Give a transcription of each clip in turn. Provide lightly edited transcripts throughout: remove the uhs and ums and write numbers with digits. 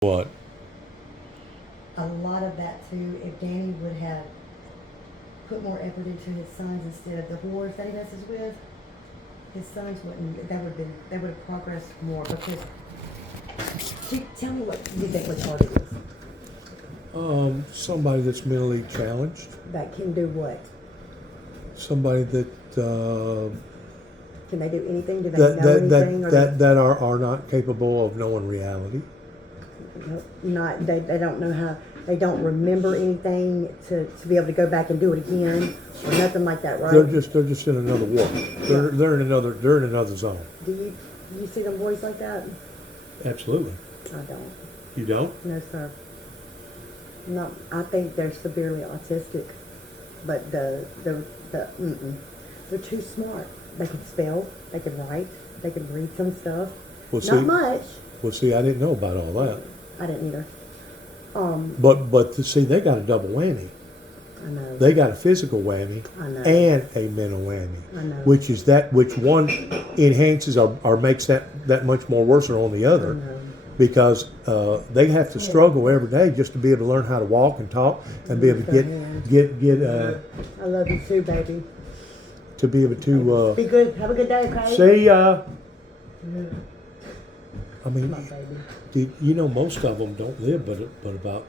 What? A lot of that too, if Danny would have put more effort into his sons instead of the whores that he messes with, his sons wouldn't, they would have progressed more because, tell me what you think retarded is. Somebody that's mentally challenged. That can do what? Somebody that Can they do anything? Do they know anything? that are not capable of knowing reality. Not, they don't know how, they don't remember anything to be able to go back and do it again or nothing like that, right? They're just in another world. They're in another zone. Do you see them boys like that? Absolutely. I don't. You don't? No, sir. No, I think they're severely autistic, but they're too smart. They can spell, they can write, they can read some stuff. Well, Not much. Well, see, I didn't know about all that. I didn't either. But see, they got a double whammy. I know. They got a physical whammy I know. and a mental whammy. I know. Which one enhances or makes that much more worse on the other. I know. Because they have to struggle every day just to be able to learn how to walk and talk and be able to get I love you too, baby. to be able to Be good. Have a good day, okay? see ya. I mean, Come on, baby. you know, most of them don't live but about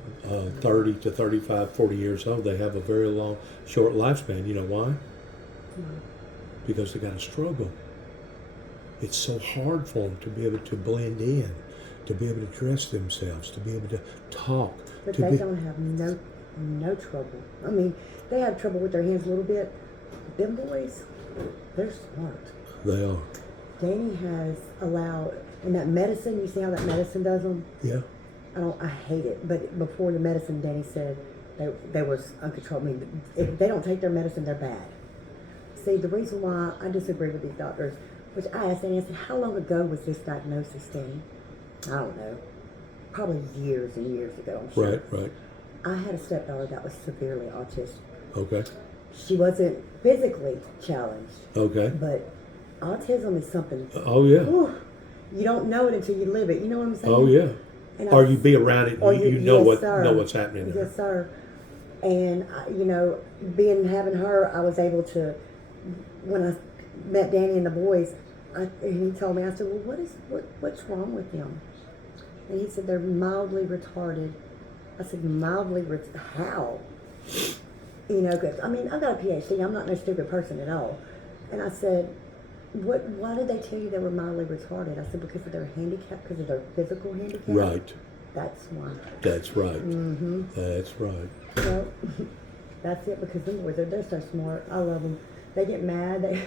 30 to 35, 40 years old. They have a very short lifespan. You know why? Because they got to struggle. It's so hard for them to be able to blend in, to be able to dress themselves, to be able to talk. But they don't have no trouble. I mean, they have trouble with their hands a little bit. But them boys, they're smart. They are. Danny has allowed, and that medicine, you see how that medicine does them? Yeah. I hate it. But before the medicine, Danny said they was uncontrolled. I mean, if they don't take their medicine, they're bad. See, the reason why I disagree with these doctors, which I asked Danny, I said, how long ago was this diagnosis, Danny? I don't know. Probably years and years ago, I'm sure. Right. I had a stepdaughter that was severely autistic. Okay. She wasn't physically challenged. Okay. But autism is something. Oh yeah. Whew, you don't know it until you live it. You know what I'm saying? Oh yeah. And Or you be around it, and you know yes, what's happening there. Yes, sir. And having her, I was able to. When I met Danny and the boys, and he told me, I said, "Well, what's wrong with them?" And he said they're mildly retarded. I said, mildly how? You know, because I mean, I've got a PhD. I'm not no stupid person at all. And I said, why did they tell you they were mildly retarded? I said, because of their handicap, because of their physical handicap. Right. That's why. That's right. Mm-hmm. That's right. Well, that's it, because them boys, they're so smart. I love them. They get mad.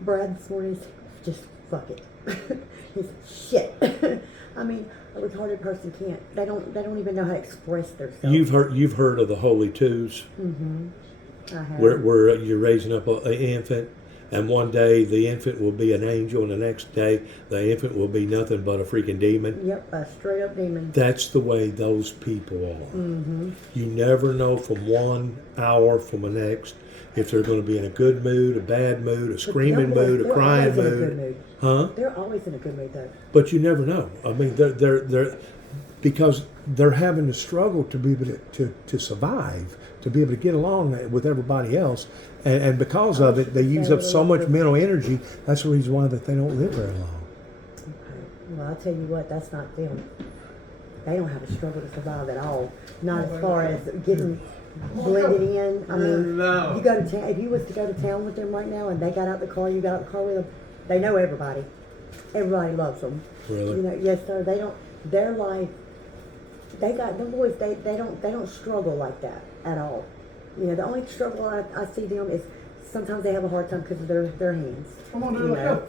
Brad this morning said, just fuck it. He said, shit. I mean, a retarded person can't. They don't even know how to express themselves. You've heard of the Holy Twos, I have. where you're raising up an infant, and one day the infant will be an angel, and the next day the infant will be nothing but a freaking demon. Yep, a straight up demon. That's the way those people are. Mm-hmm. You never know from 1 hour from the next if they're going to be in a good mood, a bad mood, a screaming mood, a crying mood. Huh? They're always in a good mood, though. But you never know. I mean, they're because they're having to struggle to be able to survive, to be able to get along with everybody else, and because of it, they use up so much mental energy. That's the reason why that they don't live very long. Okay. Well, I'll tell you what, that's not them. They don't have a struggle to survive at all. Not as far as getting blended in. I mean, you go to town. If you was to go to town with them right now, and they got out the car, you got out the car with them, they know everybody. Everybody loves them. Really? You know, yes, sir. They don't. Their life. They got them boys. They don't struggle like that at all. You know, the only struggle I see them is sometimes they have a hard time because of their hands. Come on, dude, let's go.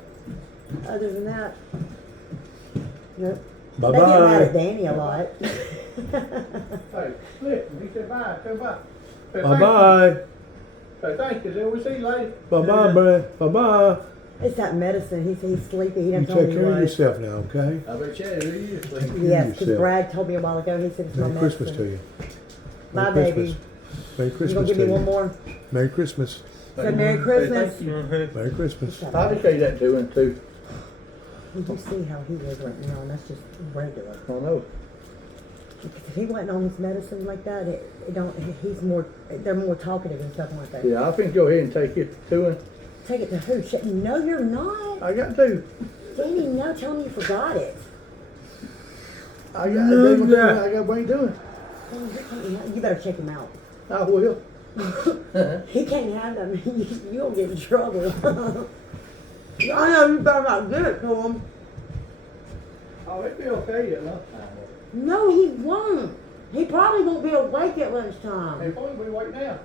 Other than that, nope. Bye They get mad bye. at Danny a lot. Hey, listen, he said bye, come by. Say Bye thank bye. you. Say thank you, we'll see you later. Bye bye, Brad. Bye bye. It's that medicine. He's sleepy. He You done take told me care of why. yourself now, okay? I bet you is. Take care of Yes, because yourself. Brad told me a while ago. He said it's my Merry medicine. Christmas to you. Bye, Merry baby. Christmas. Merry You Christmas gonna give to me one you. more? Merry Christmas. Say Merry Christmas. Thank you. Merry Christmas. I just say that to him too. You see how he is right now, and that's just regular. I know. If he wasn't on his medicine like that, it don't. They're more talkative and stuff like that. Yeah, I think go ahead and take it to him. Take it to who? No, you're not. I got to. Danny, no, tell me you forgot it. I got to bring it to him. You better check him out. I will. He can't have them. You'll get in trouble. I know you better not give it to him. Oh, it'll be okay at lunchtime. No, he won't. He probably won't be awake at lunchtime. Hey, boy, we wait now.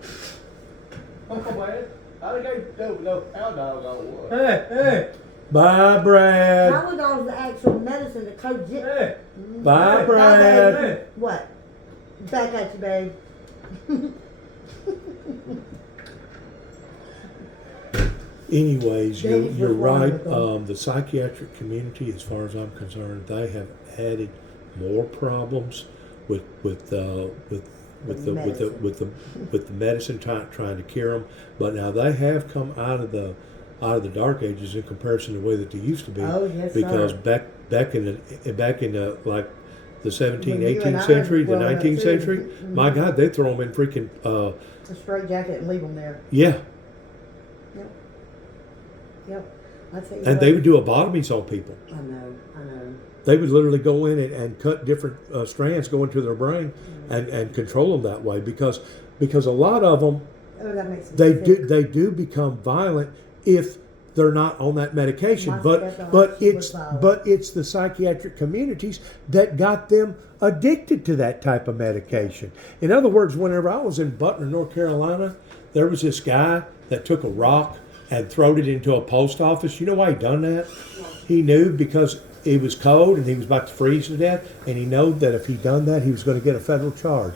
Come on, man. I done gave no cow dog all what. Hey. Bye, Brad. Tylenol is the actual medicine that codes it. Hey. Bye, Brad. What? Back at you, babe. Anyways, David you're was wrong right. with them. The psychiatric community, as far as I'm concerned, they have added more problems with the medicine trying to cure them. But now they have come out of the dark ages in comparison to the way that they used to be. Oh, yes, because sir. back in the like the 17th, When you and 18th I century, the were growing up 19th too. century, Mhm. my God, they throw them in freaking A straight jacket and leave them there. yeah. Yep. I tell you And what, they would do lobotomies on people. I know. They would literally go in and cut different strands, go into their brain, and control them that way because a lot of them Oh, that makes me sick. they do become violent if they're not on that medication. My But stepdaughter, she was violent. it's the psychiatric communities that got them addicted to that type of medication. In other words, whenever I was in Butler, North Carolina, there was this guy that took a rock and throwed it into a post office. You know why he done that? He knew because it was cold and he was about to freeze to death, and he knew that if he done that, he was going to get a federal charge.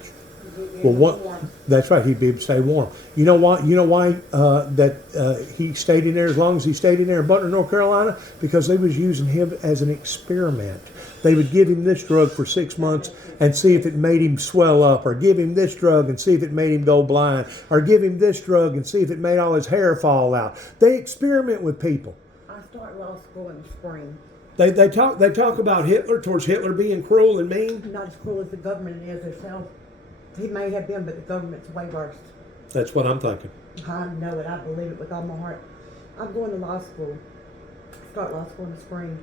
Well, that's right. He'd be able to stay warm. You know why? He stayed in there as long as he stayed in there in Butler, North Carolina, because they was using him as an experiment. They would give him this drug for 6 months and see if it made him swell up, or give him this drug and see if it made him go blind, or give him this drug and see if it made all his hair fall out. They experiment with people. I start law school in the spring. They talk about Hitler being cruel and mean. Not as cruel as the government is itself. He may have been, but the government's way worse. That's what I'm thinking. I know it. I believe it with all my heart. I'm going to law school. Start law school in the spring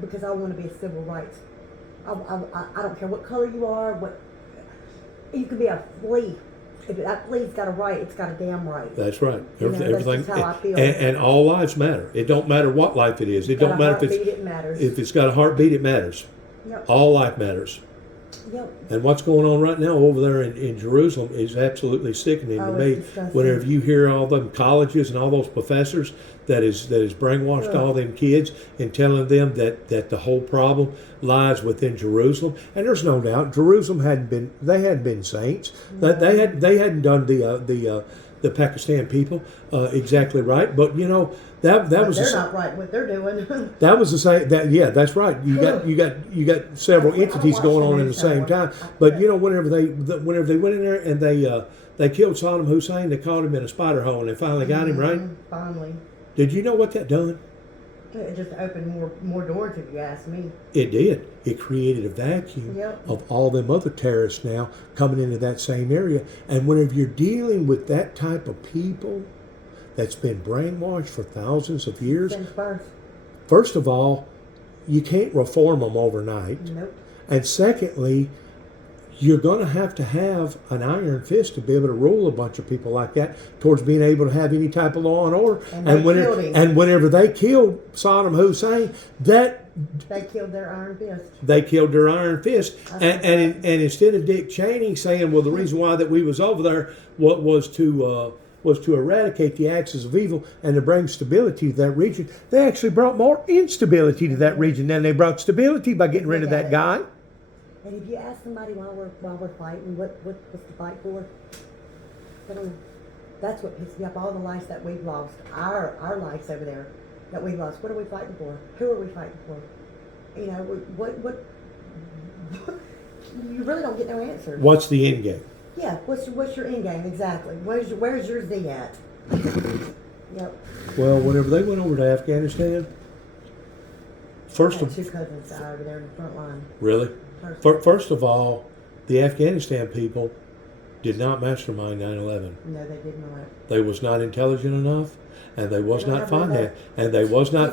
because I want to be a civil rights. I don't care what color you are. You could be a flea. If that flea's got a right, it's got a damn right. That's right. That's Everything, just how I feel. and all lives matter. It don't matter what life it is. It don't matter it matters. if it's got a heartbeat. It matters. Yep. All life matters. Yep. And what's going on right now over there in Jerusalem is absolutely sickening to me. It's disgusting. Whenever you hear all them colleges and all those professors that is brainwashed all them kids and telling them that the whole problem lies within Jerusalem, and there's no doubt Jerusalem hadn't been saints. No. They hadn't done the Pakistan people exactly right, but you know. That was they're not right what they're doing. That was the same. That's right. You got several entities going on at the same time. But you know, whenever they went in there and they killed Saddam Hussein, they caught him in a spider hole and they finally got him, right? Finally. Did you know what that done? It just opened more doors, if you ask me. It did. It created a vacuum of all them other terrorists now coming into that same area. And whenever you're dealing with that type of people that's been brainwashed for thousands of years, Since birth. first of all, you can't reform them overnight. Nope. And secondly, you're going to have an iron fist to be able to rule a bunch of people like that towards being able to have any type of law and order. And whenever they killed Saddam Hussein, they killed their iron fist. They killed their iron fist. And instead of Dick Cheney saying, well, the reason why that we was over there was to eradicate the axis of evil and to bring stability to that region, they actually brought more instability to that region than they brought stability by getting rid of that guy. And if you ask somebody while we're fighting, what's the fight for? They don't know. That's what pisses me off. All the lives that we've lost, our lives over there that we've lost. What are we fighting for? Who are we fighting for? You know, what you really don't get no answer. What's the end game? Yeah, what's your end game exactly? Where's your Z at? Yep. Well, whenever they went over to Afghanistan, I had two cousins die over there in the front line. really? First of all, the Afghanistan people did not mastermind 9/11. No, they did not. They was not intelligent enough, and they was They don't not have enough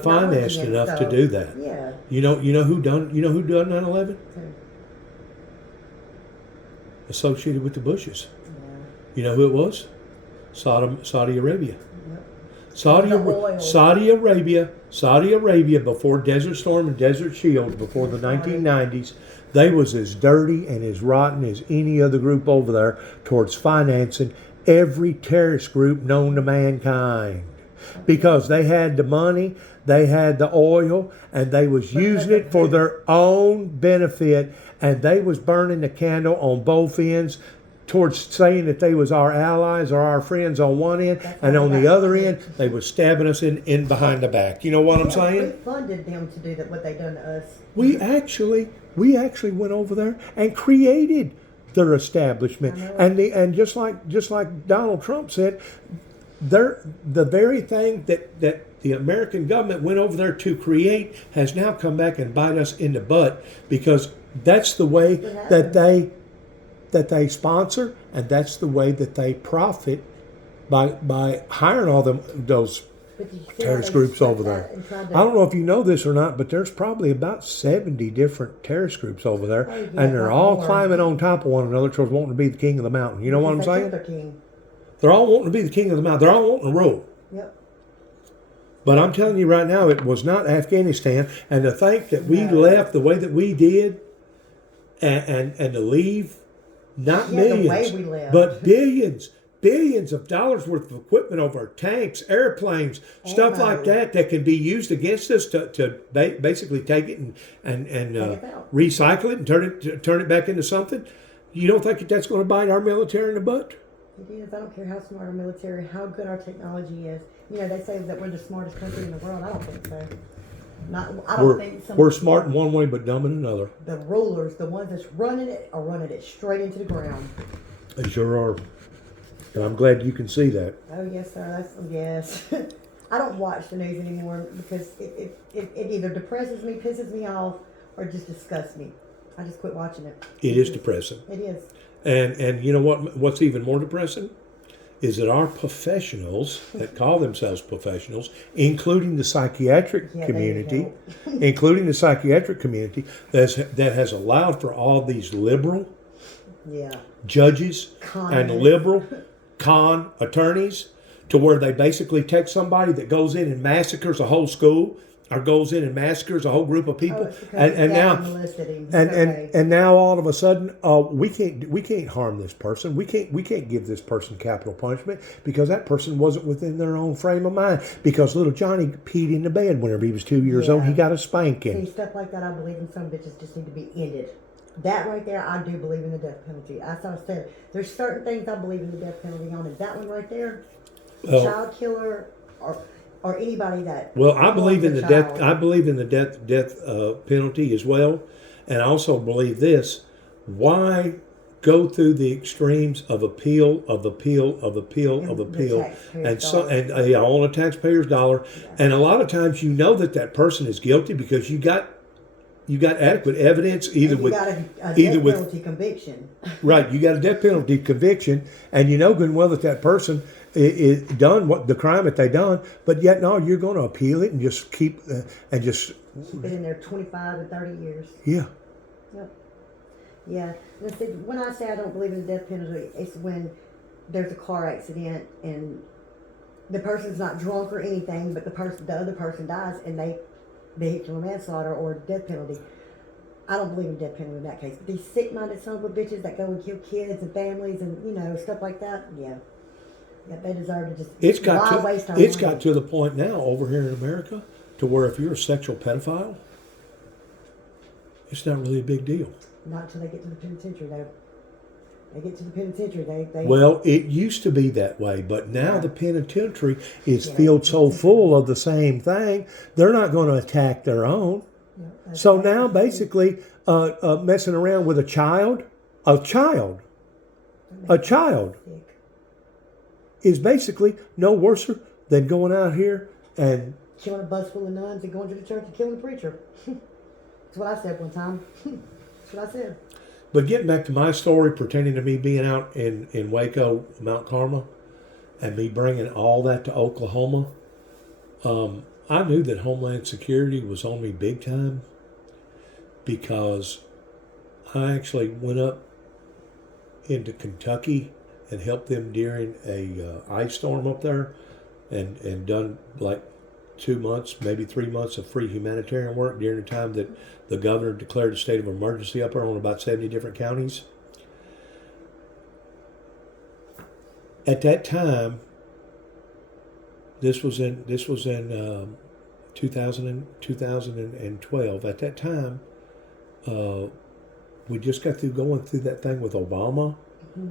financed technology and enough to stuff. do that. Yeah. You know who done 9/11? So, Associated with the Bushes. yeah. You know who it was? Saudi Arabia. Yep. Saudi Arabia before Desert Storm and Desert Shield, before the 1990s, they was as dirty and as rotten as any other group over there towards financing every terrorist group known to mankind. Because they had the money, they had the oil, and they was using it for their own benefit, and they was burning the candle on both ends towards saying that they was our allies or our friends on one end, and on the other end, they was stabbing us in behind the back. You know what I'm saying? We funded them to do what they done to us. We actually went over there and created their establishment, and just like Donald Trump said, the very thing that the American government went over there to create has now come back and bite us in the butt, because that's the way that they sponsor, and that's the way that they profit by hiring all those terrorist groups over there. I don't know if you know this or not, but there's probably about 70 different terrorist groups over there, and they're all climbing on top of one another towards wanting to be the king of the mountain. You know what I'm saying? They're all wanting to be the king of the mountain. They're all wanting to rule. Yep. But I'm telling you right now, it was not Afghanistan, and to think that we left the way that we did, and to leave not millions, the way we left. but billions of dollars worth of equipment over tanks, airplanes, stuff like that can be used against us to basically take it and recycle it and turn it back into something. You don't think that's going to bite our military in the butt? It is. I don't care how smart our military, how good our technology is. You know, they say that we're the smartest country in the world. I don't think so. We're smart in one way, but dumb in another. The rulers, the ones that's running it, are running it straight into the ground. They sure are. And I'm glad you can see that. Oh, yes, sir. Yes. I don't watch the news anymore because it either depresses me, pisses me off, or just disgusts me. I just quit watching it. It is depressing. It is. And you know what's even more depressing is that our professionals that call themselves professionals, including the psychiatric community, that has allowed for all these liberal judges and liberal con attorneys, to where they basically take somebody that goes in and massacres a whole school, or goes in and massacres a whole group of people, and now all of a sudden we can't harm this person. We can't give this person capital punishment because that person wasn't within their own frame of mind. Because little Johnny peed in the bed whenever he was 2 years old. He got a spanking. See, stuff like that, I believe in some bitches just need to be ended. That right there, I do believe in the death penalty. As I said, there's certain things I believe in the death penalty on, and that one right there, child killer or anybody that. Well, I believe in the death. I believe in the death penalty as well, and I also believe this: why go through the extremes of appeal, and all the taxpayers' dollar, and a lot of times you know that person is guilty because you got adequate evidence either with penalty conviction. Right, you got a death penalty conviction, and you know good and well that person is done what the crime that they done, but yet no, you're going to appeal it and just keep it in there 25 to 30 years. Yeah. Yep. Yeah. And see, when I say I don't believe in the death penalty, it's when there's a car accident and the person's not drunk or anything, but the other person dies and they vehicular manslaughter or death penalty. I don't believe in death penalty in that case. But these sick-minded sons of bitches that go and kill kids and families and stuff like that, yeah, they deserve to just. It's got to the point now over here in America to where if you're a sexual pedophile, it's not really a big deal. Not until they get to the penitentiary, though. They get to the penitentiary. Well, it used to be that way, but now the penitentiary is filled so full of the same thing, they're not going to attack their own. Yeah, so now, basically, messing around with a child is basically no worse than going out here and killing a bus full of nuns and going to the church and killing the preacher. That's what I said one time. That's what I said. But getting back to my story pertaining to me being out in Waco, Mount Carmel, and me bringing all that to Oklahoma, I knew that Homeland Security was on me big time because I actually went up into Kentucky and helped them during a ice storm up there and done like 2 months, maybe 3 months of free humanitarian work during the time that the governor declared a state of emergency up there on about 70 different counties. At that time, this was in 2012. At that time, we just got through going through that thing with Obama,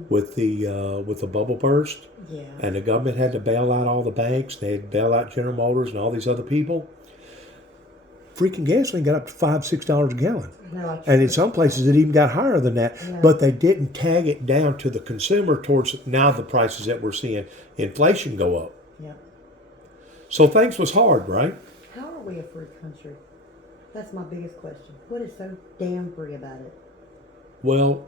with the bubble burst, Yeah. and the government had to bail out all the banks. They had to bail out General Motors and all these other people. Freaking gasoline got up to $5-6 a gallon, No, and in some places it even got higher than that. Yeah. But they didn't tag it down to the consumer towards now the prices that we're seeing inflation go up. Yeah. So things was hard, right? How are we a free country? That's my biggest question. What is so damn free about it? Well,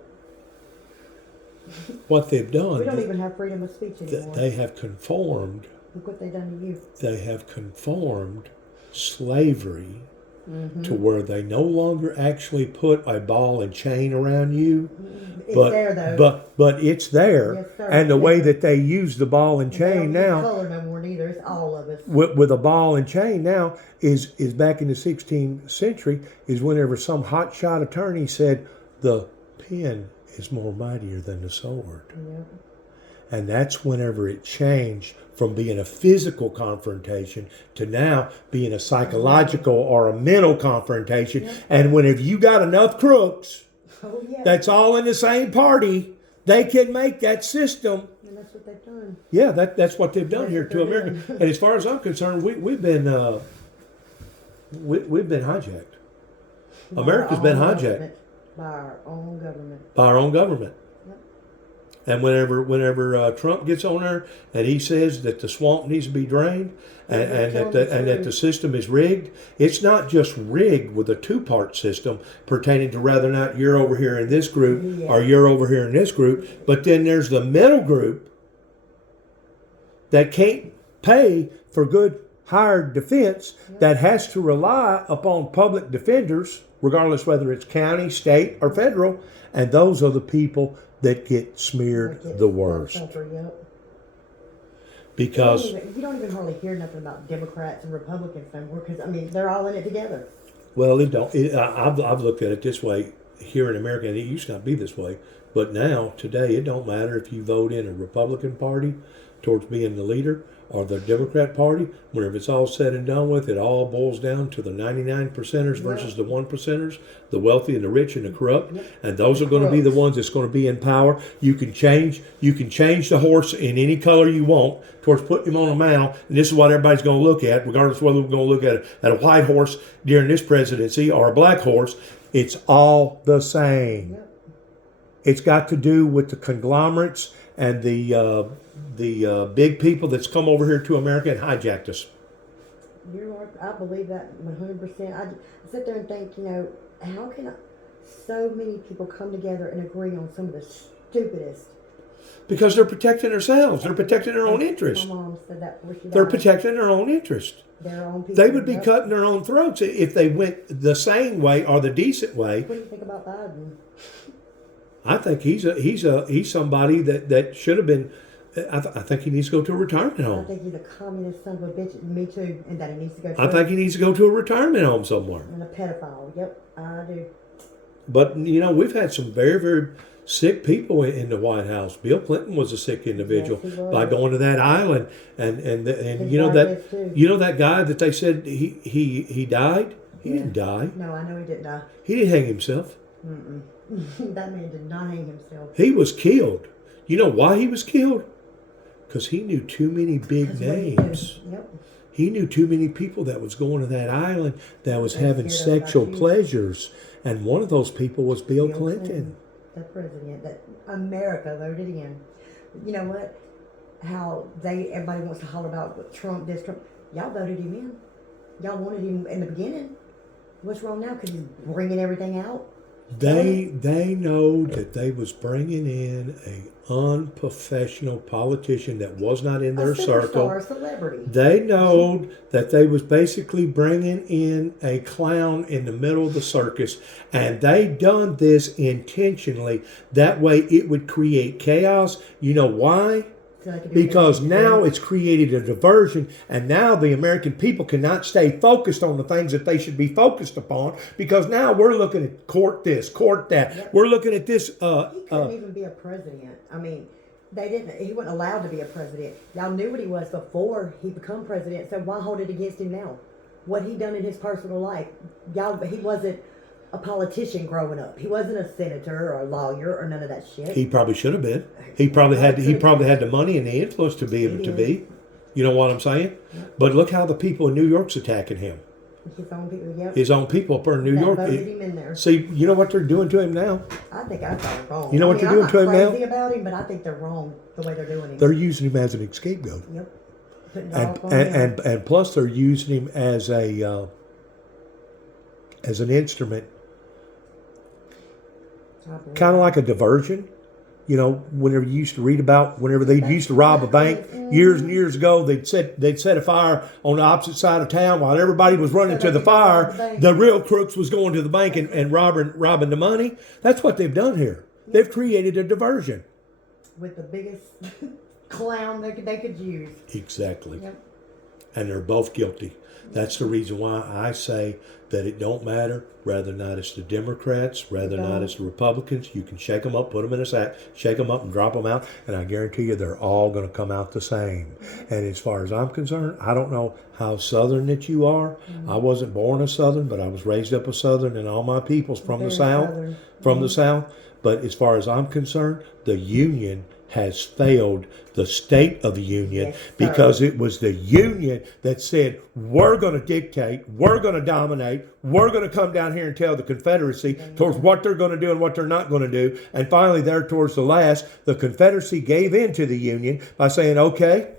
what they've done, We don't even have freedom of speech anymore. they have conformed. Look what they've done to you. They have conformed slavery Mm-hmm. to where they no longer actually put a ball and chain around you, It's but there though. but it's there, Yes, sir. and the It's way there. that they use the ball and They chain don't use now color no more neither. It's all of us. with a ball and chain now is back in the 16th century is whenever some hotshot attorney said the pen is more mightier than the sword. Yep. And that's whenever it changed from being a physical confrontation to now being a psychological or a mental confrontation. Yep. And whenever you got enough crooks Oh yeah. that's all in the same party, they can make that system. And that's what they've done. Yeah, that's what they've done That's here what to they're America. doing. And as far as I'm concerned, we've been hijacked. America's been hijacked By our own government. by our own government. Yep. And whenever Trump gets on there and he says that the swamp needs to be drained and that the system is rigged, it's not just rigged with a two-part system pertaining to whether or not you're over here in this group Yeah. or you're over here in this group, but then there's the middle group that can't pay for good hired defense, that has to rely upon public defenders, regardless whether it's county, state, or federal, and those are the people that get smeared the worst. Yep. Because, You don't even hardly hear nothing about Democrats and Republicans anymore because, I mean, they're all in it together. well, I've looked at it this way here in America, and it used to not be this way, but now, today, it don't matter if you vote in a Republican Party towards being the leader or the Democrat Party. Whenever it's all said and done with, it all boils down to the 99 percenters versus the 1 percenters, the wealthy and the rich and the corrupt, and those are going to be the ones that's going to be in power. You can change the horse in any color you want towards putting him on a mount, and this is what everybody's going to look at, regardless of whether we're going to look at a white horse during this presidency or a black horse. It's all the same. Yep. It's got to do with the conglomerates and the big people that's come over here to America and hijacked us. I believe that 100%. I sit there and think, how can so many people come together and agree on some of the stupidest? Because they're protecting themselves. They're protecting their own interest. My mom said that before she died. They're protecting their own interest. Their own people. They would be Yep. cutting their own throats if they went the sane way or the decent way. What do you think about Biden? I think he's somebody that should have been. I think he needs to go to a retirement I home. think he's a communist son of a bitch. Me too. And that he needs to go to I think he needs to go to a retirement home somewhere. and a pedophile. Yep, I do. But we've had some very, very sick people in the White House. Bill Clinton was a sick individual Yes, he was. by going to that island, and His you know wife that is too. that guy that they said he died. He didn't die. No, I know he didn't die. He didn't hang himself. That man did not hang himself. He was killed. You know why he was killed? Because he knew too many big That's what he did. names. Yep. He knew too many people that was going to that island that was They having scared about sexual you. pleasures, and one of those people was Bill Clinton. The president that America voted in. You know what? How everybody wants to holler about what Trump did. Y'all voted him in. Y'all wanted him in the beginning. What's wrong now? Because he's bringing everything out. They know that they was bringing in a unprofessional politician that was not in their circle. Superstar celebrity. They know that they was basically bringing in a clown in the middle of the circus, and they done this intentionally. That way it would create chaos. You know why? So they could do Because things now together. it's created a diversion, and now the American people cannot stay focused on the things that they should be focused upon, because now we're looking at court this, court that. Yep. We're looking at this. He couldn't even be a president. I mean, they didn't. He wasn't allowed to be a president. Y'all knew what he was before he become president. So why hold it against him now? What he done in his personal life? Y'all, he wasn't a politician growing up. He wasn't a senator or a lawyer or none of that shit. He probably should have been. He probably had. He probably had the money and the influence to be able to be. You know what I'm saying? Yep. But look how the people in New York's attacking him. His own people. Yep. His own people up in New That York. voted him in there. See, you know what they're doing to him now? I think I got it wrong. You know what they're doing to him I'm now? not crazy about him, but I think they're wrong the way they're doing him. They're using him as an scapegoat. Yep. Putting it all And, up on him. and plus they're using him as an instrument, kind of like a diversion. You know, whenever you used to read about whenever they used to rob a bank years and years ago, they'd set a fire on the opposite side of town while everybody was running to the fire. The real crooks was going to the bank and robbing the money. That's what they've done here. They've created a diversion. With the biggest clown they could use. Exactly. Yep. And they're both guilty. That's the reason why I say that it don't matter. Rather not it's the Democrats, rather not it's the Republicans. You can shake them up, put them in a sack, shake them up and drop them out, and I guarantee you they're all going to come out the same. And as far as I'm concerned, I don't know how Southern that you are. Mm-hmm. I wasn't born a Southern, but I was raised up a Southern, and all my people's from the South. Southern. From the South. But as far as I'm concerned, the Union has failed the State of the Union, yes, because it was the Union that said, we're going to dictate, we're going to dominate, we're going to come down here and tell the Confederacy towards what they're going to do and what they're not going to do. And finally, there towards the last, the Confederacy gave in to the Union by saying, okay,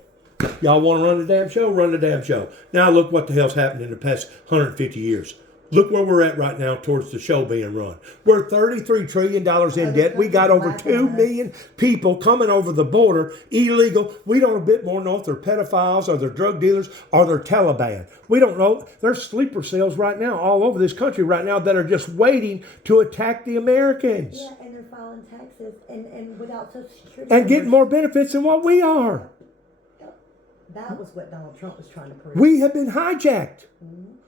y'all want to run the damn show? Run the damn show. Now look what the hell's happened in the past 150 years. Look where we're at right now towards the show being run. We're $33 trillion in debt. We got over 2 million people coming over the border illegal. We don't know a bit more know if they're pedophiles or they're drug dealers or they're Taliban. We don't know. There's sleeper cells right now all over this country right now that are just waiting to attack the Americans. Yeah, and they're filing taxes and without Social Security. And getting more benefits than what we are. That was what Donald Trump was trying to prove. We have been hijacked.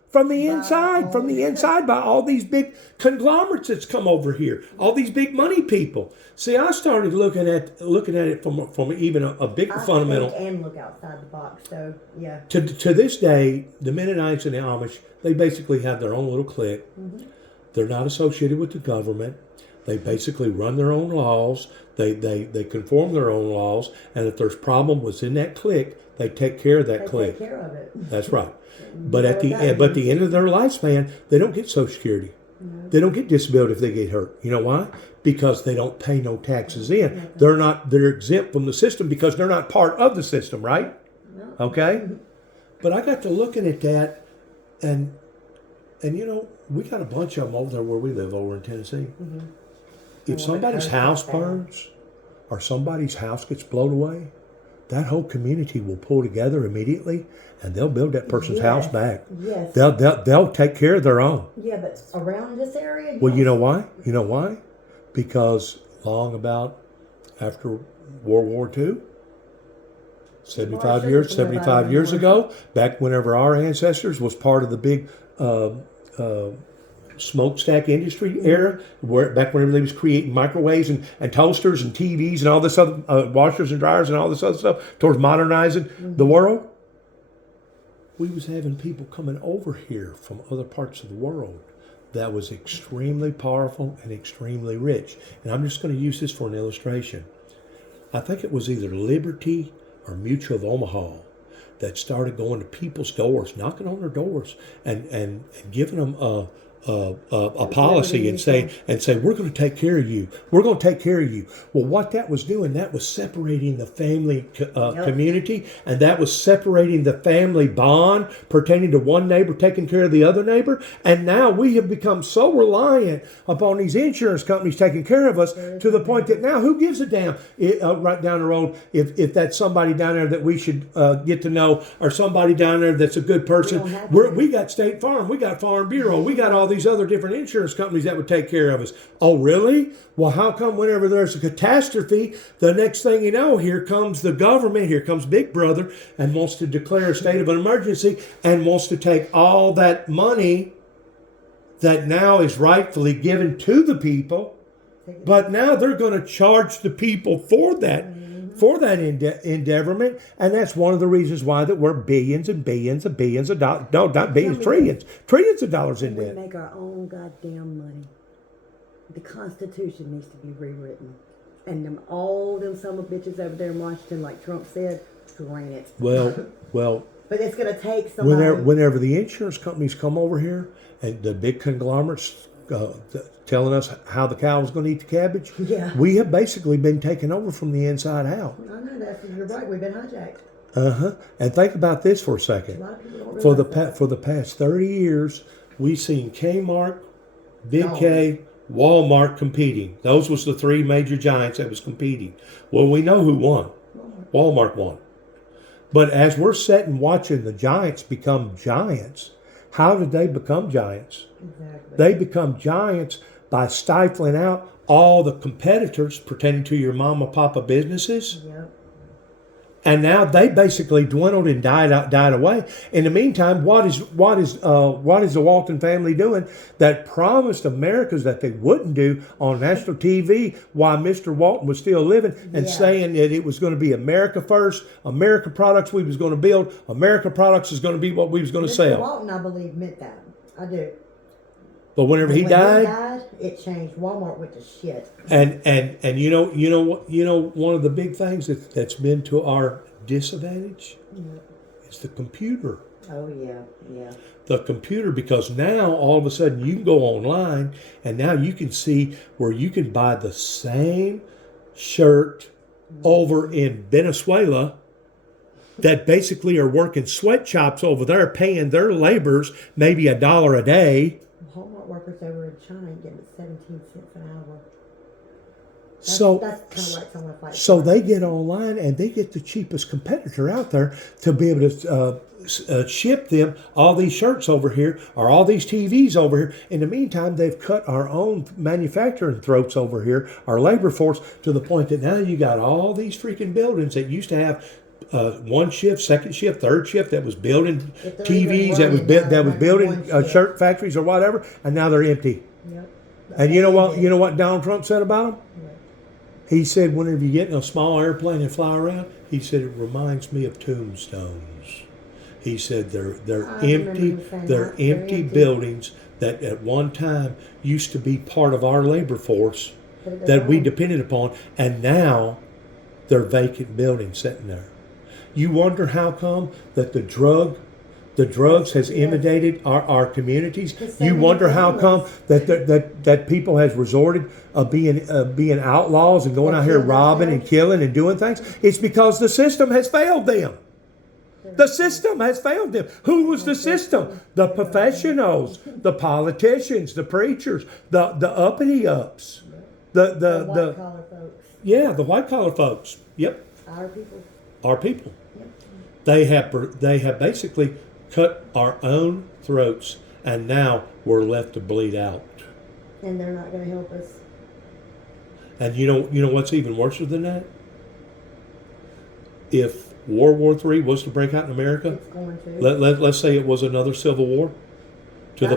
From the inside, by all these big conglomerates that's come over here, all these big money people. See, I started looking at it from even a bigger fundamental. Think and look outside the box. So yeah. To this day, the Mennonites and the Amish, they basically have their own little clique. Mm-hmm. They're not associated with the government. They basically run their own laws. They conform their own laws, and if there's problem within that clique, they take care of that clique. Take care of it. That's right. But at the end of their lifespan, they don't get Social Security. No. They don't get disability if they get hurt. You know why? Because they don't pay no taxes in. They're exempt from the system because they're not part of the system, right? No. Okay? Mm-hmm. But I got to looking at that, and you know, we got a bunch of them over there where we live over in Tennessee. Mm-hmm. If somebody's house burns or somebody's house gets blown away, that whole community will pull together immediately, and they'll build that person's house back. Yes. They'll take care of their own. Yeah, but around this area. Yes. Well, you know why? You know why? Because long about after World War II, 75 years ago, back whenever our ancestors was part of the big smokestack industry era, back whenever they was creating microwaves and toasters and TVs and all this other washers and dryers and all this other stuff towards modernizing the world, we was having people coming over here from other parts of the world that was extremely powerful and extremely rich. And I'm just going to use this for an illustration. I think it was either Liberty or Mutual of Omaha that started going to people's doors, knocking on their doors and giving them a policy and say we're going to take care of you. We're going to take care of you. Well, what that was doing, that was separating the family community, and that was separating the family bond pertaining to one neighbor taking care of the other neighbor. And now we have become so reliant upon these insurance companies taking care of us to the point that now who gives a damn right down the road if that's somebody down there that we should get to know, or somebody down there that's a good person. We got State Farm, we got Farm Bureau, we got all these other different insurance companies that would take care of us. Oh, really? Well, how come whenever there's a catastrophe, the next thing you know, here comes the government, here comes Big Brother, and wants to declare a state of an emergency and wants to take all that money that now is rightfully given to the people, but now they're going to charge the people for that endeavorment, and that's one of the reasons why that we're billions and billions and billions of dollars, no, not billions, trillions of dollars in debt. We make our own goddamn money. The Constitution needs to be rewritten, and all them son of bitches over there in Washington, like Trump said, drain it. Well. But it's going to take somebody. Whenever the insurance companies come over here and the big conglomerates telling us how the cow was going to eat the cabbage, we have basically been taken over from the inside out. I know that. You're right. We've been hijacked. And think about this for a second. A lot of people don't realize For the past 30 years, we've seen Kmart, Big K, Walmart competing. Those was the three major giants that was competing. Well, we know who won. Walmart won. But as we're sitting watching the giants become giants, how did they become giants? Exactly. They become giants by stifling out all the competitors pertaining to your mama papa businesses. Yep. And now they basically dwindled and died away. In the meantime, what is the Walton family doing that promised Americans that they wouldn't do on national TV while Mr. Walton was still living, and saying that it was going to be America first, America products we was going to build, America products is going to be what we was going to sell. Mr. Walton, I believe, meant that. I do. But whenever he died, it changed. Walmart went to shit. And you know one of the big things that's been to our disadvantage is the computer. Oh yeah. The computer, because now all of a sudden you can go online and now you can see where you can buy the same shirt over in Venezuela that basically are working sweatshops over there, paying their laborers maybe $1 a day. Walmart workers over in China ain't getting 17 cents an hour. That's So kind of like someone fighting. So they get online and they get the cheapest competitor out there to be able to ship them all these shirts over here or all these TVs over here. In the meantime, they've cut our own manufacturing throats over here, our labor force, to the point that now you got all these freaking buildings that used to have one shift, second shift, third shift that was building TVs, that was building shirt factories or whatever, and now they're empty. Yep. And you know what Donald Trump said about them? Yep. He said, whenever you get in a small airplane and fly around, he said it reminds me of tombstones. He said they're empty buildings that at one time used to be part of our labor force that we depended upon, and now they're vacant buildings sitting there. You wonder how come that the drugs has inundated our communities. You wonder how come that people has resorted of being outlaws and going out here robbing and killing and doing things. It's because the system has failed them. The system has failed them. Who was the system? The professionals, the politicians, the preachers, the uppity ups, the white collar folks. Yeah, the white collar folks. Yep. Our people. Yep. They have basically cut our own throats, and now we're left to bleed out. And they're not going to help us. And you know what's even worse than that? If World War III was to break out in America, it's going to. Let's say it was another civil war, to the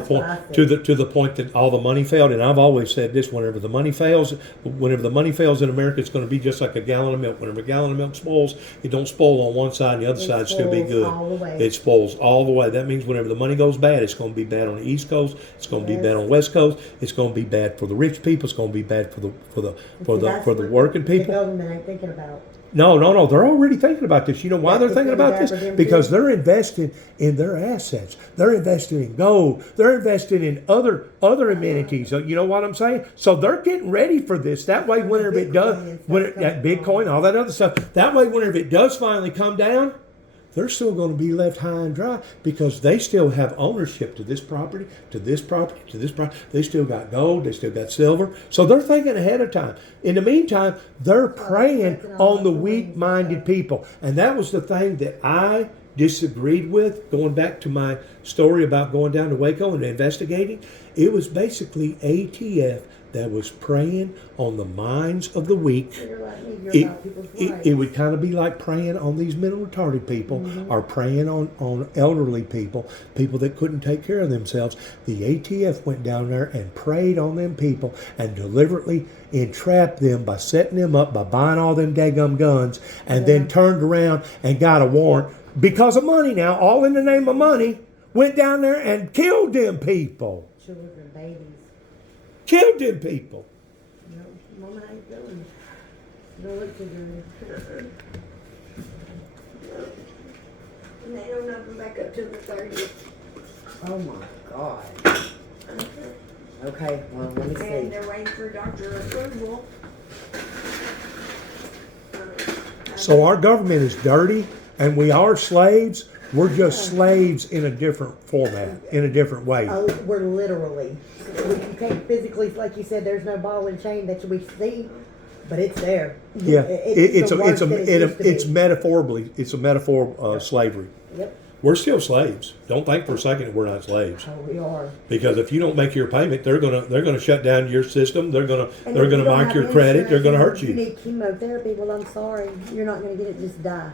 point that all the money failed. And I've always said this: whenever the money fails in America, it's going to be just like a gallon of milk. Whenever a gallon of milk spoils, it don't spoil on one side and the other side still be good. It spoils all the way. That means whenever the money goes bad, it's going to be bad on the East Coast. It's going to be bad on the West Coast. It's going to be bad for the rich people. It's going to be bad for the working people. The government ain't thinking about. No. They're already thinking about this. You know why Yeah, they're it's thinking gonna about be this? bad for them Because too. they're investing in their assets. They're investing in gold. They're investing in other amenities. You know what I'm saying? So they're getting ready for this. That way, whenever it does, Bitcoin and stuff when that coming Bitcoin, on. all that other stuff, that way, whenever it does finally come down, they're still going to be left high and dry because they still have ownership to this property, to this property, to this property. They still got gold, they still got silver. So they're thinking ahead of time. In the meantime, they're preying on the weak-minded people. And that was the thing that I disagreed with, going back to my story about going down to Waco and investigating. It was basically ATF that was preying on the minds of the weak. You're like me, you're It, about people's it, rights. it would kind of be like preying on these mental retarded people or preying on elderly people that couldn't take care of themselves. The ATF went down there and preyed on them people and deliberately entrapped them by setting them up, by buying all them daggum guns, and then turned around and got a warrant because of money now, all in the name of money, went down there and killed them people. Children, babies. Killed them people. No, Mama, how you doing? Don't look too good. And they don't open back up till the 30th. Oh my God. Okay, well, let me see. And they're waiting for doctor approval. So our government is dirty and we are slaves. We're just slaves in a different format, in a different way. Oh, we're literally. You can't physically, like you said, there's no ball and chain that we see, but it's there. Yeah, it's worse than it used to it's be. metaphorically, it's a metaphor of slavery. Yep. We're still slaves. Don't think for a second that we're not slaves. Oh, we are. Because if you don't make your payment, they're gonna shut down your system. They're gonna And they're if gonna you don't mark have your credit. They're gonna insurance, hurt You you. need chemotherapy. Well, I'm sorry, you're not going to get it. Just die.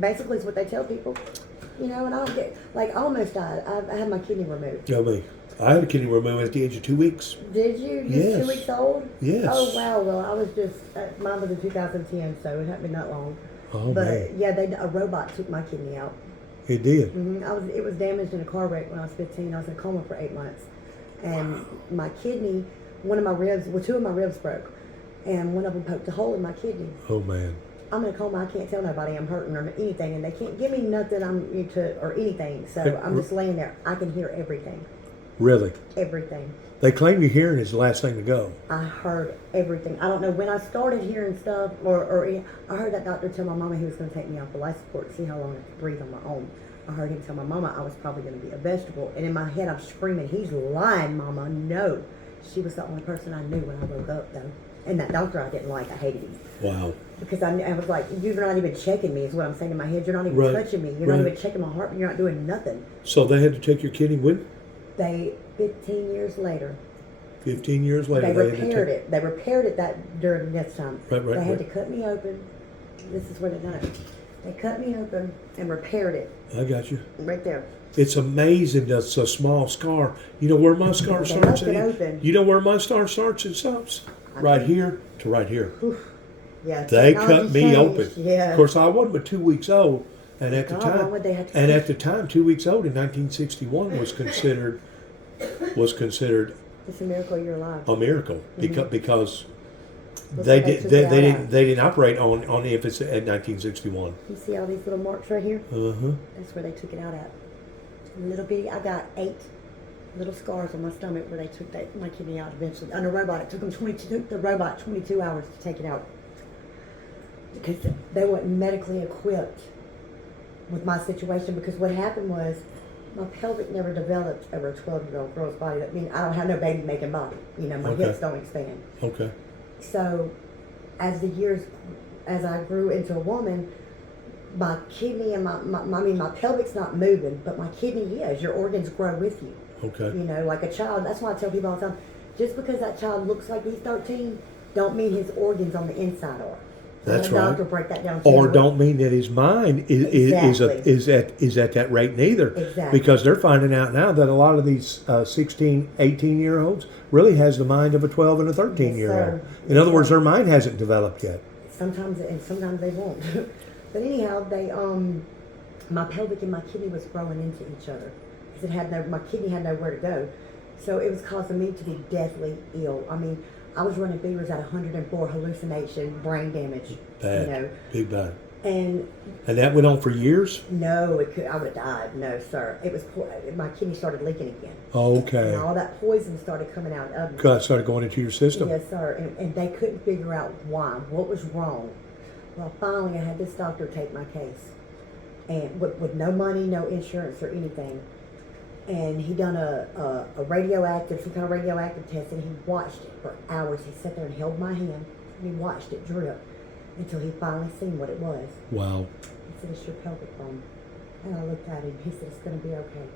Basically, is what they tell people. You know, and I don't get like I almost died. I had my kidney removed. Tell me, I had a kidney removed at the age of 2 weeks. Did you? You Yes. was 2 weeks old? Yes. Oh wow. Well, I was just mine was in 2010, so it hadn't been that long. Oh But man, yeah, a robot took my kidney out. it did. It was damaged in a car wreck when I was 15. I was in a coma for 8 months, and my kidney, two of my ribs broke, and one of them poked a hole in my kidney. Oh man. I'm in a coma. I can't tell nobody I'm hurting or anything, and they can't give me nothing or anything. So I'm just laying there. I can hear everything, Really? everything. They claim your hearing is the last thing to go. I heard everything. I don't know when I started hearing stuff, or I heard that doctor tell my mama he was going to take me off the life support to see how long I could breathe on my own. I heard him tell my mama I was probably going to be a vegetable, and in my head I'm screaming, "He's lying, Mama! No." She was the only person I knew when I woke up, though. And that doctor I didn't like. I hated him. Wow. Because I was like, you're not even checking me, is what I'm saying in my head. You're not even Right, touching me. You're right. not even checking my heart. You're not doing nothing. So they had to take your kidney with? 15 years later, 15 years later, they had to repaired take. it. They repaired it that during this time. Right, They had right. to cut me open. This is where they done it. They cut me open and repaired it I got you. right there. It's amazing. That's a small scar. You know where my scar They starts? left it Annie? open. You know where my scar starts and stops? Right here to right here. Yeah, They technology cut me changed. open. Yeah. Of course, I wasn't but 2 weeks old, and at the God, why time, would they have to and cut at the time, 2 weeks old in 1961 was considered It's a miracle you're alive. a miracle because Look they what they did took they, it they out didn't of. they didn't operate on infants at 1961. You see all these little marks right here? Uh-huh. That's where they took it out at. Little bitty. I got 8 little scars on my stomach where they took my kidney out eventually. On the robot, it took the robot 22 hours to take it out because they weren't medically equipped with my situation. Because what happened was my pelvic never developed over a 12-year-old girl's body. I mean, I don't have no baby making body. You know, my Okay. hips don't expand. Okay. So, as I grew into a woman, my kidney and my pelvic's not moving, but my kidney is. Your organs grow with you. Okay. You know, like a child. That's why I tell people all the time, just because that child looks like he's 13, don't mean his organs on the inside are. That's And the right. doctor break that down. Or too. don't mean that his mind Exactly. is at that rate neither. Exactly. Because they're finding out now that a lot of these 16, 18-year-olds really has the mind of a 12 and a 13-year-old. Yes, sir. In other words, their mind hasn't developed yet. Sometimes they won't. But anyhow, my pelvic and my kidney was growing into each other because my kidney had nowhere to go, so it was causing me to be deathly ill. I mean, I was running fevers at 104, hallucination, brain damage. Bad. You know, Big bad. and And that went on for years? no, I would have died. No, sir. It was my kidney started leaking again, Okay. and all that poison started coming out of me. God started going into your system. Yes, sir. And they couldn't figure out why. What was wrong? Well, finally, I had this doctor take my case, and with no money, no insurance or anything. And he done a radioactive, some kind of radioactive test, and he watched it for hours. He sat there and held my hand, and he watched it drip until he finally seen what it was. Wow. He said, "It's your pelvic bone." And I looked at him. He said, "It's going to be okay."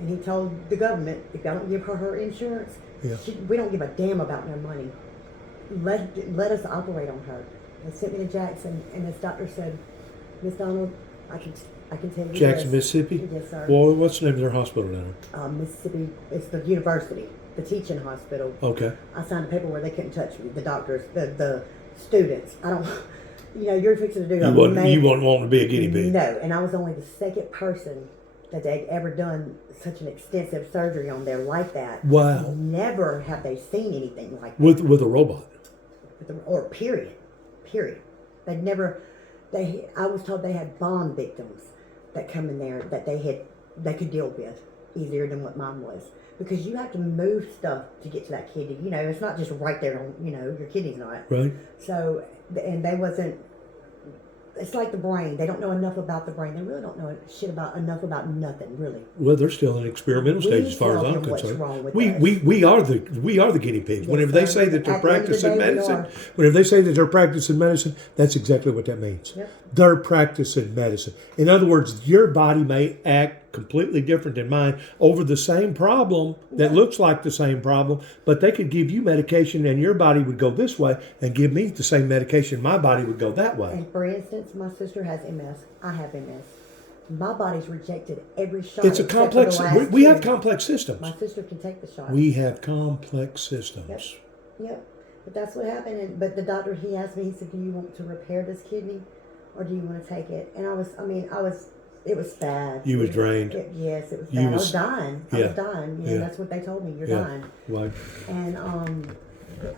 And he told the government, if I don't give her insurance, Yeah. we don't give a damn about no money. Let us operate on her. They sent me to Jackson, and this doctor said, "Miss Donald, I can tell you Jackson, this." Mississippi? Yes, sir. Well, what's the name of their hospital down Mississippi, it's the university, the teaching hospital. there? Okay. I signed a paper where they couldn't touch me. The doctors, the students. I don't, you're fixing to do. You wouldn't want to be a guinea pig. No, and I was only the second person that they'd ever done such an extensive surgery on there like that. Wow. Never have they seen anything like that. With a robot. Or period. They'd never. I was told they had bomb victims that come in there that they could deal with easier than what mine was, because you have to move stuff to get to that kidney. It's not just right there on. Your kidney's not. Right. So, and they wasn't. It's like the brain. They don't know enough about the brain. They really don't know enough about nothing, really. Well, they're still in experimental stage as far as tell I'm them what's concerned. wrong with We are the guinea pigs. Yes, Whenever they sir. say that they're At the end of the practicing day, we medicine, are. whenever they say that they're practicing medicine, that's exactly what that means. Yep. They're practicing medicine. In other words, your body may act completely different than mine over the same problem that looks like the same problem, but they could give you medication and your body would go this way, and give me the same medication, my body would go that way. And for instance, my sister has MS. I have MS. My body's rejected every shot. It's a except for the complex. last We have two. complex systems. My sister can take the shot. We have complex systems. Yep. But that's what happened. But the doctor, he asked me, he said, "Do you want to repair this kidney, or do you want to take it?" And it was bad. You was drained. Yes, it was You bad. I was- was dying. I yeah. was dying. Yeah. That's what they told me. You're Yeah. dying. Right. And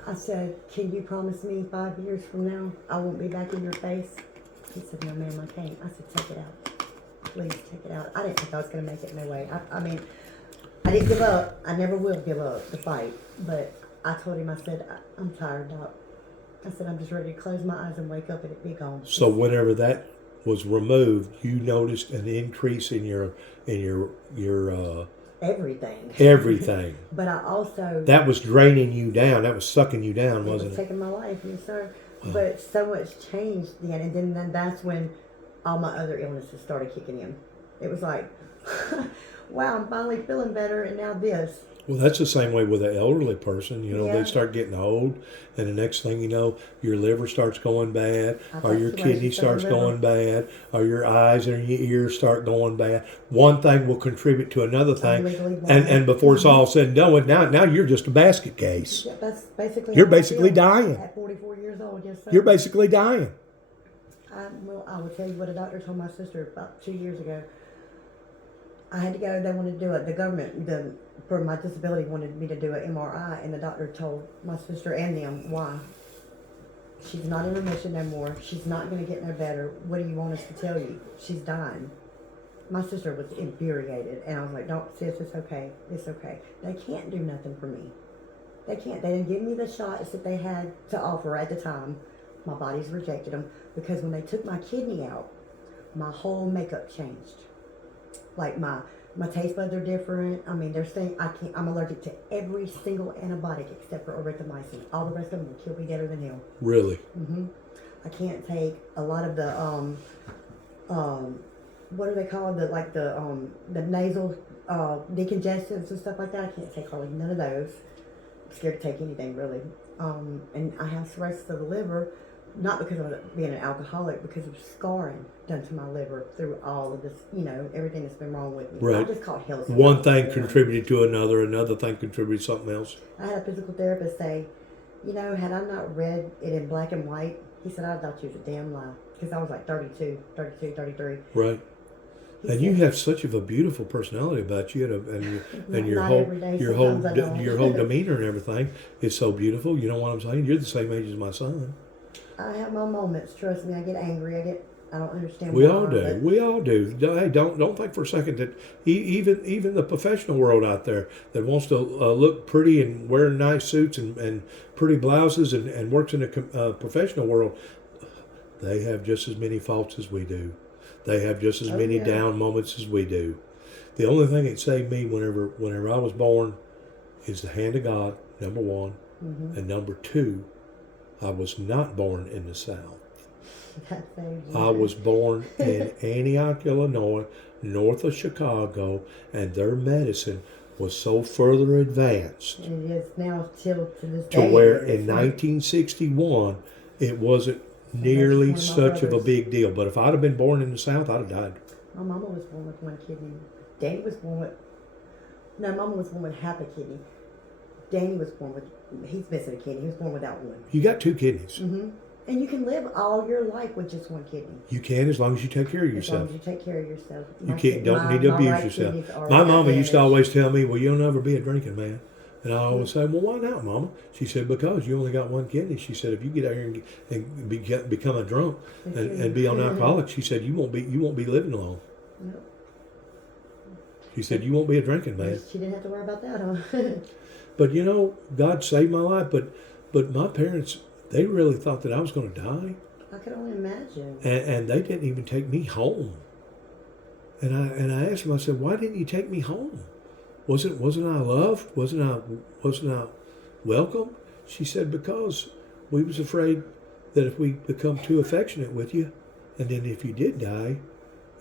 I said, "Can you promise me 5 years from now I won't be back in your face?" He said, "No, ma'am, I can't." I said, "Take it out. Please take it out." I didn't think I was going to make it. No way. I didn't give up. I never will give up the fight. But I told him, I said, "I'm tired, Doc." I said, "I'm just ready to close my eyes and wake up and it be gone." So whenever that was removed, you noticed an increase in your Everything. everything. But I also... That was draining you down. That was sucking you down, It wasn't was it? taking my life, yes, sir. But so much changed then, and then that's when all my other illnesses started kicking in. It was like, wow, I'm finally feeling better, and now this. Well, that's the same way with an elderly person. Yeah. They start getting old, and the next thing you know, your liver starts going bad, I or thought your cirrhosis kidney of the starts liver. going bad, or your eyes and your ears start going bad. One thing will contribute to another thing, legally blind. and before it's all said and done, now you're just a basket case. Yeah, that's basically You're how I basically feel dying. At 44 years old, yes, sir. You're basically dying. I will tell you what a doctor told my sister about 2 years ago. I had to go. They wanted to do it. The government, for my disability, wanted me to do an MRI, and the doctor told my sister and them why. She's not in remission no more. She's not going to get no better. What do you want us to tell you? She's dying. My sister was infuriated, and I was like, "Don't, sis, it's okay. It's okay. They can't do nothing for me. They can't. They didn't give me the shots that they had to offer at the time. My body's rejected them, because when they took my kidney out, my whole makeup changed. Like my taste buds are different. I mean, they're saying I'm allergic to every single antibiotic except for erythromycin. All the rest of them will kill me deader than hell. Really? I can't take a lot of the what do they call it? The nasal decongestants and stuff like that. I can't take hardly none of those. I'm scared to take anything really. And I have cirrhosis of the liver, not because of being an alcoholic, because of scarring done to my liver through all of this, everything that's been wrong with me. Right. I just caught health. One thing contributed to another thing contributed to something else. I had a physical therapist say, had I not read it in black and white, he said, "I thought you was a damn lie." Because I was like 32, 33. Right. He And you said- have such of a beautiful personality about you, and your Not whole every day, your whole sometimes I don't. your whole demeanor and everything is so beautiful. You know what I'm saying? You're the same age as my son. I have my moments. Trust me, I get angry. I don't understand. We why, all do. but We all do. Hey, don't think for a second that even the professional world out there that wants to look pretty and wear nice suits and pretty blouses and works in a professional world, they have just as many faults as we do. They have just as many yeah. down moments as we do. The only thing that saved me whenever I was born is the hand of God, number one, and number two, I was not born in the South. that saves you. I was born in Antioch, Illinois, north of Chicago, and their medicine was so further advanced And it is now till to this to day. where it is. in 1961 it wasn't nearly one of my such of a brothers. big deal. But if I'd have been born in the South, I'd have died. My mama was born with one kidney. Danny was born with. No, Mama was born with half a kidney. Danny was born with. He's missing a kidney. He was born without one. You got two kidneys. Mm-hmm. And you can live all your life with just one kidney. You can as long as you take care of As long yourself. as you take care of yourself. You can't, don't need to my abuse right yourself. kidneys are My mama used to damaged. always tell me, well, you'll never be a drinking man. And I always say, well, why not, Mama? She said, because you only got one kidney. She said, if you get out here and become a drunk and be on alcoholics, she said, you won't be living long. Nope. She said, you won't be a drinking man. She didn't have to worry about that, huh? But you know, God saved my life. But my parents, they really thought that I was going to die. I could only imagine. And they didn't even take me home. And I asked them, I said, why didn't you take me home? Wasn't I loved? Wasn't I welcome? She said, because we was afraid that if we become too affectionate with you, and then if you did die,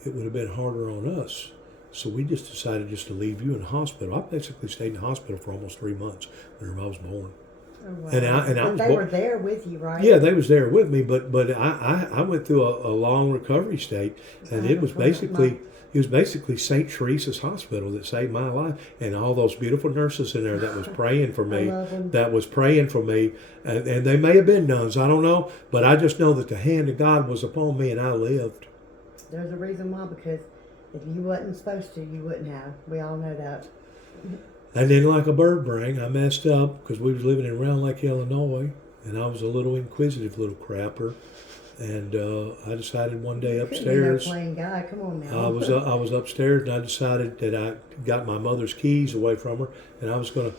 it would have been harder on us. So we just decided just to leave you in the hospital. I basically stayed in the hospital for almost 3 months whenever I was born. Oh, wow. And I But was they born. were there with you, right? Yeah, they was there with me, but I went through a long recovery state, and I it was have a friend of basically St. Teresa's Hospital that saved my life, and all those beautiful nurses in there that was praying for me, love 'em. and they may have been nuns, I don't know, but I just know that the hand of God was upon me, and I lived. There's a reason why, because if you wasn't supposed to, you wouldn't have. We all know that. And then, like a bird brain, I messed up because we was living in Round Lake, Illinois, and I was a little inquisitive little crapper. And I decided one day Couldn't be upstairs, no plain guy. Come on now. I was upstairs, and I decided that I got my mother's keys away from her, and I was going to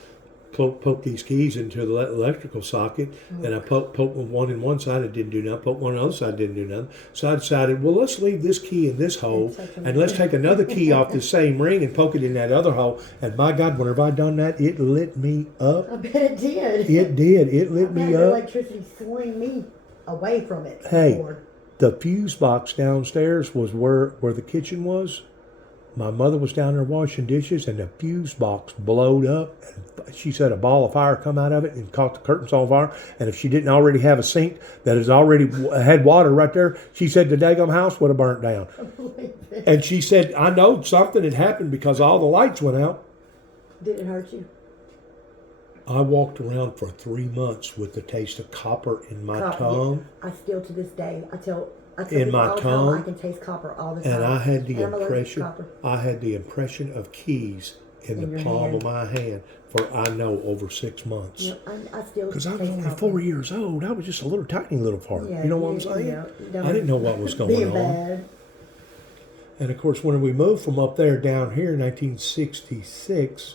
poke these keys into the electrical socket, and I poked one in one side, it didn't do nothing. Poked one on the other side, it didn't do nothing. So I decided, well, let's leave this key in this hole, and let's take another key off the same ring and poke it in that other hole. And by God, whenever I done that, it lit me up. I bet it did. It did. It lit I me had the up. electricity swing me away from it. Hey. before. The fuse box downstairs was where the kitchen was. My mother was down there washing dishes, and the fuse box blowed up. And she said a ball of fire come out of it and caught the curtains on fire. And if she didn't already have a sink that has already had water right there, she said the daggum house would have burnt down. And she said, I know something had happened because all the lights went out. Did it hurt you? I walked around for 3 months with the taste of copper in my Copper, tongue. I still to this day. I tell In people my all the tongue. time, I can taste copper all the time. And I had the And I'm allergic to impression, copper. of keys in In the your palm hand. of my hand for I know over 6 months. Yep, I still Because I was taste only copper. 4 years old. I was just a little tiny little fart. Yeah, You know what I'm you- saying? yeah, I didn't know what was going Being on. bad. And of course, when we moved from up there down here in 1966,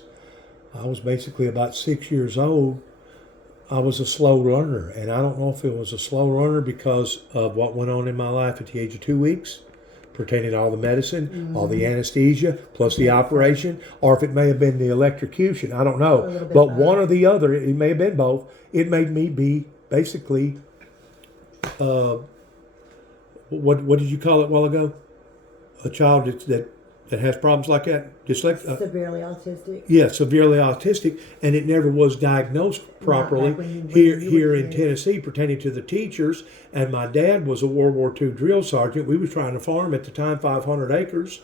I was basically about 6 years old. I was a slow learner, and I don't know if it was a slow learner because of what went on in my life at the age of 2 weeks, pertaining to all the medicine, all the anesthesia, plus the operation, or if it may have been the electrocution. I don't A know. little bit But both. one or the other, it may have been both. It made me be basically, what did you call it a while ago? A child that has problems like that, dyslexia. Severely autistic. Yeah, severely autistic, and it never was diagnosed properly like when you here were in a kid. Tennessee, pertaining to the teachers. And my dad was a World War II drill sergeant. We was trying to farm at the time, 500 acres.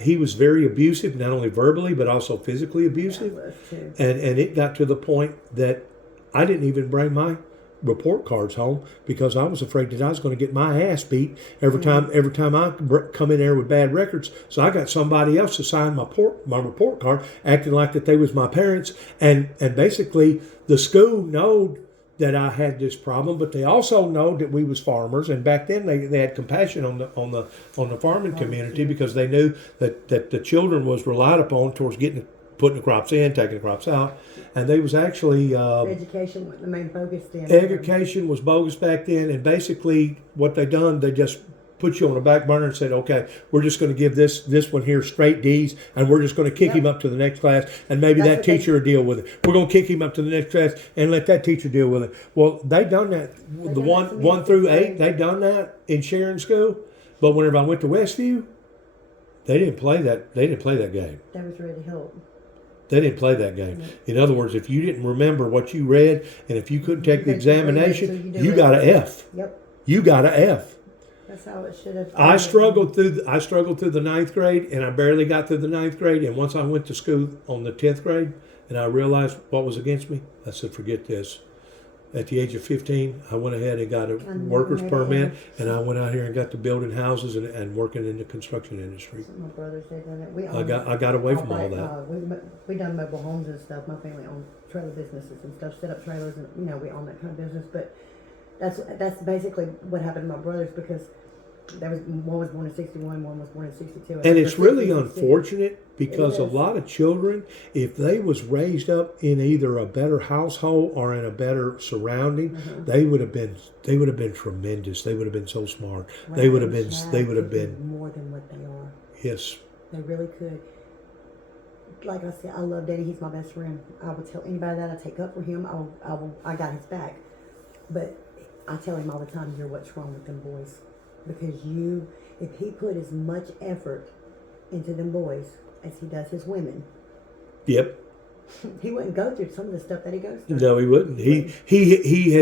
He was very abusive, not only verbally but also physically I abusive. was too. And it got to the point that I didn't even bring my report cards home because I was afraid that I was going to get my ass beat every time I come in there with bad records. So I got somebody else to sign my report card, acting like that they was my parents, and basically the school knowed that I had this problem, but they also know that we was farmers, and back then they had compassion on the farming community because they knew that the children was relied upon towards putting the crops in, taking the crops out, and they was actually education wasn't the main focus then. education was bogus back then, and basically what they done, they just put you on the back burner and said, okay, we're just going to give this one here straight D's, and we're just going to kick him up to the next class, and maybe that teacher will deal with it. We're going to kick him up to the next class and let that teacher deal with it. Well, they done that. The one through 8, they done that in Sharon School, but whenever I went to Westview, they didn't play that. They didn't play that game. That was ready to help. They didn't play that game. In other words, if you didn't remember what you read, and if you couldn't take the examination, you got an F. Yep. You got an F. That's how it should have. I struggled through the 9th grade, and I barely got through the 9th grade. And once I went to school on the 10th grade, and I realized what was against me, I said, forget this. At the age of 15, I went ahead and got a worker's permit, and I went out here and got to building houses and working in the construction industry. My brothers did that. I got away from all that. We done mobile homes and stuff. My family owned trailer businesses and stuff, set up trailers, and we own that kind of business. But that's basically what happened to my brothers, because one was born in 61, one was born in 62. And it's really unfortunate because a lot of children, if they was raised up in either a better household or in a better surrounding, they would have been tremendous. They would have been so smart. They would have been more than what they are. Yes. They really could. Like I said, I love Daddy. He's my best friend. I would tell anybody that I take up for him. I got his back. But I tell him all the time, you're what's wrong with them boys. Because if he put as much effort into them boys as he does his women, yep, he wouldn't go through some of the stuff that he goes through. No, he wouldn't. He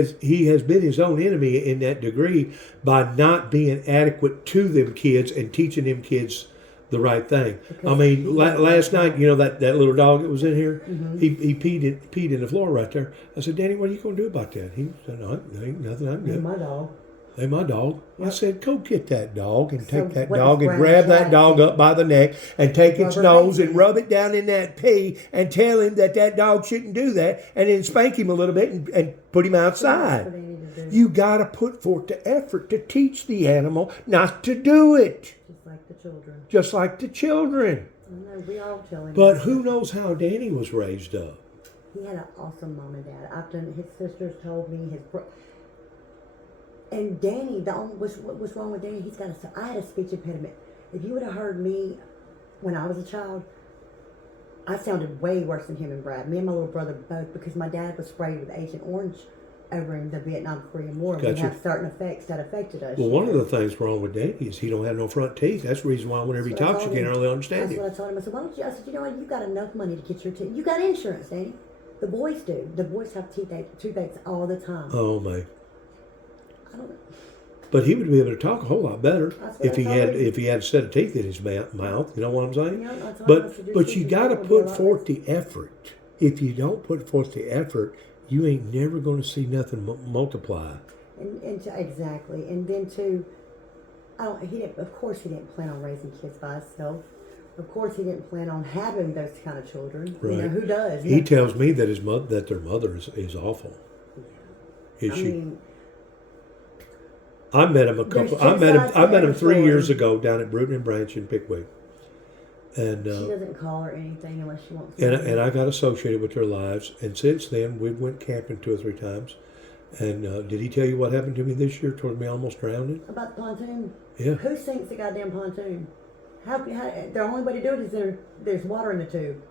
has been his own enemy in that degree by not being adequate to them kids and teaching them kids the right thing. Because I mean, last night, that little dog that was in here, he peed in the floor right there. I said, Danny, what are you going to do about that? He said, no, ain't nothing. I'm good. My dog. Hey, my dog. Yep. I said, go get that dog and take that what dog and grab that dog up by the neck and take its nose and rub it down in that pee and tell him that dog shouldn't do that, and then spank him a little bit and put him outside. You got to put forth the effort to teach the animal not to do it. Just like the children. I know, we all tell him. But who knows how Danny was raised up? He had an awesome mom and dad. His sisters told me, and Danny, what's wrong with Danny? I had a speech impediment. If you would have heard me when I was a child, I sounded way worse than him and Brad. Me and my little brother both, because my dad was sprayed with Agent Orange over in the Vietnam-Korean War. Gotcha. We have certain effects that affected us. Well, one of the things wrong with Danny is he don't have no front teeth. That's the reason why whenever he talks, you can't really understand him. That's what I told him. I said, why don't you? I said, you know what? You got enough money to get your teeth. You got insurance, Danny. The boys do. The boys have toothaches all the time. Oh, my. I don't know. But he would be able to talk a whole lot better if he had a set of teeth in his mouth. You know what I'm saying? Yeah, but you got to put forth the effort. If you don't put forth the effort, you ain't never going to see nothing multiply. Exactly. And then too, of course he didn't plan on raising kids by himself. Of course he didn't plan on having those kind of children. Right. Who does? He tells me that their mother is awful. Yeah. Is she? I met him I met him 3 years ago down at Bruton and Branch in Pickwick. And she doesn't call or anything unless she wants to. And I got associated with their lives. And since then, we went camping 2 or 3 times. And did he tell you what happened to me this year toward me almost drowning? About the pontoon? Yeah. Who sinks the goddamn pontoon? How the only way to do it is there's water in the tube.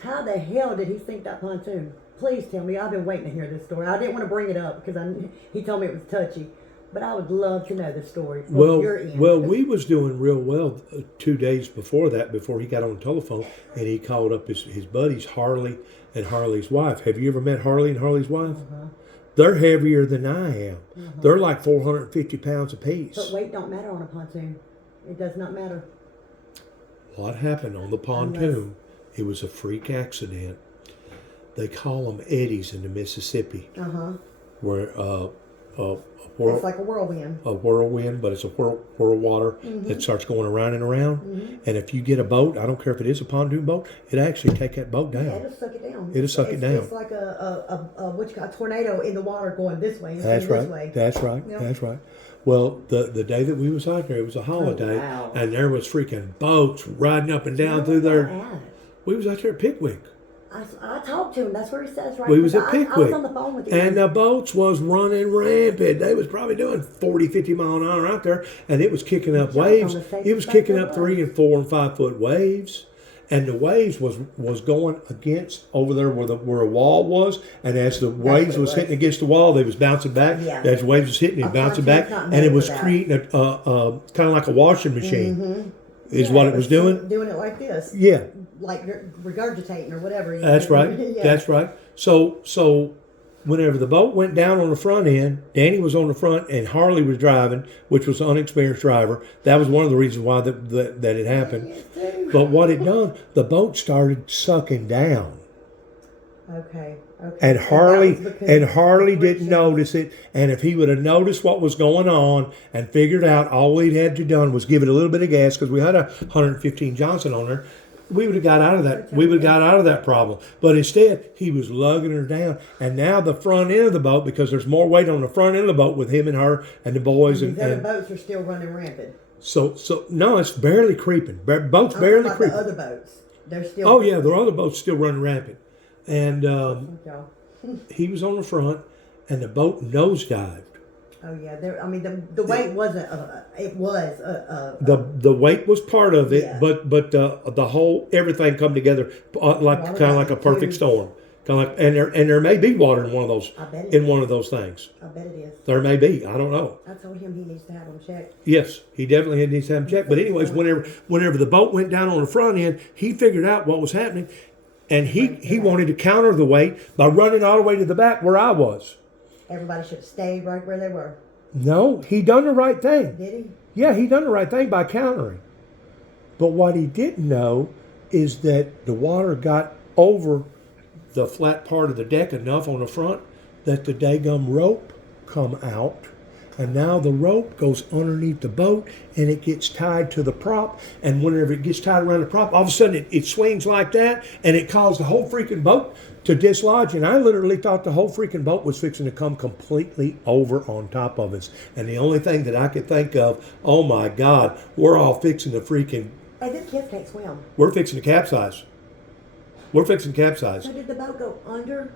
How the hell did he sink that pontoon? Please tell me. I've been waiting to hear this story. I didn't want to bring it up because he told me it was touchy. But I would love to know the story. Well, we was doing real well 2 days before that, before he got on the telephone, and he called up his buddies, Harley and Harley's wife. Have you ever met Harley and Harley's wife? Uh-huh. They're heavier than I am. Uh-huh. They're like 450 pounds apiece. But weight don't matter on a pontoon. It does not matter. What happened on the pontoon? It was a freak accident. They call them eddies in the Mississippi. Uh-huh. where It's like a whirlwind. a whirlwind, but it's a whirl of water that starts going around and around. And if you get a boat, I don't care if it is a pontoon boat, it actually take that boat down. Yeah, it'll suck it down. It'll suck it down. It's like a tornado in the water going this way. That's This right. way. That's right. Yep. That's right. Well, the day that we was out there, it was a holiday, wow. and there was freaking boats riding up and down Where through was there. y'all at? We was out there at Pickwick. I talked to him. That's where he says right. We was because at I was Pickwick. on the phone with him. And the boats was running rampant. They was probably doing 40, 50 mile an hour out there, and it was kicking up Jumped on waves. the same It was spot kicking there up was. 3 and 4 and 5 foot waves. And the waves was going against over there where a wall was, and as the waves what it was was. hitting against the wall, they was bouncing back. Yeah. As the waves was hitting, it A bouncing pontoon's back, not and made it was for that. creating a kind of like a washing machine. Is Yeah, what it was doing. Doing it like this. Yeah, Like regurgitating or whatever. that's right. Yeah. That's right. So whenever the boat went down on the front end, Danny was on the front and Harley was driving, which was an unexperienced driver. That was one of the reasons why that it happened. Yes, too. But what it done, the boat started sucking down. Okay. And that Harley was because and of Harley the didn't friction. notice it. And if he would have noticed what was going on and figured out, all we'd had to done was give it a little bit of gas because we had a 115 Johnson on there. We would have got out of that. We would have got out of that problem. But instead, he was lugging her down. And now the front end of the boat, because there's more weight on the front end of the boat with him and her and the boys These other and boats are still running rampant. so no, it's barely creeping. Boats I'm barely talking about creeping. the other boats. They're still. Oh yeah, there are other boats still running rampant. And Y'all. he was on the front, and the boat nosedived. Oh yeah, I mean the weight wasn't. It was. The weight was part of it, Yeah. but the whole everything come together like Water kind of like a got perfect too. storm. Kind of like, and there may be water in one of those I bet it in is. one of those things. I bet it is. There may be. I don't know. I told him he needs to have them checked. Yes, he definitely needs to have them checked. But anyways, whenever the boat went down on the front end, he figured out what was happening, and he wanted to counter the weight by running all the way to the back where I was. Everybody should have stayed right where they were. No, he done the right thing. Did he? Yeah, he done the right thing by countering. But what he didn't know is that the water got over the flat part of the deck enough on the front that the daggum rope come out. And now the rope goes underneath the boat and it gets tied to the prop. And whenever it gets tied around the prop, all of a sudden it swings like that and it caused the whole freaking boat to dislodge. And I literally thought the whole freaking boat was fixing to come completely over on top of us. And the only thing that I could think of, oh my God, we're all fixing to freaking, Hey, them kids can't swim. we're fixing to capsize. We're fixing to capsize. So did the boat go under?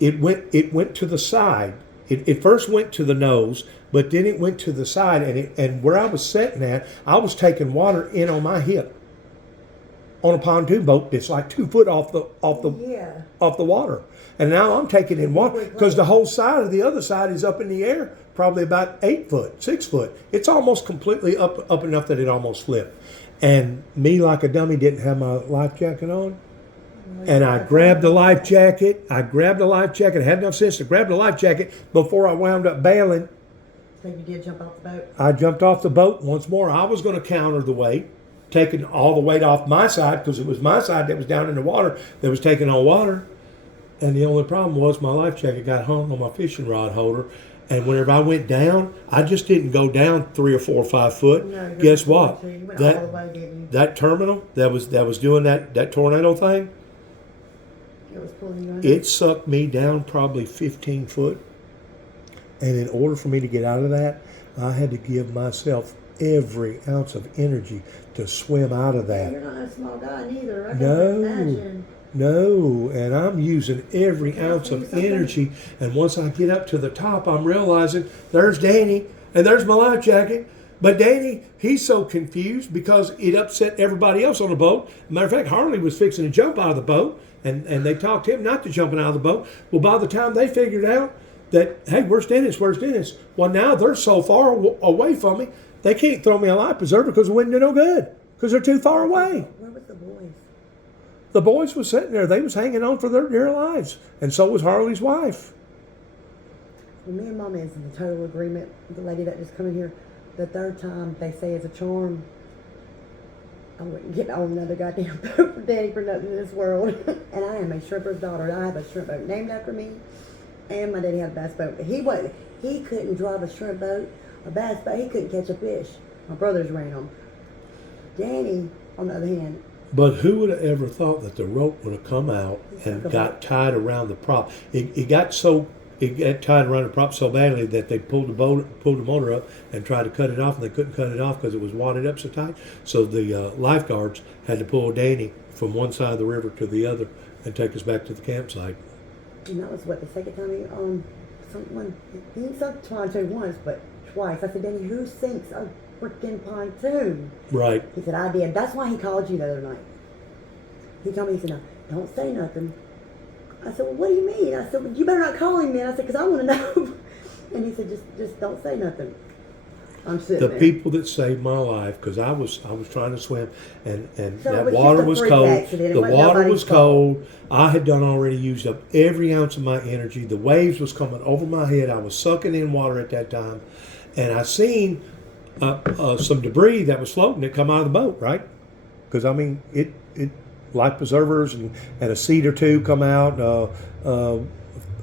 It went to the side. It first went to the nose, but then it went to the side, and where I was sitting at, I was taking water in on my hip on a pontoon boat that's like 2 foot off the Yeah. off the water, and now I'm taking in water because the whole side of the other side is up in the air, probably about 8 foot, 6 foot. It's almost completely up enough that it almost flipped, and me like a dummy didn't have my life jacket on. And I grabbed the life jacket. I had enough sense to grab the life jacket before I wound up bailing. So you did jump off the boat? I jumped off the boat once more. I was going to counter the weight, taking all the weight off my side because it was my side that was down in the water that was taking on water. And the only problem was my life jacket got hung on my fishing rod holder. And whenever I went down, I just didn't go down 3 or 4 or 5 foot. No, Guess what? You went all the way, didn't you? That terminal that was doing that tornado thing, It was pulling you under. it sucked me down probably 15 foot. And in order for me to get out of that, I had to give myself every ounce of energy to swim out of that. You're not a small guy neither. I can No. imagine. No, and I'm using every ounce of energy. And once I get up to the top, I'm realizing there's Danny and there's my life jacket. But Danny, he's so confused because it upset everybody else on the boat. Matter of fact, Harley was fixing to jump out of the boat, and they talked him not to jumping out of the boat. Well, by the time they figured out that, hey, where's Dennis? Where's Dennis? Well, now they're so far away from me, they can't throw me a life preserver because it wouldn't do no good because they're too far away. Where was the boys? The boys was sitting there. They was hanging on for their dear lives. And so was Harley's wife. Well, me and Mama is in total agreement. The lady that just come in here, the third time they say it's a charm. I wouldn't get on another goddamn boat for Daddy for nothing in this world. And I am a stripper's daughter. I have a shrimp boat named after me. And my daddy had a bass boat. But he couldn't drive a shrimp boat, a bass boat. He couldn't catch a fish. My brothers ran them. Danny, on the other hand, But who would have ever thought that the rope would have come out and got tied around the prop? It got tied around the prop so badly that they pulled the motor up and tried to cut it off, and they couldn't cut it off because it was wadded up so tight. So the lifeguards had to pull Danny from one side of the river to the other and take us back to the campsite. and that was what, the second time he sunk a pontoon once, but twice. I said, Danny, who sinks a freaking pontoon? Right. He said, I did. That's why he called you the other night. He told me, he said, no, don't say nothing. I said, well, what do you mean? I said, well, you better not call him then. I said, because I want to know. And he said, just don't say nothing. I'm sitting The there. people that saved my life, because I was trying to swim, and So that it was water just a was freak cold. accident. It The wasn't water nobody's was fault. cold. I had done already used up every ounce of my energy. The waves was coming over my head. I was sucking in water at that time, and I seen some debris that was floating that come out of the boat, right? Because I mean, it life preservers and a seat or two come out.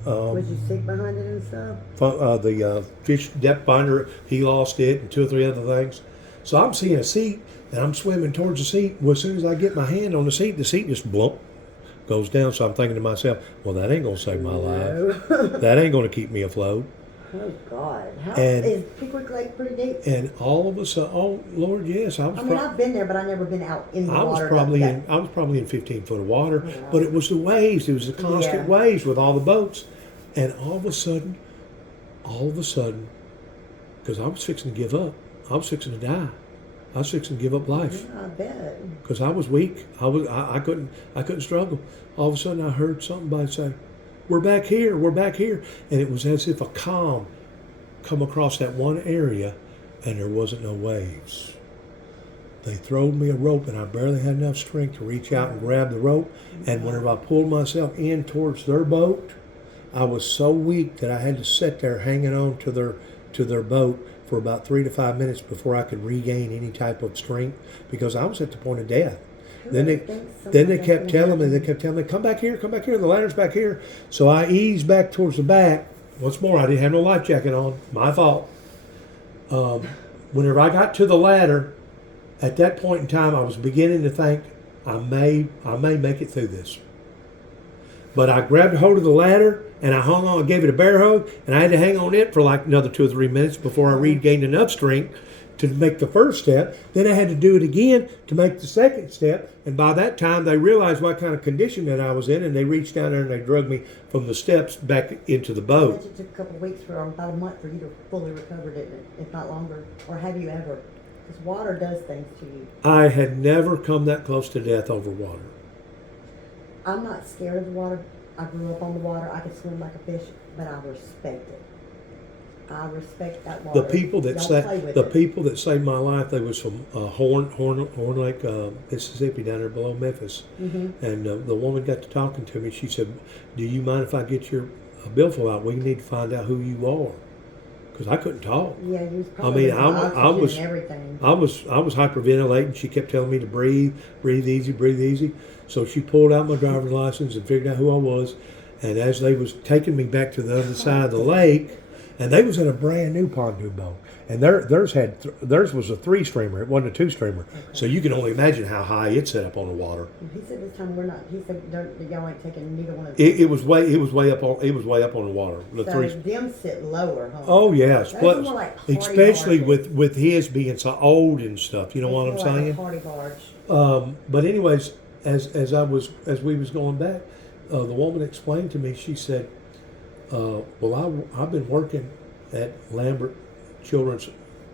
Was you sick behind it and stuff? The fish depth finder, he lost it, and 2 or 3 other things. So I'm seeing a seat, and I'm swimming towards the seat. Well, as soon as I get my hand on the seat just blump, goes down. So I'm thinking to myself, well, that ain't gonna save my life. That ain't gonna keep me afloat. Oh God! And- Is Pickwick Lake pretty deep? And all of a sudden, oh Lord, yes, I mean, I've been there, but I've never been out in the I was water. probably like that. I was probably in 15 foot of water, Yeah. but it was the waves. It was the constant Yeah. waves with all the boats, and all of a sudden, because I was fixing to give up. I was fixing to die. I was fixing to give up life Yeah, I bet. because I was weak. I couldn't struggle. All of a sudden, I heard somebody say, "We're back here. We're back here," and it was as if a calm come across that one area, and there wasn't no waves. They throwed me a rope, and I barely had enough strength to reach out and grab the rope. And whenever I pulled myself in towards their boat, I was so weak that I had to sit there hanging on to their boat for about 3 to 5 minutes before I could regain any type of strength, because I was at the point of death. Then they kept telling me, come back here, the ladder's back here. So I eased back towards the back. Once more, I didn't have no life jacket on. My fault. Whenever I got to the ladder, at that point in time, I was beginning to think, I may make it through this. But I grabbed a hold of the ladder, and I hung on, gave it a bear hug, and I had to hang on it for like another 2 or 3 minutes before I regained enough strength to make the first step. Then I had to do it again to make the second step. And by that time, they realized what kind of condition that I was in, and they reached down there and they dragged me from the steps back into the boat. It took a couple of weeks or about a month for you to fully recover, didn't it? If not longer. Or have you ever? Because water does things to you. I had never come that close to death over water. I'm not scared of the water. I grew up on the water. I could swim like a fish, but I respect it. I respect that water. The people that Don't play with it. people that saved my life, they was from Horn Lake, Mississippi, down there below Memphis. Mm-hmm. And the woman got to talking to me. She said, "Do you mind if I get your billfold out? We need to find out who you are." Because I couldn't talk. Yeah, you was probably I was and everything. I was hyperventilating. She kept telling me to breathe easy. So she pulled out my driver's license and figured out who I was. And as they was taking me back to the other side of the lake, and they was in a brand new pontoon boat, and theirs was a 3-streamer. It wasn't a 2-streamer. Okay. So you can only imagine how high it set up on the water. He said this time we're not. He said y'all ain't taking neither one of them. It was way up on the water. The So 3. them sit lower, huh? Oh yes, Those plus are more like party especially barges. with his being so old and stuff. You know what I'm It's more like a saying? party barge. But anyways, as we was going back, the woman explained to me. She said, "Well, I've been working at Lambert Children's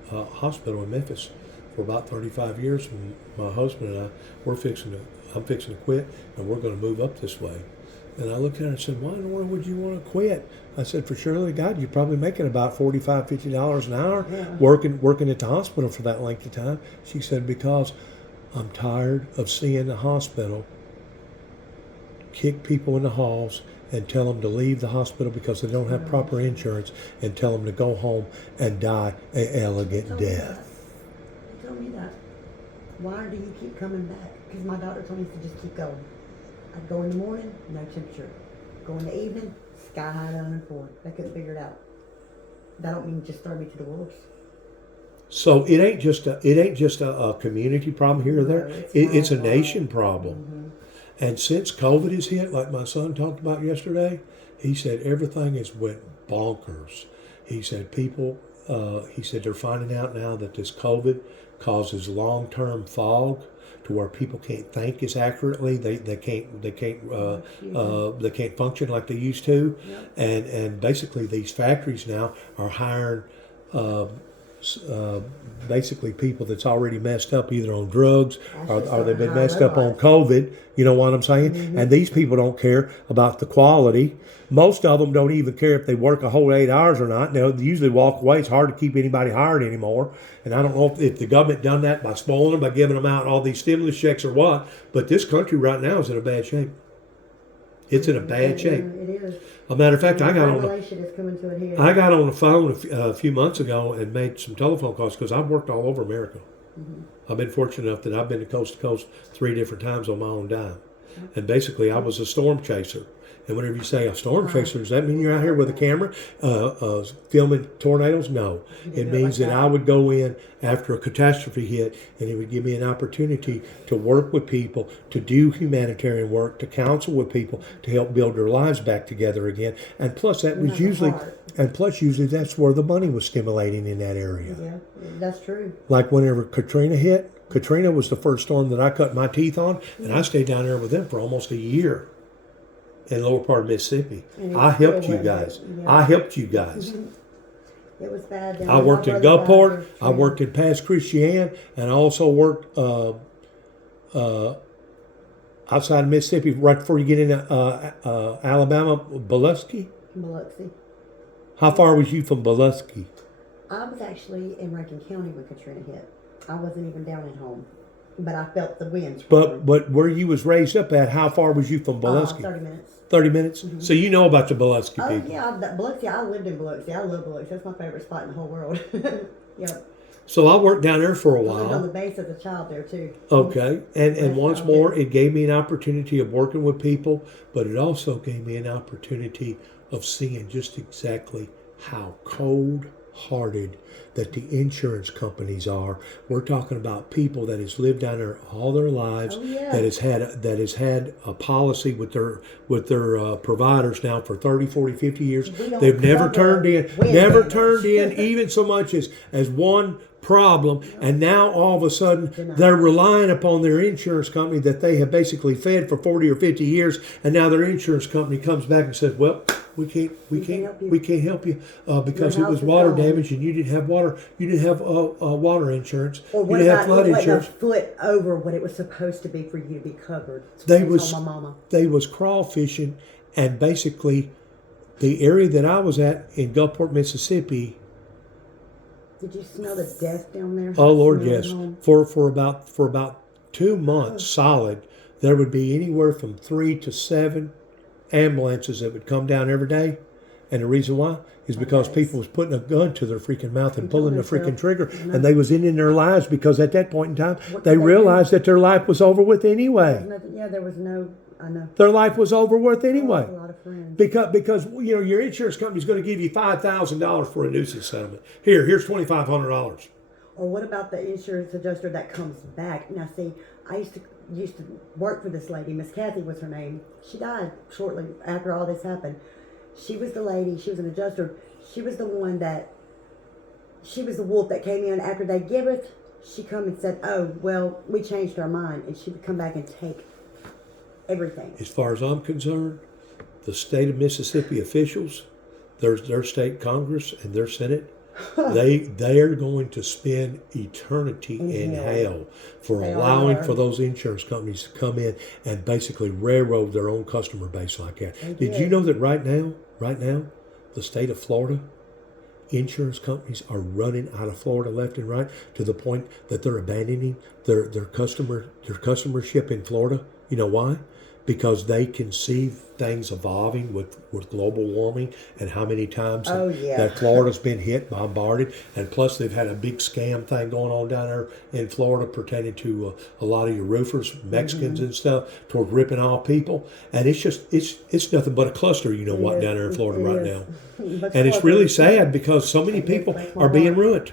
Hospital in Memphis for about 35 years. And my husband and I'm fixing to quit, and we're going to move up this way." And I looked at her and said, "Why in the world would you want to quit?" I said, "For surely God, you're probably making about $45, $50 an hour working at the hospital for that length of time." She said, "Because I'm tired of seeing the hospital kick people in the halls and tell them to leave the hospital because they don't have proper insurance, and tell them to go home and die an elegant Tell me death." that. Tell me that. Why do you keep coming back? Because my doctor told me to just keep going. I'd go in the morning, no temperature. Go in the evening, sky high to unemployed. They couldn't figure it out. That don't mean just throw me to the wolves. So it ain't just a community problem here or there. No, It's a worldwide. nation problem. And since COVID has hit, like my son talked about yesterday, he said everything has went bonkers. He said they're finding out now that this COVID causes long-term fog to where people can't think as accurately. They can't function like they used to. Yep. And basically these factories now are hiring basically people that's already messed up either on drugs or they've been messed up on COVID. You know what I'm saying? And these people don't care about the quality. Most of them don't even care if they work a whole 8 hours or not. They usually walk away. It's hard to keep anybody hired anymore. And I don't know if the government done that by spoiling them, by giving them out all these stimulus checks or what. But this country right now is in a bad shape. It's in a bad shape. It is. A matter of fact, I got on Revelation is coming to it here. the phone a few months ago and made some telephone calls because I've worked all over America. I've been fortunate enough that I've been to coast 3 different times on my own dime. And basically, I was a storm chaser. And whenever you say a storm chaser, does that mean you're out here with a camera filming tornadoes? No. It means that I would go in after a catastrophe hit and it would give me an opportunity to work with people, to do humanitarian work, to counsel with people, to help build their lives back together again. And plus that was usually that's where the money was stimulating in that area. Yeah, that's true. Like whenever Katrina hit, Katrina was the first storm that I cut my teeth on, and I stayed down there with them for almost a year in the lower part of Mississippi. I helped you guys. I helped you guys. It was bad. I worked in Gulfport. I worked in Pass Christian, and I also worked outside Mississippi right before you get into Alabama, Biloxi. Biloxi. How far was you from Biloxi? I was actually in Rankin County when Katrina hit. I wasn't even down at home, but I felt the winds. But where you was raised up at, how far was you from Biloxi? 30 minutes. 30 minutes? So you know about the Biloxi Oh, people. yeah, Biloxi. I lived in Biloxi. I love Biloxi. That's my favorite spot in the whole world. Yep. So I worked down there for a I lived on while. the base as a child there, too. Okay. And That's once how more, good. it gave me an opportunity of working with people, but it also gave me an opportunity of seeing just exactly how cold-hearted that the insurance companies are. We're talking about people that has lived down there all their lives, that has had a policy with their providers now for 30, 40, 50 years. They've never turned in even so much as one problem, and now all of a sudden they're relying upon their insurance company that they have basically fed for 40 or 50 years, and now their insurance company comes back and says, well, we can't help you because it was water damage and you didn't have water water insurance. Or what you didn't about have flood you insurance. a foot over what it was supposed to be for you to be covered? They I was told my mama. they was crawfishing, and basically the area that I was at in Gulfport, Mississippi. Did you smell the death down there? Oh Lord, Smell yes. it home? For about 2 months solid, there would be anywhere from 3 to 7 ambulances that would come down every day. And the reason why is because people was putting a gun to their freaking mouth and pulling the freaking trigger, and they was ending their lives because at that point in time they realized that their life was over with anyway. Yeah, there was no. I know. Their life was over with anyway. A lot of friends. Because you know your insurance company's going to give you $5,000 for a nuisance settlement. Here's $2,500. Or what about the insurance adjuster that comes back? Now, see, I used to work for this lady. Miss Kathy was her name. She died shortly after all this happened. She was the lady. She was an adjuster. She was the one she was the wolf that came in after they give it. She come and said, "Oh, well, we changed our mind," and she would come back and take everything. As far as I'm concerned, the state of Mississippi officials, their state Congress and their Senate, they are going to spend eternity in hell for allowing for those insurance companies to come in and basically railroad their own customer base like that. Did you know that right now, the state of Florida, insurance companies are running out of Florida left and right to the point that they're abandoning their customership in Florida? You know why? because they can see things evolving with global warming and how many times Oh, yeah. that Florida's been hit, bombarded, and plus they've had a big scam thing going on down there in Florida pertaining to a lot of your roofers, Mexicans and stuff, toward ripping off people, and it's nothing but a cluster, you know what, down there in Florida right now, and it's really sad because so many people are being ruined.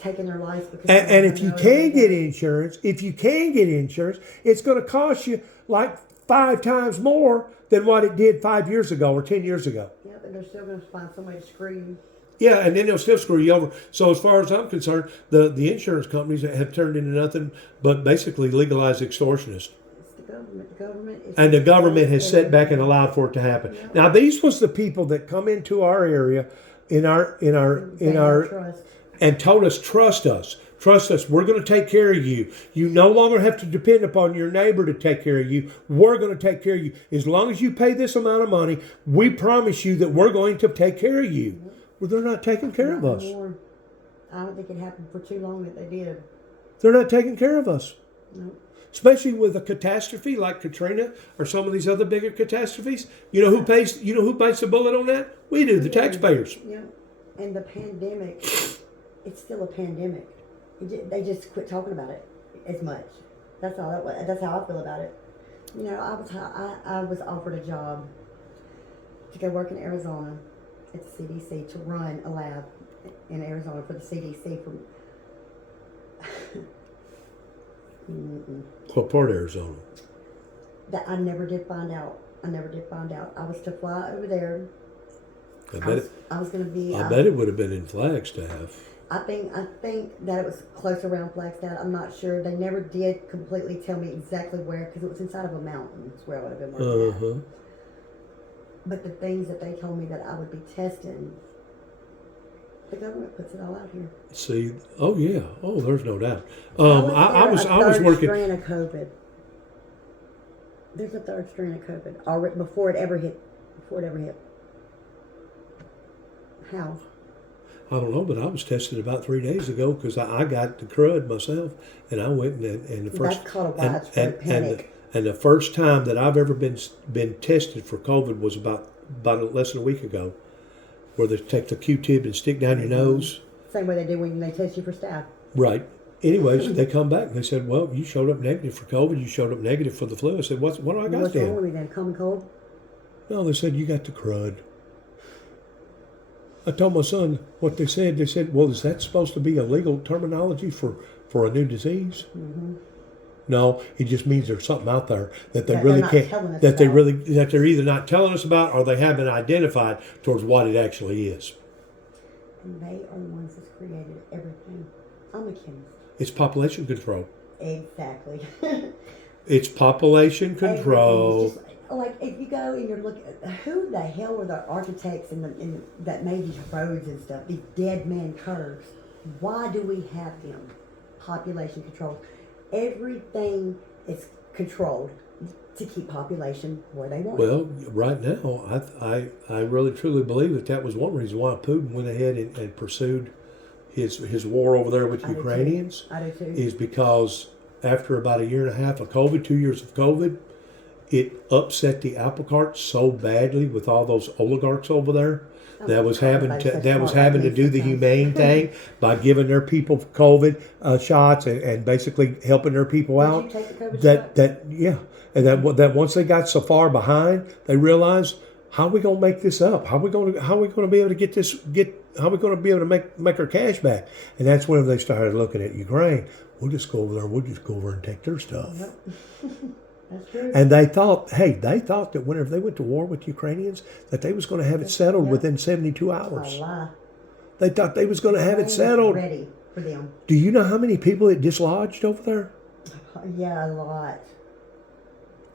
Taking their lives because And if you can get insurance, it's going to cost you like 5 times more than what it did 5 years ago or 10 years ago. Yeah, but they're still going to find some way to screw you. Yeah, and then they'll still screw you over. So as far as I'm concerned, the insurance companies have turned into nothing but basically legalized extortionists. It's the government. The government is. And the government has sat back and allowed for it to happen. Yeah. Now these was the people that come into our area, in our Trust. and told us, trust us. Trust us. We're going to take care of you. You no longer have to depend upon your neighbor to take care of you. We're going to take care of you. As long as you pay this amount of money, we promise you that we're going to take care of you. Well, they're not taking care of us. Anymore. I don't think it happened for too long that they did. They're not taking care of us. No. Especially with a catastrophe like Katrina or some of these other bigger catastrophes. You know who pays? You know who bites the bullet on that? We do, the taxpayers. Yeah. And the pandemic, it's still a pandemic. They just quit talking about it as much. That's all. That's how I feel about it. You know, I was offered a job to go work in Arizona at the CDC to run a lab in Arizona for the CDC. What part of Arizona? That I never did find out. I was to fly over there. I was going to be. I bet it would have been in Flagstaff. I think that it was close around Flagstaff. I'm not sure. They never did completely tell me exactly where, because it was inside of a mountain. That's where I would have been working at. But the things that they told me that I would be testing, the government puts it all out here. See, oh yeah, oh there's no doubt. I was working. Strand of COVID. There's a third strand of COVID already before it ever hit. How? I don't know, but I was tested about 3 days ago because I got the crud myself, and I went and the first. That's called a widespread panic. And the first time that I've ever been tested for COVID was about less than a week ago, where they take the Q-tip and stick down your nose. Same way they do when they test you for staph. Right. Anyways, they come back and they said, "Well, you showed up negative for COVID. You showed up negative for the flu." I said, "What do I got What's then?" wrong with me then? Common cold? No, they said you got the crud. I told my son what they said. They said, "Well, is that supposed to be a legal terminology for a new disease?" Mm-hmm. No, it just means there's something out there that they really can't. That they're either not telling us about or they haven't identified towards what it actually is. And they are the ones that's created everything. I'm a chemist. It's population control. Exactly. It's population control. Just, like if you go and you're looking, who the hell were the architects that made these roads and stuff? These dead man curves. Why do we have them? Population control. Everything is controlled to keep population where they want. Well, right now, I really truly believe that was one reason why Putin went ahead and pursued his war over there with Ukrainians. I do too. Is because after about a year and a half of COVID, 2 years of COVID, it upset the apple cart so badly with all those oligarchs over there that was having to do the humane thing by giving their people COVID shots and basically helping their people out. Did you take the COVID shot? And once they got so far behind, they realized, how are we going to make this up? How are we going to be able to get this? How are we going to be able to make our cash back? And that's when they started looking at Ukraine. We'll just go over there and take their stuff. Yep. That's true. And they thought that whenever they went to war with Ukrainians, that they was going to have it settled within 72 hours. That's a lie. They thought they was going to have it settled. Ready for them. Do you know how many people it dislodged over there? Yeah, a lot.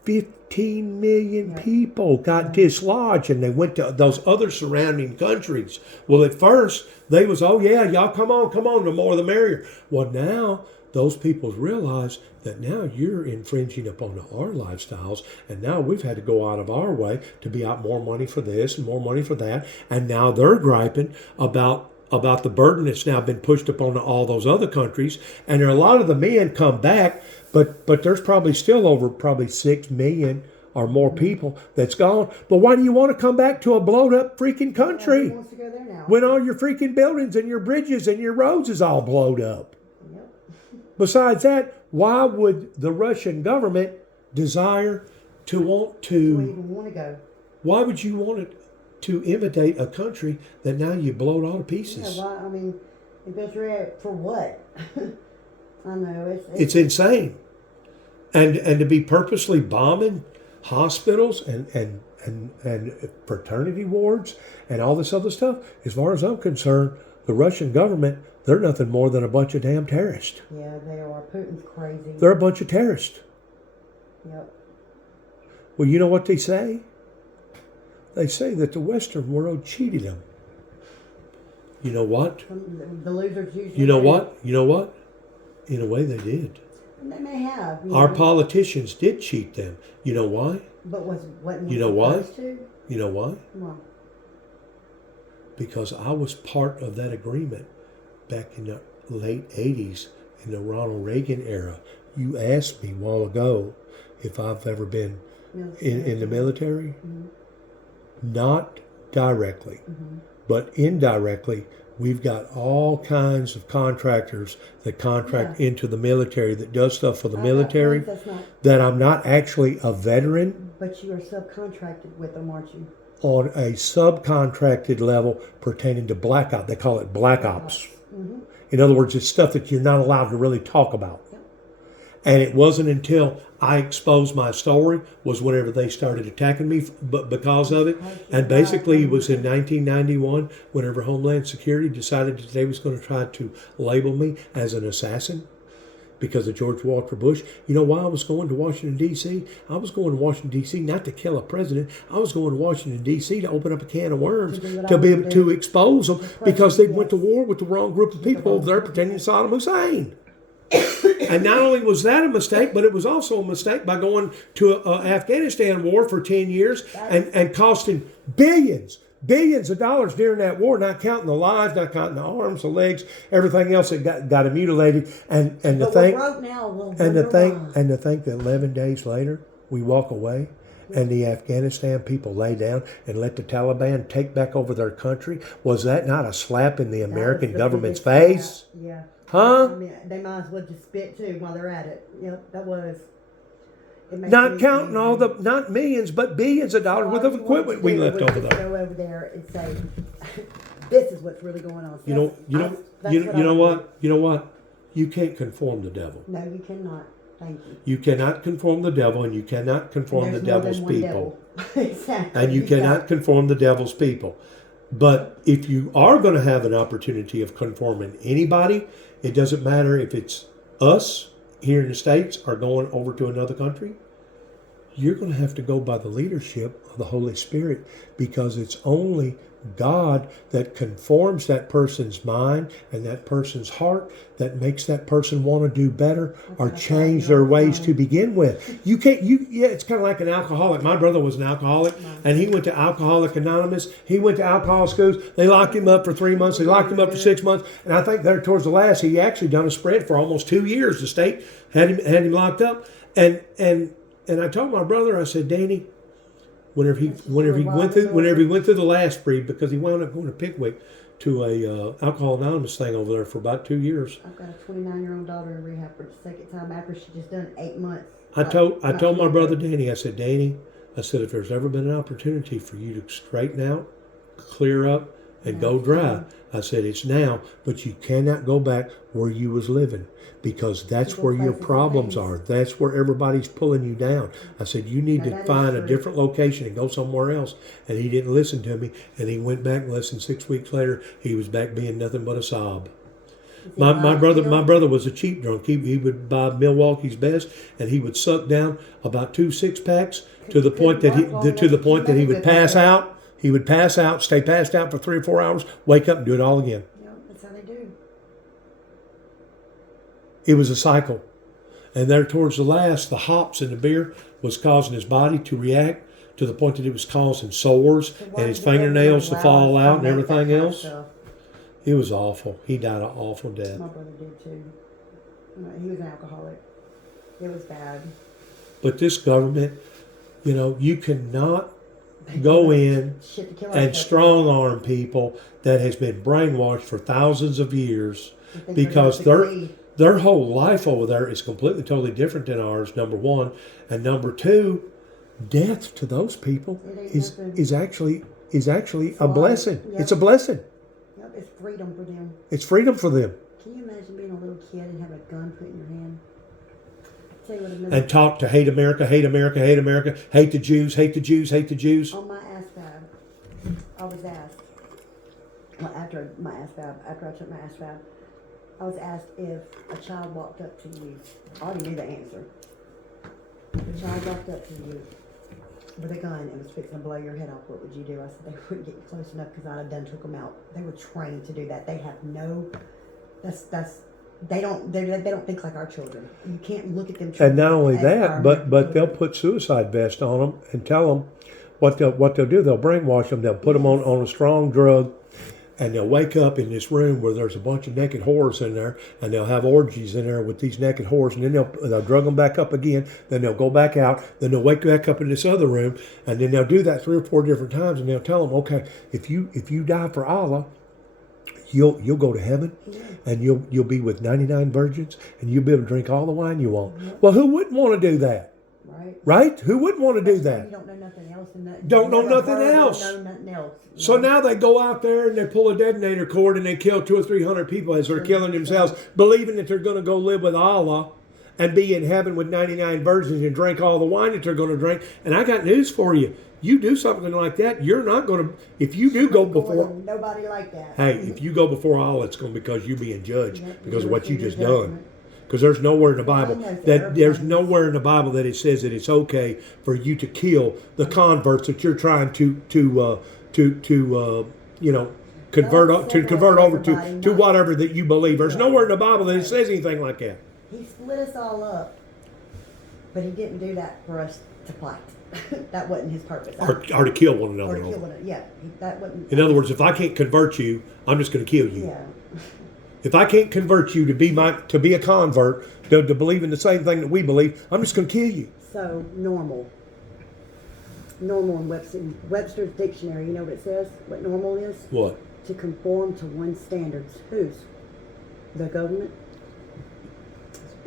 15 million people got dislodged, and they went to those other surrounding countries. Well, at first, they was, oh yeah, y'all come on, the more the merrier. Well, now, those people realize that now you're infringing upon our lifestyles, and now we've had to go out of our way to be out more money for this and more money for that, and now they're griping about about the burden that's now been pushed upon all those other countries. And there are a lot of the men come back, but there's probably still over probably 6 million or more people that's gone. But why do you want to come back to a blowed up freaking country Who wants to go there now? when all your freaking buildings and your bridges and your roads is all blowed up? Yep. Besides that, why would the Russian government desire to want Do we to, even want to go? why would you want it to imitate a country that now you blowed all to pieces? Yeah, why? I mean, infiltrate for what? I know It's insane. And to be purposely bombing hospitals and fraternity wards and all this other stuff, as far as I'm concerned, the Russian government, they're nothing more than a bunch of damn terrorists. Yeah, they are. Putin's crazy. They're a bunch of terrorists. Yep. Well, you know what they say? They say that the Western world cheated them. You know what? The losers usually. You know do. what? You know what? In a way, they did. They may have. Our politicians did cheat them. You know why? But wasn't You know why? supposed to? You know why? Why? Because I was part of that agreement back in the late 80s in the Ronald Reagan era. You asked me a while ago if I've ever been in the military. Mm-hmm. Not directly, Mm-hmm. but indirectly. We've got all kinds of contractors that contract into the military that does stuff for the military That's not, that I'm not actually a veteran but you are subcontracted with them, aren't you? on a subcontracted level pertaining to black ops. They call it black ops. Mm-hmm. In other words, it's stuff that you're not allowed to really talk about. Yep. And it wasn't until I exposed my story was whenever they started attacking me but because of it. And basically it was in 1991 whenever Homeland Security decided that they was going to try to label me as an assassin because of George Walker Bush. You know why I was going to Washington, D.C.? I was going to Washington, D.C. not to kill a president. I was going to Washington, D.C. to open up a can of worms to be able to expose them because they went to war with the wrong group of people over there pretending to Saddam Hussein. And not only was that a mistake, but it was also a mistake by going to an Afghanistan war for 10 years and costing billions of dollars during that war, not counting the lives, not counting the arms, the legs, everything else that got mutilated. And to But think, we're broke now. We'll and to wonder think, why. and to think that 11 days later we walk away. And the Afghanistan people lay down and let the Taliban take back over their country. Was that not a slap in the That was American the government's biggest- face? Yeah. Huh? I mean, they might as well just spit too while they're at it. Yep, that was. It makes Not me counting angry. all the, not millions, but billions of dollars worth of All you want equipment to we do left was over just there. Go over there and say, "This is what's really going on." You know what? You can't conform the devil. No, you cannot. Thank you. You cannot conform the devil, and you cannot conform the There's more than devil's one people. devil. Exactly. And you cannot conform the devil's people. But if you are going to have an opportunity of conforming anybody, it doesn't matter if it's us here in the States or going over to another country. You're going to have to go by the leadership of the Holy Spirit because it's only God that conforms that person's mind and that person's heart that makes that person want to do better or change their ways to begin with. You can't, it's kind of like an alcoholic. My brother was an alcoholic and he went to Alcoholics Anonymous. He went to alcohol schools. They locked him up for 3 months. They locked him up for 6 months. And I think there towards the last, he actually done a spread for almost 2 years. The state had him locked up. And I told my brother, I said, Danny, whenever he went through the last breed, because he wound up going to Pickwick to a Alcohol Anonymous thing over there for about 2 years. I've got a 29-year-old daughter in rehab for the second time after she just done 8 months. I told my brother Danny, I said, Danny, I said, if there's ever been an opportunity for you to straighten out, clear up, and go dry, I said, it's now, but you cannot go back where you was living because that's where your problems are. That's where everybody's pulling you down. I said, you need to find a different location and go somewhere else. And he didn't listen to me. And he went back less than 6 weeks later. He was back being nothing but a sob. My brother was a cheap drunk. He would buy Milwaukee's Best and he would suck down about 2 6-packs to the point that he would pass out. He would pass out, stay passed out for 3 or 4 hours, wake up and do it all again. Yeah, that's how they do. It was a cycle. And there towards the last, the hops in the beer was causing his body to react to the point that it was causing sores and his fingernails to fall out and everything else. It was awful. He died an awful death. My brother did too. He was an alcoholic. It was bad. But this government, you cannot go in Shit to kill and ourselves. strong arm people that has been brainwashed for thousands of years, I think because we're gonna succeed. their whole life over there is completely, totally different than ours, number one. And number two, death to those people It ain't is nothing. is actually It's a life. blessing. Yep. It's a blessing. Yep, it's freedom for them. It's freedom for them. Can you imagine being a little kid and having a gun put in your hand? Tell you what, And talk to hate America, hate America, hate America, hate the Jews, hate the Jews, hate the Jews. on my ASVAB, I was asked, well, after I took my ASVAB, I was asked if a child walked up to you. I already knew the answer. If a child walked up to you with a gun and was fixing to blow your head off, what would you do? I said they wouldn't get close enough because I'd have done took them out. They were trained to do that. They have no, they don't think like our children. You can't look at them. And not only as that, our but children. they'll put suicide vest on them and tell them what they'll do. They'll brainwash them. They'll put them on a strong drug, and they'll wake up in this room where there's a bunch of naked whores in there, and they'll have orgies in there with these naked whores, and then they'll drug them back up again. Then they'll go back out. Then they'll wake back up in this other room, and then they'll do that 3 or 4 different times, and they'll tell them, okay, if you die for Allah, you'll go to heaven, and you'll be with 99 virgins, and you'll be able to drink all the wine you want. Well, who wouldn't want to do that? Right? Who wouldn't want to do You that? don't know nothing else. Don't know nothing else. Don't know nothing else. So now they go out there and they pull a detonator cord and they kill 200 or 300 people as they're killing themselves, believing that they're going to go live with Allah and be in heaven with 99 virgins and drink all the wine that they're going to drink. And I got news for you. You do something like that, you're not going to, if you do go before, Nobody like that. hey, if you go before Allah, it's going to be because you're being judged Yeah, because of you're what you receiving just judgment. done. Because there's nowhere in the Bible knows that there's everything. nowhere in the Bible that it says that it's okay for you to kill the converts that you're trying to convert over to whatever that you believe. There's nowhere in the Bible that it says anything like that. He split us all up, but he didn't do that for us to fight. That wasn't his purpose. Or to kill one Or another. to kill one. Yeah, that wasn't. In other words, if I can't convert you, I'm just going to kill you. Yeah. If I can't convert you to be a convert, to believe in the same thing that we believe, I'm just going to kill you. So normal in Webster's dictionary. You know what it says? What normal is? What? To conform to one's standards. Whose? The government.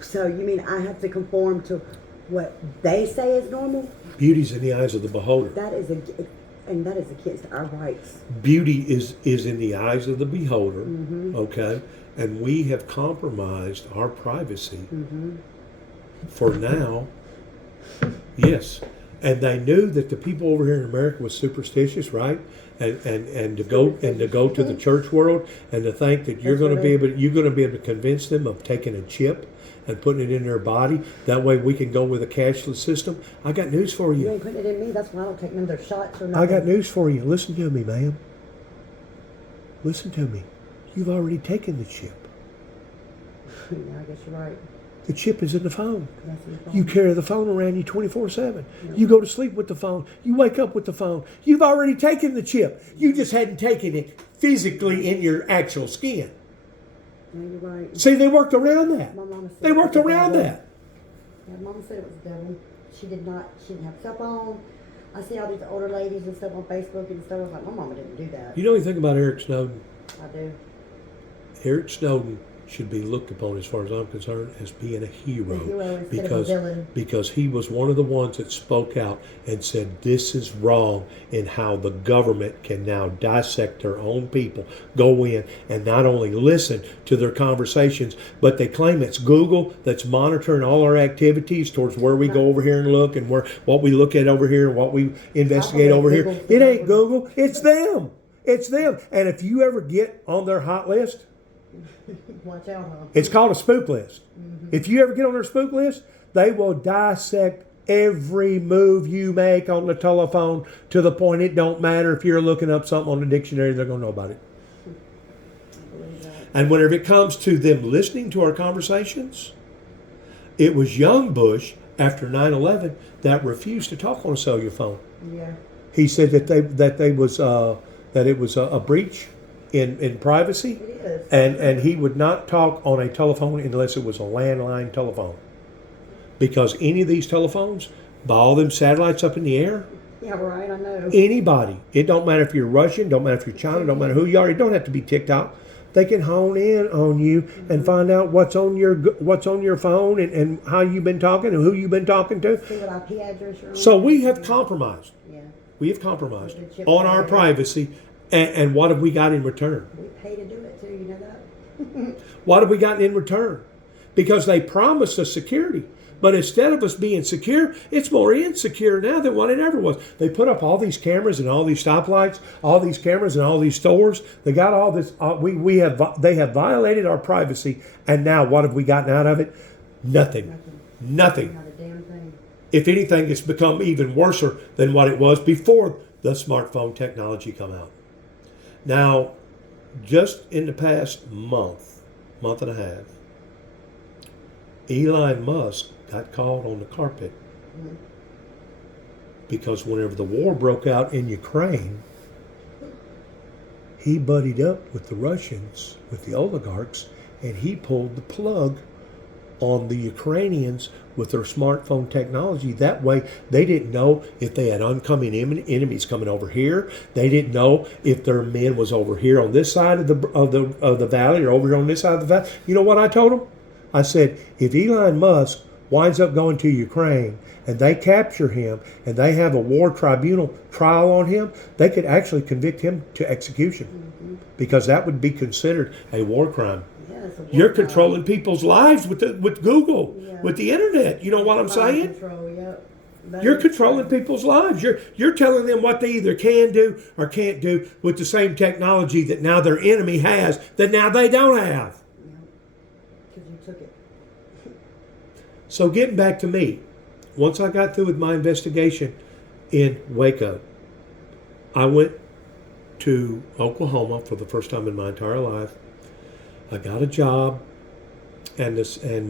So you mean I have to conform to what they say is normal? Beauty's in the eyes of the beholder. That is against our rights. Beauty is in the eyes of the beholder, okay? And we have compromised our privacy for now. Yes. And they knew that the people over here in America was superstitious, right? And to go to the church world and to think that you're going to be able to convince them of taking a chip and putting it in their body. That way we can go with a cashless system. I got news for You you. ain't putting it in me. That's why I don't take none of their shots or nothing. I got news for you. Listen to me, ma'am. Listen to me. You've already taken the chip. Yeah, I guess you're right. The chip is in the phone. That's your fault. You carry the phone around you 24/7. You go to sleep with the phone. You wake up with the phone. You've already taken the chip. You just hadn't taken it physically in your actual skin. Yeah, you're right. See, they worked around that. My mama said They it worked was the around devil. that. Yeah, Mama said it was the devil. She didn't have a cell phone. I see all these older ladies and stuff on Facebook and stuff. I was like, my mama didn't do that. You know anything about Eric Snowden? I do. Eric Snowden should be looked upon, as far as I'm concerned, as being a hero, A hero instead of a villain. because he was one of the ones that spoke out and said this is wrong in how the government can now dissect their own people, go in and not only listen to their conversations, but they claim it's Google that's monitoring all our activities towards where we go over here and look and what we look at over here and what we investigate over here. Google's It ain't the Google, it's them. It's them. And if you ever get on their hot list, Watch out, huh? it's called a spook list. If you ever get on their spook list, they will dissect every move you make on the telephone to the point it don't matter if you're looking up something on the dictionary, they're going to know about it. I believe that. And whenever it comes to them listening to our conversations, it was young Bush after 9/11 that refused to talk on a cellular phone. Yeah. He said that it was a breach in privacy. It is. And he would not talk on a telephone unless it was a landline telephone. Because any of these telephones, by all them satellites up in the air, Yeah, right, I know. anybody, it don't matter if you're Russian, don't matter if you're China, don't matter who you are, it don't have to be TikTok. They can hone in on you and find out what's on your phone and how you've been talking and who you've been talking to. See what IP address you're on. So we have compromised. Yeah. We have compromised With the chip on our there. privacy. And what have we got in return? We pay to do it too, you know that? What have we gotten in return? Because they promised us security. But instead of us being secure, it's more insecure now than what it ever was. They put up all these cameras and all these stoplights, all these cameras and all these stores. They got all this. They have violated our privacy. And now what have we gotten out of it? Nothing. Nothing. Not a damn thing. If anything, it's become even worse than what it was before the smartphone technology come out. Now, just in the past month and a half, Elon Musk got caught on the carpet because whenever the war broke out in Ukraine, he buddied up with the Russians, with the oligarchs, and he pulled the plug on the Ukrainians with their smartphone technology. That way, they didn't know if they had oncoming enemies coming over here. They didn't know if their men was over here on this side of the valley or over here on this side of the valley. You know what I told them? I said, if Elon Musk winds up going to Ukraine and they capture him and they have a war tribunal trial on him, they could actually convict him to execution because that would be considered a war crime. Yeah, it's a war You're crime. controlling people's lives with Google, Yeah. with the internet. You know what I'm Mind saying? Control, yep. That You're is controlling true. people's lives. You're telling them what they either can do or can't do with the same technology that now their enemy has that now they don't have. Because you took it. So getting back to me, once I got through with my investigation in Waco, I went to Oklahoma for the first time in my entire life. I got a job, and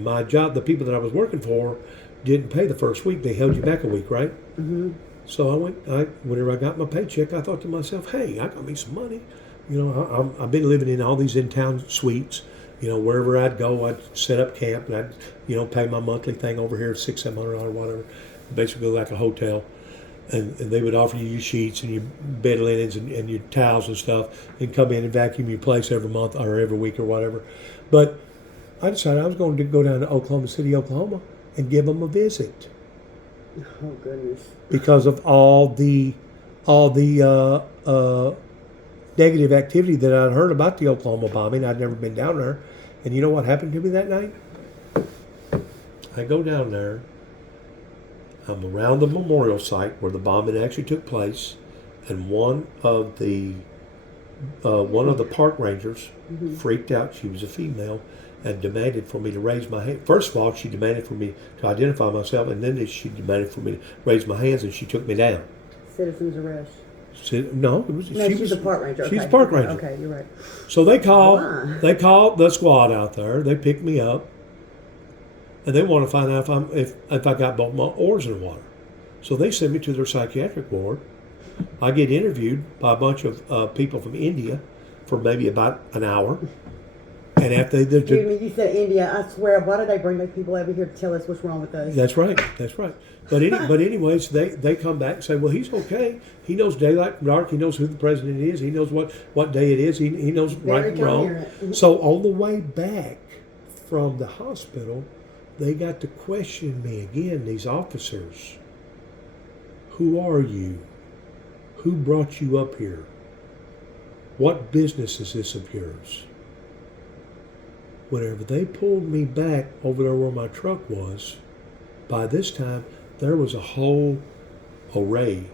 my job, the people that I was working for, didn't pay the first week. They held you back a week, right? Mm-hmm. So whenever I got my paycheck, I thought to myself, hey, I got me some money. You know, I've been living in all these in-town suites. You know, wherever I'd go, I'd set up camp and I'd, pay my monthly thing over here, $600-700 or whatever, basically like a hotel. And they would offer you your sheets and your bed linens and your towels and stuff and come in and vacuum your place every month or every week or whatever. But I decided I was going to go down to Oklahoma City, Oklahoma and give them a visit Oh, goodness. because of all the negative activity that I'd heard about the Oklahoma bombing. I'd never been down there. And you know what happened to me that night? I go down there. I'm around the memorial site where the bombing actually took place, and one of the park rangers freaked out. She was a female and demanded for me to raise my hand. First of all, she demanded for me to identify myself, and then she demanded for me to raise my hands, and she took me down. Citizen's arrest. No, it was, No, she's a park ranger. She's okay. a park ranger. Okay, you're right. So they called Why? the squad out there. They picked me up, and they want to find out if I got both my oars in the water. So they sent me to their psychiatric ward. I get interviewed by a bunch of people from India for maybe about an hour, and after they Excuse me, you said India. I swear, why do they bring those people over here to tell us what's wrong with us? That's right. But anyways, they come back and say, well, he's okay. He knows daylight from dark. He knows who the president is. He knows what day it is. He knows right Very and wrong. coherent. So on the way back from the hospital, they got to question me again, these officers. Who are you? Who brought you up here? What business is this of yours? Whenever they pulled me back over there where my truck was, by this time, there was a whole array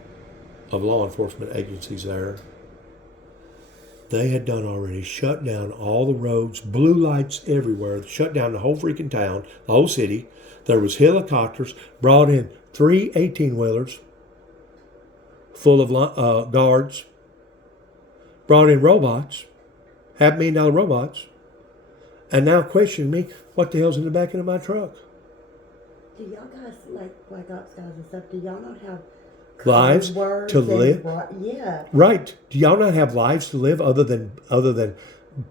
of law enforcement agencies there. They had done already shut down all the roads, blue lights everywhere, shut down the whole freaking town, the whole city. There was helicopters, brought in 3 18-wheelers full of guards, brought in robots, $500,000 robots, and now question me, what the hell's in the back of my truck? Do y'all guys, like Black Ops guys and stuff, do y'all not have lives Words to and live. Yeah. Right. Do y'all not have lives to live other than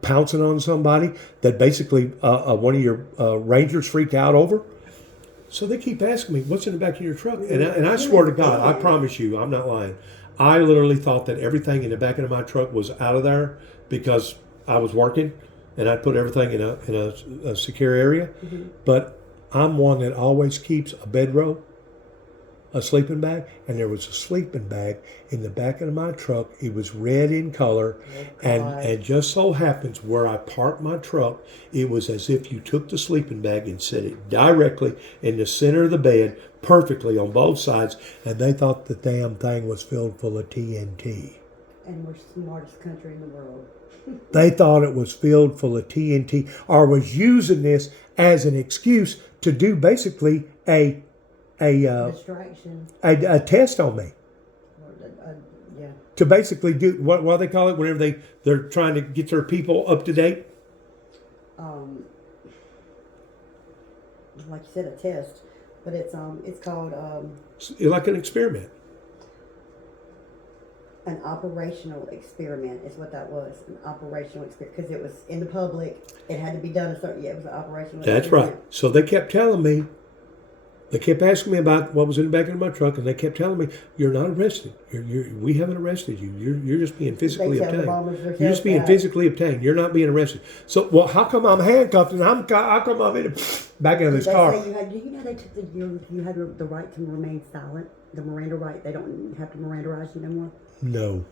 pouncing on somebody that basically one of your rangers freaked out over? So they keep asking me, what's in the back of your truck? And I swear to God, I promise you, I'm not lying. I literally thought that everything in the back of my truck was out of there because I was working and I'd put everything in a secure area. Mm-hmm. But I'm one that always keeps a bedroll, a sleeping bag, and there was a sleeping bag in the back of my truck. It was red in color, and just so happens where I parked my truck, it was as if you took the sleeping bag and set it directly in the center of the bed, perfectly on both sides, and they thought the damn thing was filled full of TNT. And we're the smartest country in the world. They thought it was filled full of TNT, or was using this as an excuse to do basically a Distraction. a test on me. Yeah. To basically do what do they call it whenever they're trying to get their people up to date? Like you said, a test, but it's called Like an experiment. an operational experiment is what that was. An operational experiment because it was in the public. It had to be done a certain. Yeah, it was an operational. That's experiment. right. So they kept telling me. They kept asking me about what was in the back of my truck, and they kept telling me, "You're not arrested. We haven't arrested you. You're just being physically obtained. You're just being physically obtained. You're not being arrested." So, well, how come I'm handcuffed and how come I'm in back in this car? Say do you know they took you had the right to remain silent, the Miranda right. They don't have to Mirandaize you no more. No,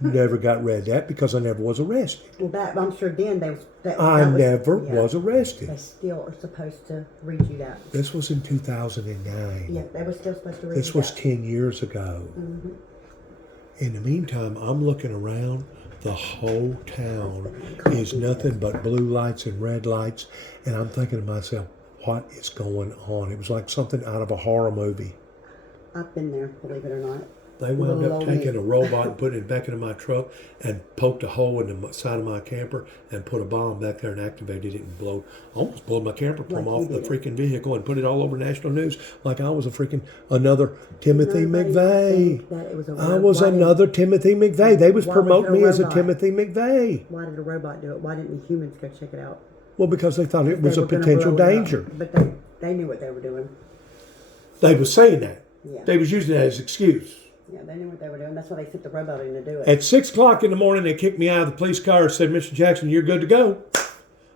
never got read that because I never was arrested. Well, I'm sure then I never was arrested. They still are supposed to read you that. This was in 2009. Yeah, they were still supposed to read This you was that. 10 years ago. Mm-hmm. In the meantime, I'm looking around. The whole town is nothing but blue lights and red lights. And I'm thinking to myself, what is going on? It was like something out of a horror movie. I've been there, believe it or not. They wound up taking a robot and putting it back into my truck and poked a hole in the side of my camper and put a bomb back there and activated it and almost blew my camper from off the freaking vehicle and put it all over national news like I was another Timothy McVeigh. I was another Timothy McVeigh. They was promoting me as a Timothy McVeigh. Why did a robot do it? Why didn't the humans go check it out? Well, because they thought it was a potential danger. But they knew what they were doing. They was saying that. Yeah. They was using that as an excuse. Yeah, they knew what they were doing. That's why they sent the robot in to do it. At 6 o'clock in the morning, they kicked me out of the police car and said, "Mr. Jackson, you're good to go."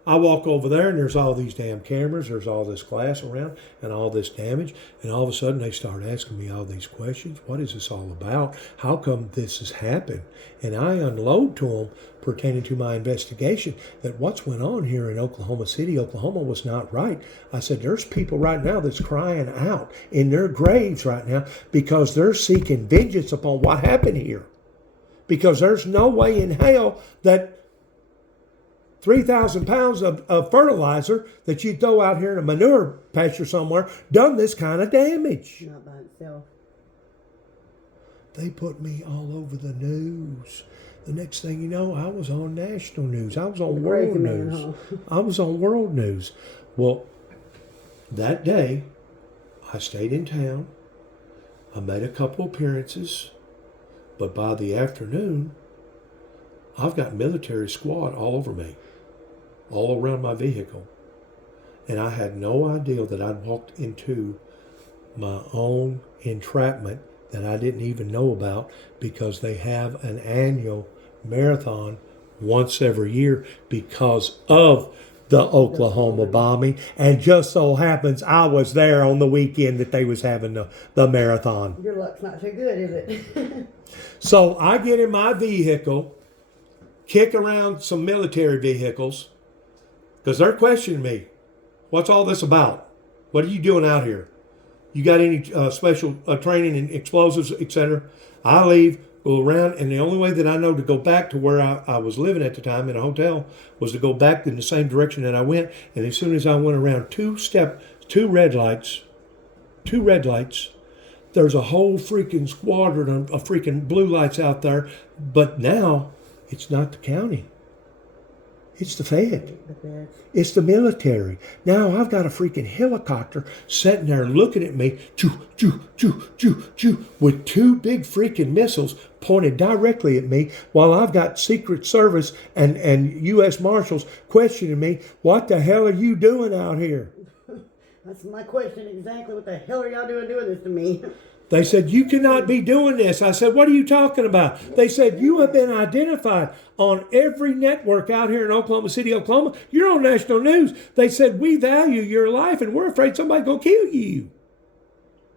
I walk over there, and there's all these damn cameras. There's all this glass around and all this damage. And all of a sudden, they start asking me all these questions. What is this all about? How come this has happened? And I unload to them pertaining to my investigation that what's went on here in Oklahoma City, Oklahoma was not right. I said, there's people right now that's crying out in their graves right now because they're seeking vengeance upon what happened here. Because there's no way in hell that 3,000 pounds of fertilizer that you throw out here in a manure patch or somewhere done this kind of damage. Not by itself. They put me all over the news. The next thing you know, I was on national news. I was on world news. I was on world news. Well, that day, I stayed in town. I made a couple appearances. But by the afternoon, I've got military squad all over me, all around my vehicle. And I had no idea that I'd walked into my own entrapment that I didn't even know about because they have an annual marathon once every year because of the Oklahoma bombing. And just so happens I was there on the weekend that they was having the marathon. Your luck's not too good, is it? So I get in my vehicle, kick around some military vehicles because they're questioning me. What's all this about? What are you doing out here? You got any special training in explosives, etc.? I leave, go around, and the only way that I know to go back to where I was living at the time in a hotel was to go back in the same direction that I went. And as soon as I went around two red lights, there's a whole freaking squadron of freaking blue lights out there. But now it's not the county. It's the Fed. The feds. It's the military. Now I've got a freaking helicopter sitting there looking at me, choo, choo, choo, choo, choo, with two big freaking missiles pointed directly at me while I've got Secret Service and U.S. Marshals questioning me, what the hell are you doing out here? That's my question exactly. What the hell are y'all doing this to me? They said, you cannot be doing this. I said, what are you talking about? They said, you have been identified on every network out here in Oklahoma City, Oklahoma. You're on national news. They said, we value your life and we're afraid somebody's going to kill you.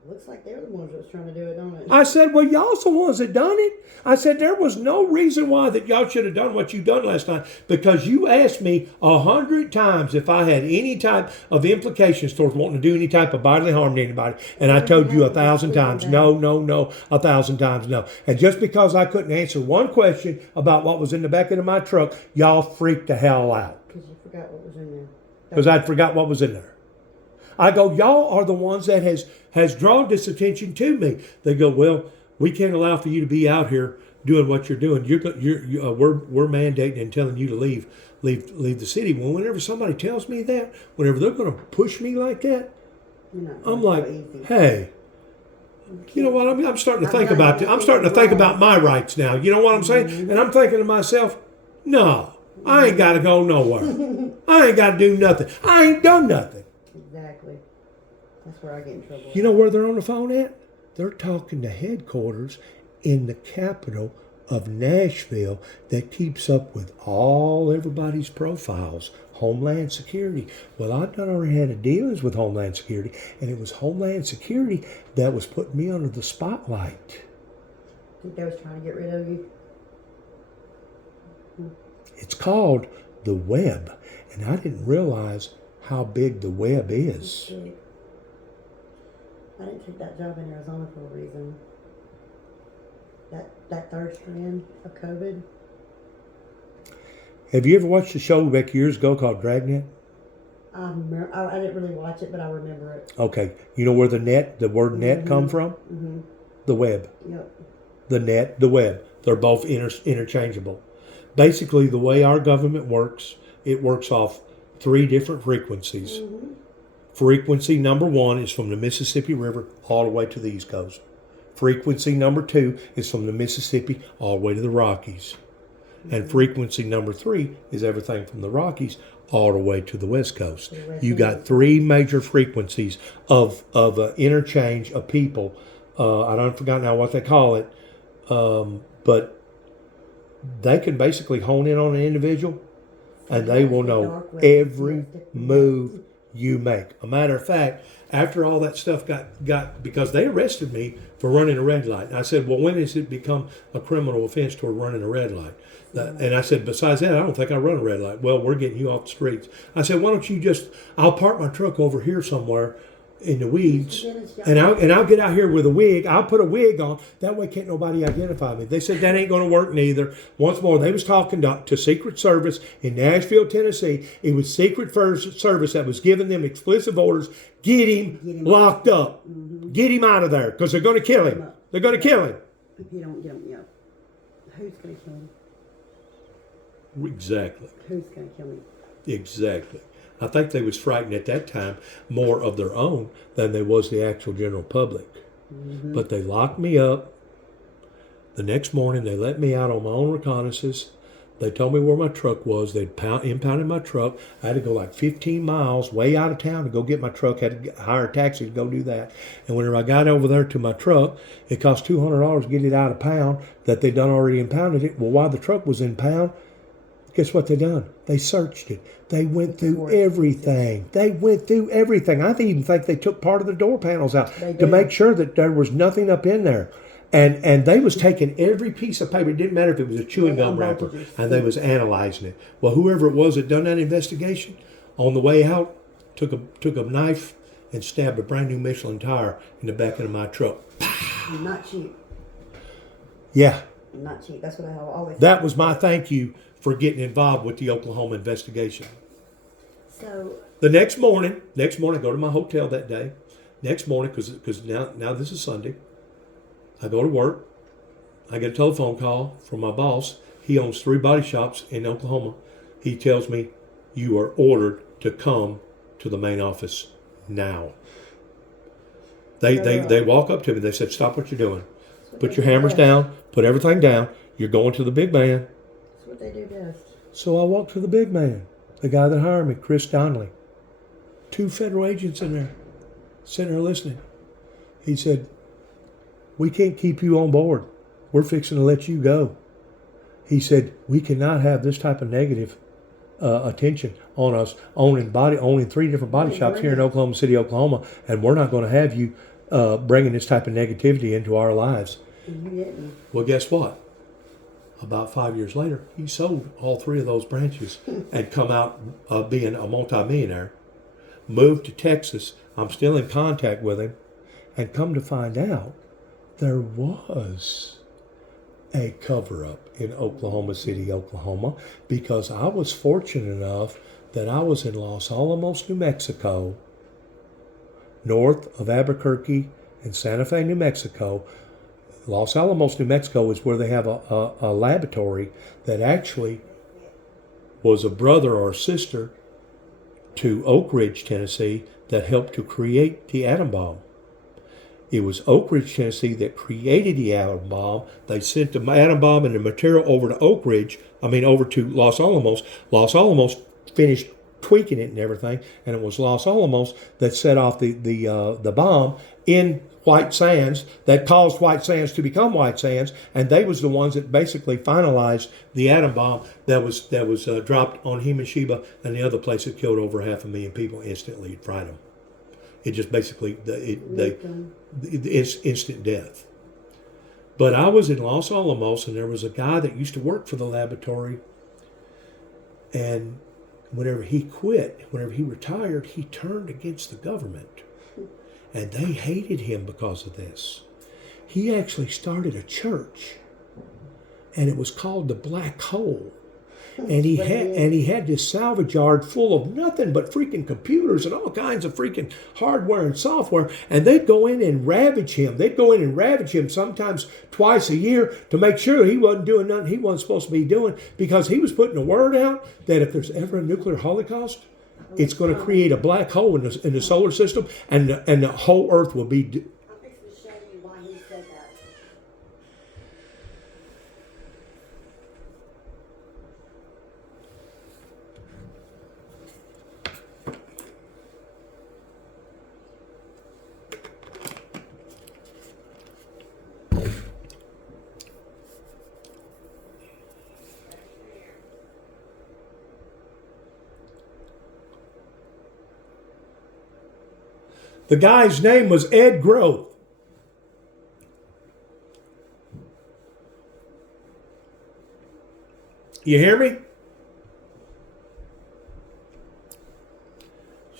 Looks like they're the ones that was trying to do it, don't it? I said, well, y'all's the ones that done it. I said, there was no reason why that y'all should have done what you done last night, because you asked me 100 times if I had any type of implications towards wanting to do any type of bodily harm to anybody. And I told you 1,000 times, no, 1,000 times no. And just because I couldn't answer one question about what was in the back of my truck, y'all freaked the hell out. Because you forgot what was in there. Because I'd forgot what was in there. I go, y'all are the ones that has drawn this attention to me. They go, well, we can't allow for you to be out here doing what you're doing. We're mandating and telling you to leave the city. Well, whenever somebody tells me that, whenever they're going to push me like that, I'm like, hey, you know what? I'm starting to think about it. I'm starting to think about my rights now. You know what I'm saying? And I'm thinking to myself, no, I ain't got to go nowhere. I ain't got to do nothing. I ain't done nothing. Exactly. That's where I get in trouble. You know where they're on the phone at? They're talking to headquarters in the capital of Nashville that keeps up with everybody's profiles, Homeland Security. Well, I've done already had dealings with Homeland Security, and it was Homeland Security that was putting me under the spotlight. Think they was trying to get rid of you? It's called the web, and I didn't realize how big the web is. I didn't take that job in Arizona for a reason. That third strand of COVID. Have you ever watched a show back years ago called Dragnet? I didn't really watch it, but I remember it. Okay. You know where the word net come from? Mm-hmm. The web. Yep. The net, the web. They're both interchangeable. Basically, the way our government works, it works off 3 different frequencies. Mm-hmm. Frequency number 1 is from the Mississippi River all the way to the East Coast. Frequency number 2 is from the Mississippi all the way to the Rockies. Mm-hmm. And frequency number 3 is everything from the Rockies all the way to the West Coast. You got 3 major frequencies of interchange of people. I don't forget now what they call it, but they can basically hone in on an individual, and they will know every move you make. A matter of fact, after all that stuff got because they arrested me for running a red light. And I said, well, when does it become a criminal offense toward running a red light? And I said, besides that, I don't think I run a red light. Well, we're getting you off the streets. I said, why don't you I'll park my truck over here somewhere in the weeds, and I'll get out here with a wig. I'll put a wig on. That way can't nobody identify me. They said that ain't going to work neither. Once more, they was talking to Secret Service in Nashville, Tennessee. It was Secret Service that was giving them explicit orders. Get him locked up. Mm-hmm. Get him out of there, because they're going to kill him. They're going to kill him. If you don't get him, who's going to kill him? Exactly. Who's going to kill him? Exactly. I think they was frightened at that time more of their own than they was the actual general public. Mm-hmm. But they locked me up. The next morning, they let me out on my own reconnaissance. They told me where my truck was. They'd impounded my truck. I had to go like 15 miles way out of town to go get my truck. Had to hire a taxi to go do that. And whenever I got over there to my truck, it cost $200 to get it out of pound that they'd done already impounded it. Well, while the truck was in pound, guess what they done? They searched it. They went through everything. I even think they took part of the door panels out to make sure that there was nothing up in there. And they was taking every piece of paper. It didn't matter if it was a chewing gum wrapper. And they was analyzing it. Well, whoever it was that done that investigation, on the way out, took a knife and stabbed a brand new Michelin tire in the back of my truck. Not cheap. Yeah. Not cheap. That's what I always. That was my thank you for getting involved with the Oklahoma investigation. So the next morning, I go to my hotel that day. Next morning, because now this is Sunday, I go to work. I get a telephone call from my boss. He owns 3 body shops in Oklahoma. He tells me, you are ordered to come to the main office now. They walk up to me. They said, stop what you're doing. Put your hammers down. Put everything down. You're going to the big man. That's what they do best. So I walked to the big man, the guy that hired me, Chris Donnelly. 2 federal agents in there, sitting there listening. He said, we can't keep you on board. We're fixing to let you go. He said, we cannot have this type of negative attention on us, owning 3 different body shops here in Oklahoma City, Oklahoma, and we're not going to have you bringing this type of negativity into our lives. And you didn't. Well, guess what? About 5 years later, he sold all 3 of those branches and come out being a multimillionaire. Moved to Texas. I'm still in contact with him. And come to find out, there was a cover-up in Oklahoma City, Oklahoma, because I was fortunate enough that I was in Los Alamos, New Mexico, north of Albuquerque and Santa Fe, New Mexico. Los Alamos, New Mexico is where they have a laboratory that actually was a brother or sister to Oak Ridge, Tennessee, that helped to create the atom bomb. It was Oak Ridge, Tennessee that created the atom bomb. They sent the atom bomb and the material over to over to Los Alamos. Los Alamos finished tweaking it and everything, and it was Los Alamos that set off the bomb in White Sands that caused White Sands to become White Sands, and they was the ones that basically finalized the atom bomb that was dropped on Hiroshima and the other place that killed over 500,000 people instantly. It fried them. It just basically it's instant death. But I was in Los Alamos, and there was a guy that used to work for the laboratory, and whenever he retired, he turned against the government. And they hated him because of this. He actually started a church, and it was called the Black Hole. And he had this salvage yard full of nothing but freaking computers and all kinds of freaking hardware and software. And they'd go in and ravage him. They'd go in and ravage him sometimes twice a year to make sure he wasn't doing nothing he wasn't supposed to be doing, because he was putting the word out that if there's ever a nuclear holocaust, it's going to create a black hole in the solar system, and the whole Earth will be. I'm fixing to show you why he said that. The guy's name was Ed Groth. You hear me?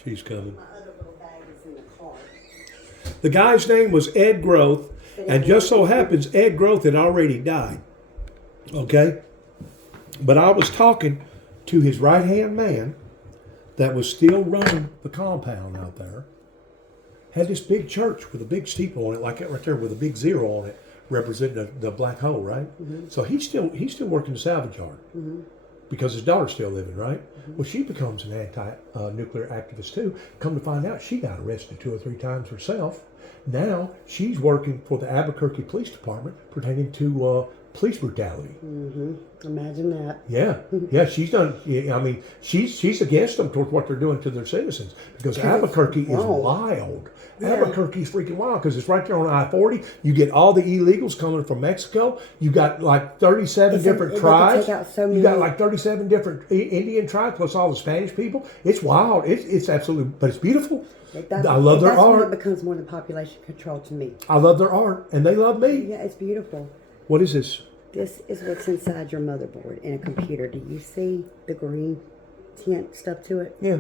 She's coming. My other little bag is in the car. The guy's name was Ed Groth, and just so happens Ed Groth had already died. Okay? But I was talking to his right-hand man that was still running the compound out there. Had this big church with a big steeple on it, like that right there, with a big 0 on it, representing the black hole, right? Mm-hmm. So he's still working the salvage yard, mm-hmm. because his daughter's still living, right? Mm-hmm. Well, she becomes an anti-nuclear activist too. Come to find out, she got arrested 2 or 3 times herself. Now she's working for the Albuquerque Police Department pertaining to police brutality. Mm-hmm. Imagine that. Yeah, she's done. I mean, she's against them towards what they're doing to their citizens, because Albuquerque is wild. Yeah. Albuquerque's freaking wild because it's right there on I-40. You get all the illegals coming from Mexico. You got like 37 different tribes. You got like 37 different Indian tribes plus all the Spanish people. It's wild. It's absolutely, but it's beautiful. I love their art. That's when it becomes more than population control to me. I love their art, and they love me. Yeah, it's beautiful. What is this? This is what's inside your motherboard in a computer. Do you see the green tint stuff to it? Yeah.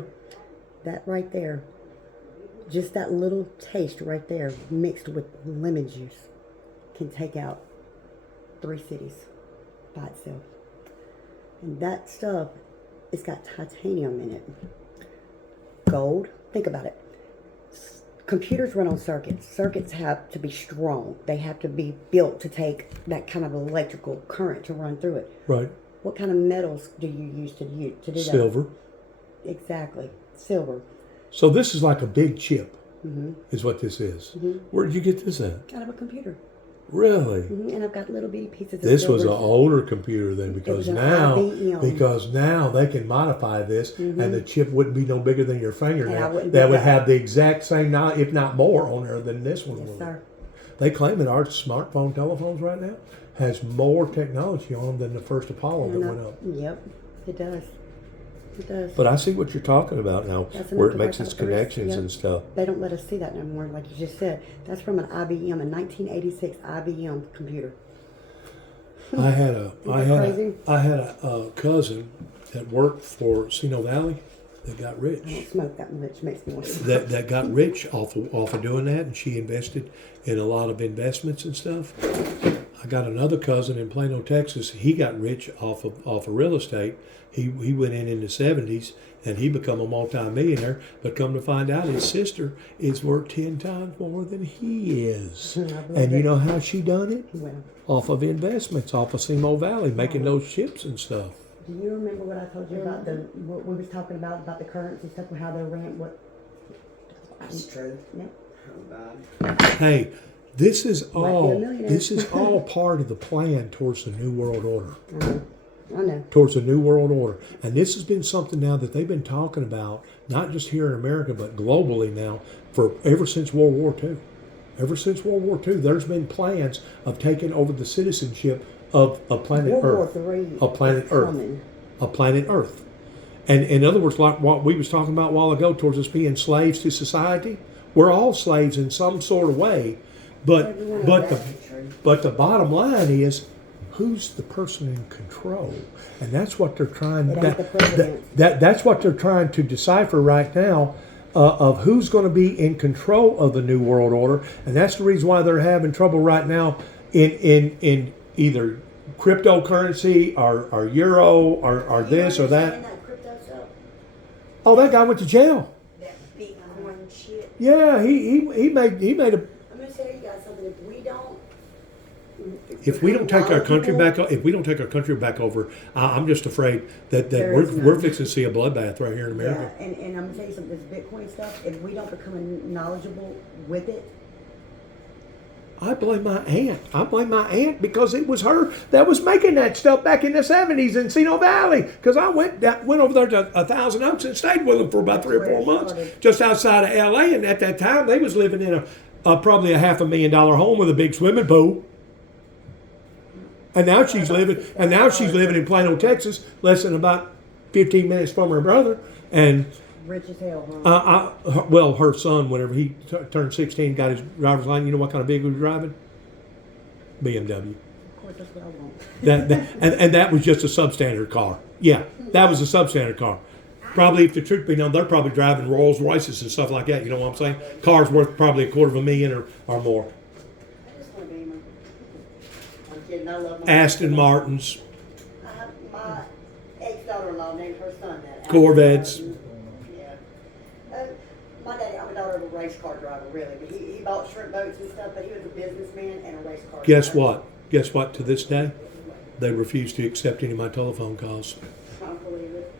That right there, just that little taste right there mixed with lemon juice can take out 3 cities by itself. And that stuff, it's got titanium in it. Gold, think about it. Computers run on circuits. Circuits have to be strong. They have to be built to take that kind of electrical current to run through it. Right. What kind of metals do you use to do that? Silver. Exactly, silver. So this is like a big chip, Mm-hmm. is what this is. Mm-hmm. Where did you get this at? Kind of a computer. Really? Mm-hmm. And I've got little bitty pieces of This silver. was an older computer then, It was because an now IBM. they can modify this, Mhm. and the chip wouldn't be no bigger than your And I fingernail. wouldn't That do would that. have the exact same, if not more, on there than this one Yes, would. sir. They claim that our smartphone telephones right now has more technology on them than the first Apollo that went up. Yep, it does. It does. But I see what you're talking about now, That's where it enough to makes wipe its out the rest. connections Yep. and stuff. They don't let us see that no more, like you just said. That's from an IBM, a 1986 IBM computer. I had a crazy? cousin that worked for Sino Valley that got rich. I don't smoke that much, makes me want to. That got rich off of doing that, and she invested in a lot of investments and stuff. I got another cousin in Plano, Texas. He got rich off of real estate. He went in the 70s, and he become a multi-millionaire. But come to find out, his sister is worth 10 times more than he is. And you know how she done it? Well, Off of investments, off of Simo Valley, making those ships and stuff. do you remember what I told you about what we was talking about the currency stuff and how they ran? What? That's true. Yep. Oh, God. Hey, this is Might be a all millionaire. this is all part of the plan towards the New World Order. I know. Towards the New World Order. And this has been something now that they've been talking about, not just here in America, but globally now, for ever since World War II. Ever since World War II, there's been plans of taking over the citizenship of planet Earth. World War III Of planet is Earth. coming. Of planet Earth. And in other words, like what we was talking about a while ago, towards us being slaves to society, we're all slaves in some sort of way. But the bottom line is, who's the person in control? And that's what they're trying. It ain't the president. That's what they're trying to decipher right now, of who's going to be in control of the New World Order, and that's the reason why they're having trouble right now in either cryptocurrency or euro or this or that. Oh, that guy went to jail. That Bitcoin shit. Yeah, he made a. I'm going to tell you guys something. If we don't take our country back, over, I'm just afraid that There we're is none. we're fixing to see a bloodbath right here in America. Yeah, and I'm going to tell you something. This Bitcoin stuff, if we don't become knowledgeable with it, I blame my aunt. I blame my aunt because it was her that was making that stuff back in the 70s in Sino Valley. Because I went over there to 1,000 Oaks and stayed with them for about 3 or 4 months, just outside of L.A. And at that time, they was living in a probably a $500,000 home with a big swimming pool. And now she's living in Plano, Texas, less than about 15 minutes from her brother. And rich as hell, huh? well, her son, whenever he turned 16, got his driver's license. You know what kind of vehicle he was driving? BMW. Of course, that's what I want. And that was just a substandard car. Yeah, that was a substandard car. Probably, if the truth be known, they're probably driving Rolls Royces and stuff like that. You know what I'm saying? Cars worth probably $250,000 or more. I just want a Beamer. I'm kidding. I love my Aston Martins, My ex-daughter-in-law named her son that. Corvettes. Yeah. My daddy, I'm a daughter of a race car driver, really. But he bought shrimp boats and stuff, but he was a businessman and a race car Guess driver. what? Guess what? To this day, they refuse to accept any of my telephone calls. I don't believe it.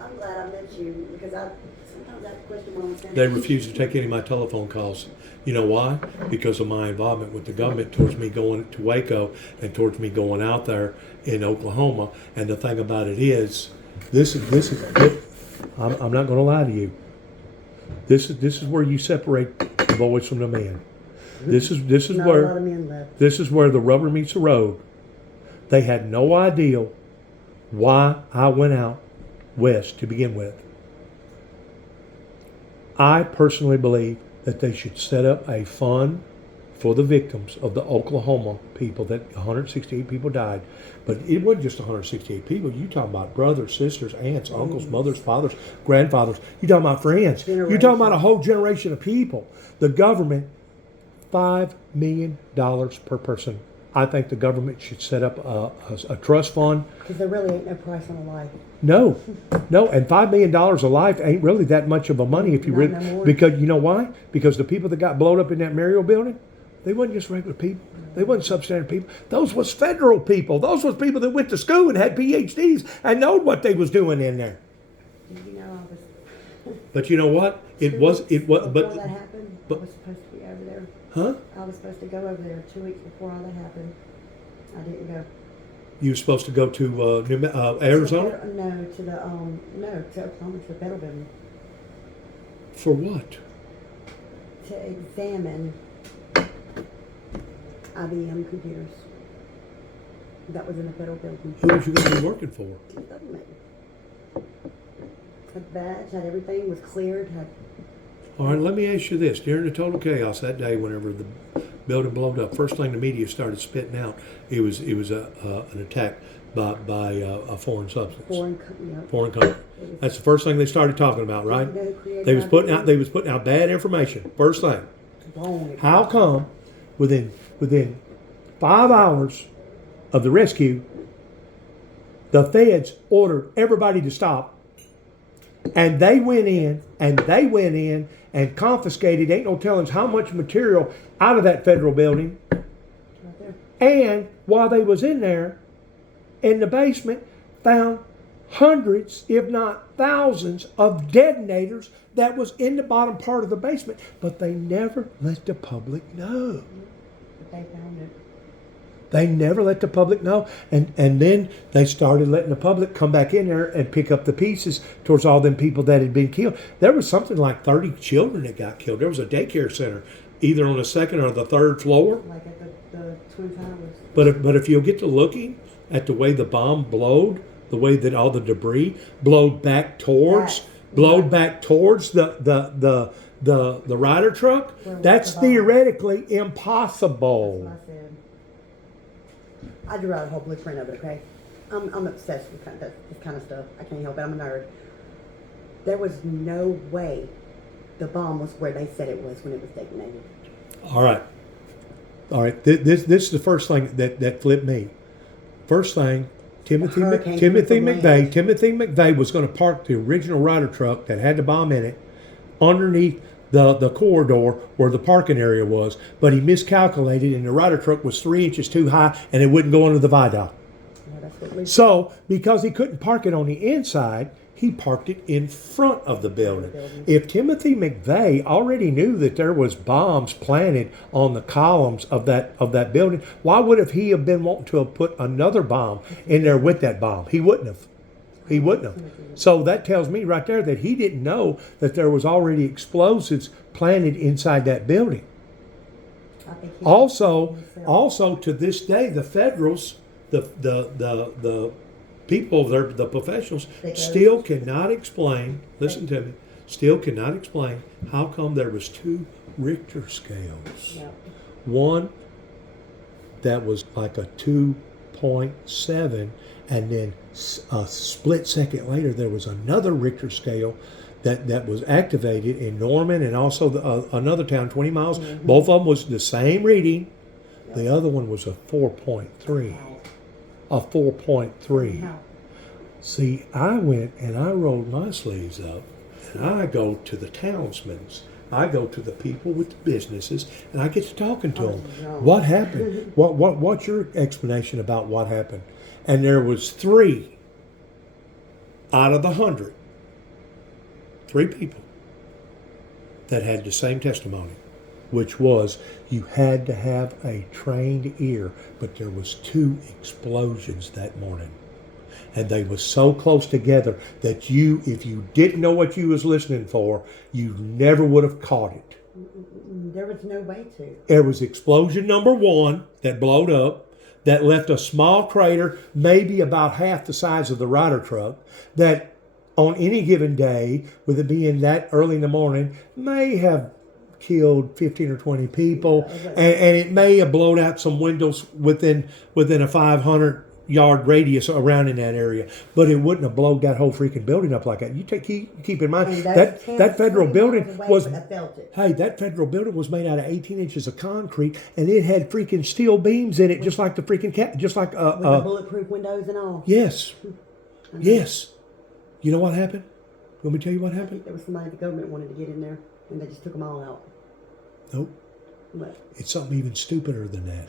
I'm glad I met you because sometimes I question my own sanity. They refuse to take any of my telephone calls. You know why? Because of my involvement with the government towards me going to Waco and towards me going out there in Oklahoma. And the thing about it is, I'm not going to lie to you. This is where you separate the boys from the men. This is Not a lot of men left. this is where the rubber meets the road. They had no idea why I went out west to begin with. I personally believe that they should set up a fund for the victims of the Oklahoma people, that 168 people died. But it wasn't just 168 people. You talking about brothers, sisters, aunts, uncles, mothers, fathers, grandfathers. You talking about friends. You're talking about a whole generation of people. The government, $5 million per person. I think the government should set up a trust fund. Because there really ain't no price on a life. No, and $5 million a life ain't really that much of a money if you Not really, no more. because you know why? Because the people that got blown up in that Mario building, They wasn't just regular people. They wasn't substandard people. Those was federal people. Those was people that went to school and had PhDs and knowed what they was doing in there. Did you know I was? But you know what? It Two was. weeks It was. before But that happened, but- I was supposed to be over there. huh? I was supposed to go over there 2 weeks before all that happened. I didn't go. You were supposed to go to Arizona No, to the to Oklahoma, to the federal building for what? to examine IBM computers. That was in the federal building. Who was you going to be working for? The government. Had badge, had everything, was cleared, had All right, let me ask you this. During the total chaos that day, whenever the building blowed up, first thing the media started spitting out, it was an attack by a foreign substance, foreign country. That's the first thing they started talking about, right? They was putting out bad information. First thing. How come within 5 hours of the rescue, the feds ordered everybody to stop, and they went in and confiscated, ain't no telling how much material out of that federal building. Right there. And while they was in there, in the basement, found hundreds, if not thousands, of detonators that was in the bottom part of the basement. But they never let the public know. But they found it. They never let the public know. And then they started letting the public come back in there and pick up the pieces towards all them people that had been killed. There was something like 30 children that got killed. There was a daycare center, either on the second or the third floor. Like at the Twin Towers. But if you'll get to looking at the way the bomb blowed, the way that all the debris blowed back towards the Ryder truck, Where was that's the bomb? theoretically impossible. That's what I said. I drew out a whole blueprint of it, okay? I'm obsessed with this kind of stuff. I can't help it. I'm a nerd. There was no way the bomb was where they said it was when it was detonated. All right. This is the first thing that flipped me. First thing, Timothy McVeigh was going to park the original Ryder truck that had the bomb in it underneath the corridor where the parking area was, but he miscalculated and the Ryder truck was 3 inches too high and it wouldn't go under the viaduct. Yeah, that's what we So, because he couldn't park it on the inside, he parked it in front of the building. If Timothy McVeigh already knew that there was bombs planted on the columns of that building, why would he have been wanting to have put another bomb in there with that bomb? He wouldn't have. He wouldn't have. So that tells me right there that he didn't know that there was already explosives planted inside that building. I think he Also himself. to this day, the Federals, the people there, the professionals, still cannot explain. Listen to me. Still cannot explain how come there was 2 Richter scales. Yeah. One that was like a 2.7, and then a split second later there was another Richter scale that was activated in Norman and also another town 20 miles. Mm-hmm. Both of them was the same reading. The other one was a 4.3. A 4.3. How? See, I went and I rolled my sleeves up and I go to the townsmen. I go to the people with the businesses and I get to talking to them. no. What happened? What's your explanation about what happened? And there was 3 out of the 100, 3 people that had the same testimony, which was you had to have a trained ear, but there was 2 explosions that morning. And they were so close together that if you didn't know what you was listening for, you never would have caught it. There was no way to. There was explosion number 1 that blowed up, that left a small crater, maybe about half the size of the Ryder truck, that on any given day, with it being that early in the morning, may have killed 15 or 20 people, and it may have blown out some windows within a 500-yard radius around in that area, but it wouldn't have blown that whole freaking building up like that. Keep in mind And that federal building was. I felt it. Hey, that federal building was made out of 18 inches of concrete, and it had freaking steel beams in it, just like the freaking With the bulletproof windows and all. Yes. Yes. You know what happened? Let me tell you what I happened. think there was somebody the government wanted to get in there, and they just took them all out. Nope. What? It's something even stupider than that.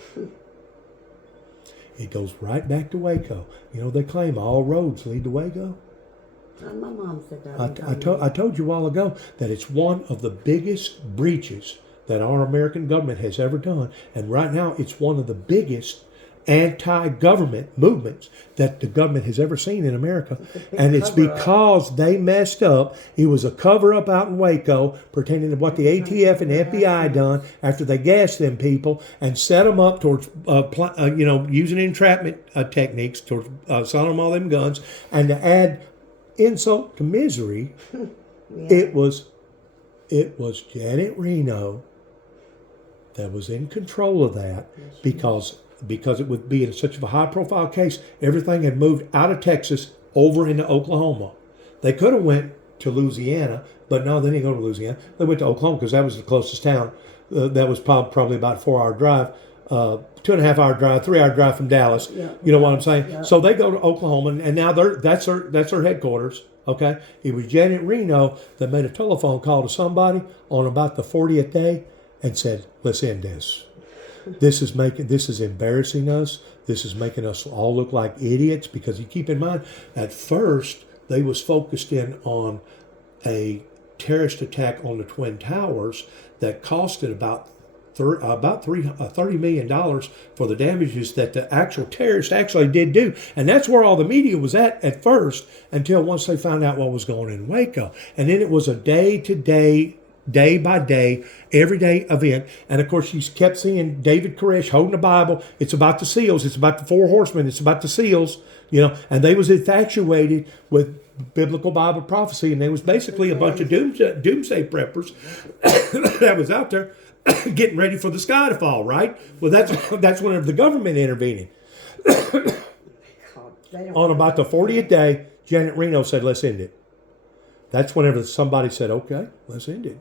It goes right back to Waco. You know, they claim all roads lead to Waco. My mom said that. I told you a while ago that it's one of the biggest breaches that our American government has ever done. And right now, it's one of the biggest anti-government movements that the government has ever seen in America. And it's because they messed up. It was a cover-up out in Waco, pertaining to what the ATF and the FBI done after they gassed them people and set them up towards, using entrapment techniques towards selling them all them guns. And to add insult to misery, it was Janet Reno that was in control of that, because it would be in such a high profile case. Everything had moved out of Texas over into Oklahoma. They could have went to Louisiana, but no, they didn't go to Louisiana. They went to Oklahoma because that was the closest town. That was probably about a 4-hour drive, 2.5-hour drive, 3-hour drive from Dallas. Yeah. You know what I'm saying? Yeah. So they go to Oklahoma, and now that's their headquarters. Okay, it was Janet Reno that made a telephone call to somebody on about the 40th day and said, "Let's end this. This is embarrassing us. This is making us all look like idiots." Because you keep in mind, at first they was focused in on a terrorist attack on the Twin Towers that costed about $30 million for the damages that the actual terrorists actually did do. And that's where all the media was at first, until once they found out what was going on in Waco. And then it was a day-to-day, day-by-day, everyday event. And of course, you kept seeing David Koresh holding the Bible. It's about the seals. It's about the 4 horsemen. It's about the seals. And they was infatuated with biblical Bible prophecy. And there was basically a bunch of doomsday preppers that was out there getting ready for the sky to fall, right? Well, that's whenever the government intervening. On about the 40th day, Janet Reno said, "Let's end it." That's whenever somebody said, "Okay, let's end it."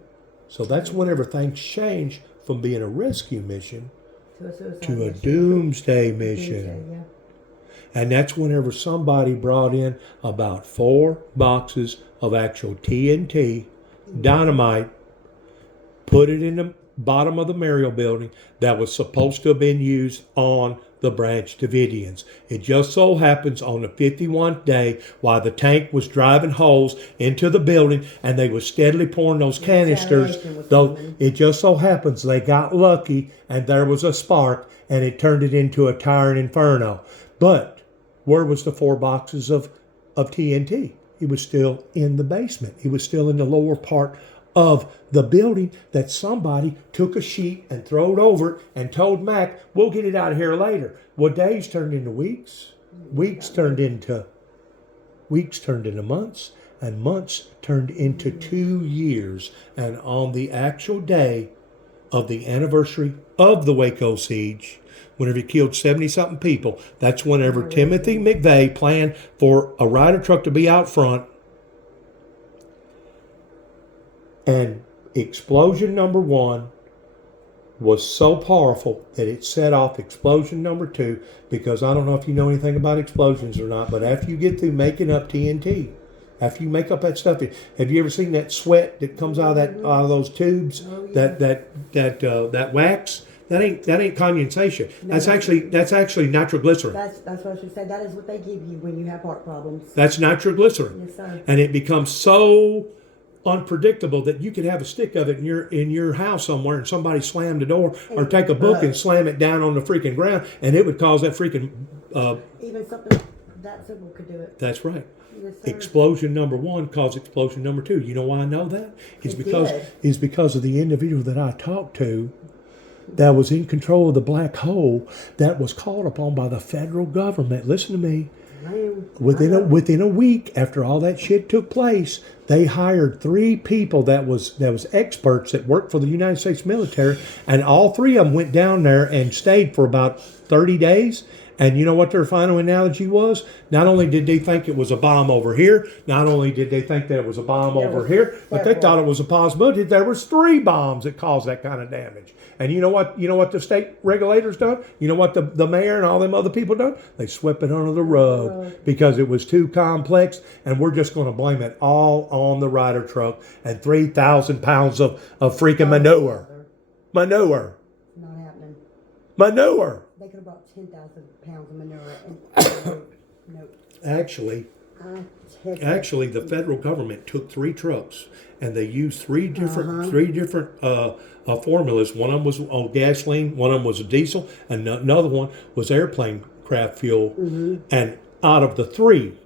So that's whenever things change from being a rescue mission to a doomsday mission. And that's whenever somebody brought in about 4 boxes of actual TNT, dynamite, put it in the bottom of the Mariel building that was supposed to have been used on the Branch Davidians. It just so happens on the 51st day, while the tank was driving holes into the building and they were steadily pouring those canisters, it just so happens they got lucky and there was a spark and it turned it into a towering inferno. But where was the 4 boxes of TNT? It was still in the basement. It was still in the lower part of the building that somebody took a sheet and threw it over it and told Mac, "We'll get it out of here later." Well, days turned into weeks. Weeks turned into months. And months turned into 2 years. And on the actual day of the anniversary of the Waco siege, whenever he killed 70-something people, that's whenever Timothy McVeigh planned for a Ryder truck to be out front. And explosion number 1 was so powerful that it set off explosion number 2, because I don't know if you know anything about explosions or not, but after you get through making up TNT, after you make up that stuff, have you ever seen that sweat that comes out of those tubes? Oh, yeah. That wax? That ain't condensation. No, that's actually nitroglycerin. That's what she said. That is what they give you when you have heart problems. That's nitroglycerin. Yes, sir. And it becomes so unpredictable that you could have a stick of it in your house somewhere and somebody slam the door or take a book and slam it down on the freaking ground, and it would cause that freaking even something that simple could do it. That's right. Yes, explosion number 1 caused explosion number 2. You know why I know that? It's because of the individual that I talked to that was in control of the black hole that was called upon by the federal government. Listen to me. Within a week after all that shit took place, they hired 3 people that was experts that worked for the United States military, and all 3 of them went down there and stayed for about 30 days. And you know what their final analogy was? Not only did they think it was a bomb over here, not only did they think that it was a bomb over here, but they thought it was a possibility there was 3 bombs that caused that kind of damage. And you know what the state regulators done? You know what the mayor and all them other people done? They swept it under the rug because it was too complex, and we're just going to blame it all on the Ryder truck and 3,000 pounds of freaking manure. Manure. They could have brought 10,000 pounds of manure. And no. Actually, I checked. Actually, the federal government took 3 trucks and they used three different formulas. One of them was on gasoline, one of them was a diesel, and another one was airplane craft fuel. And out of the 3,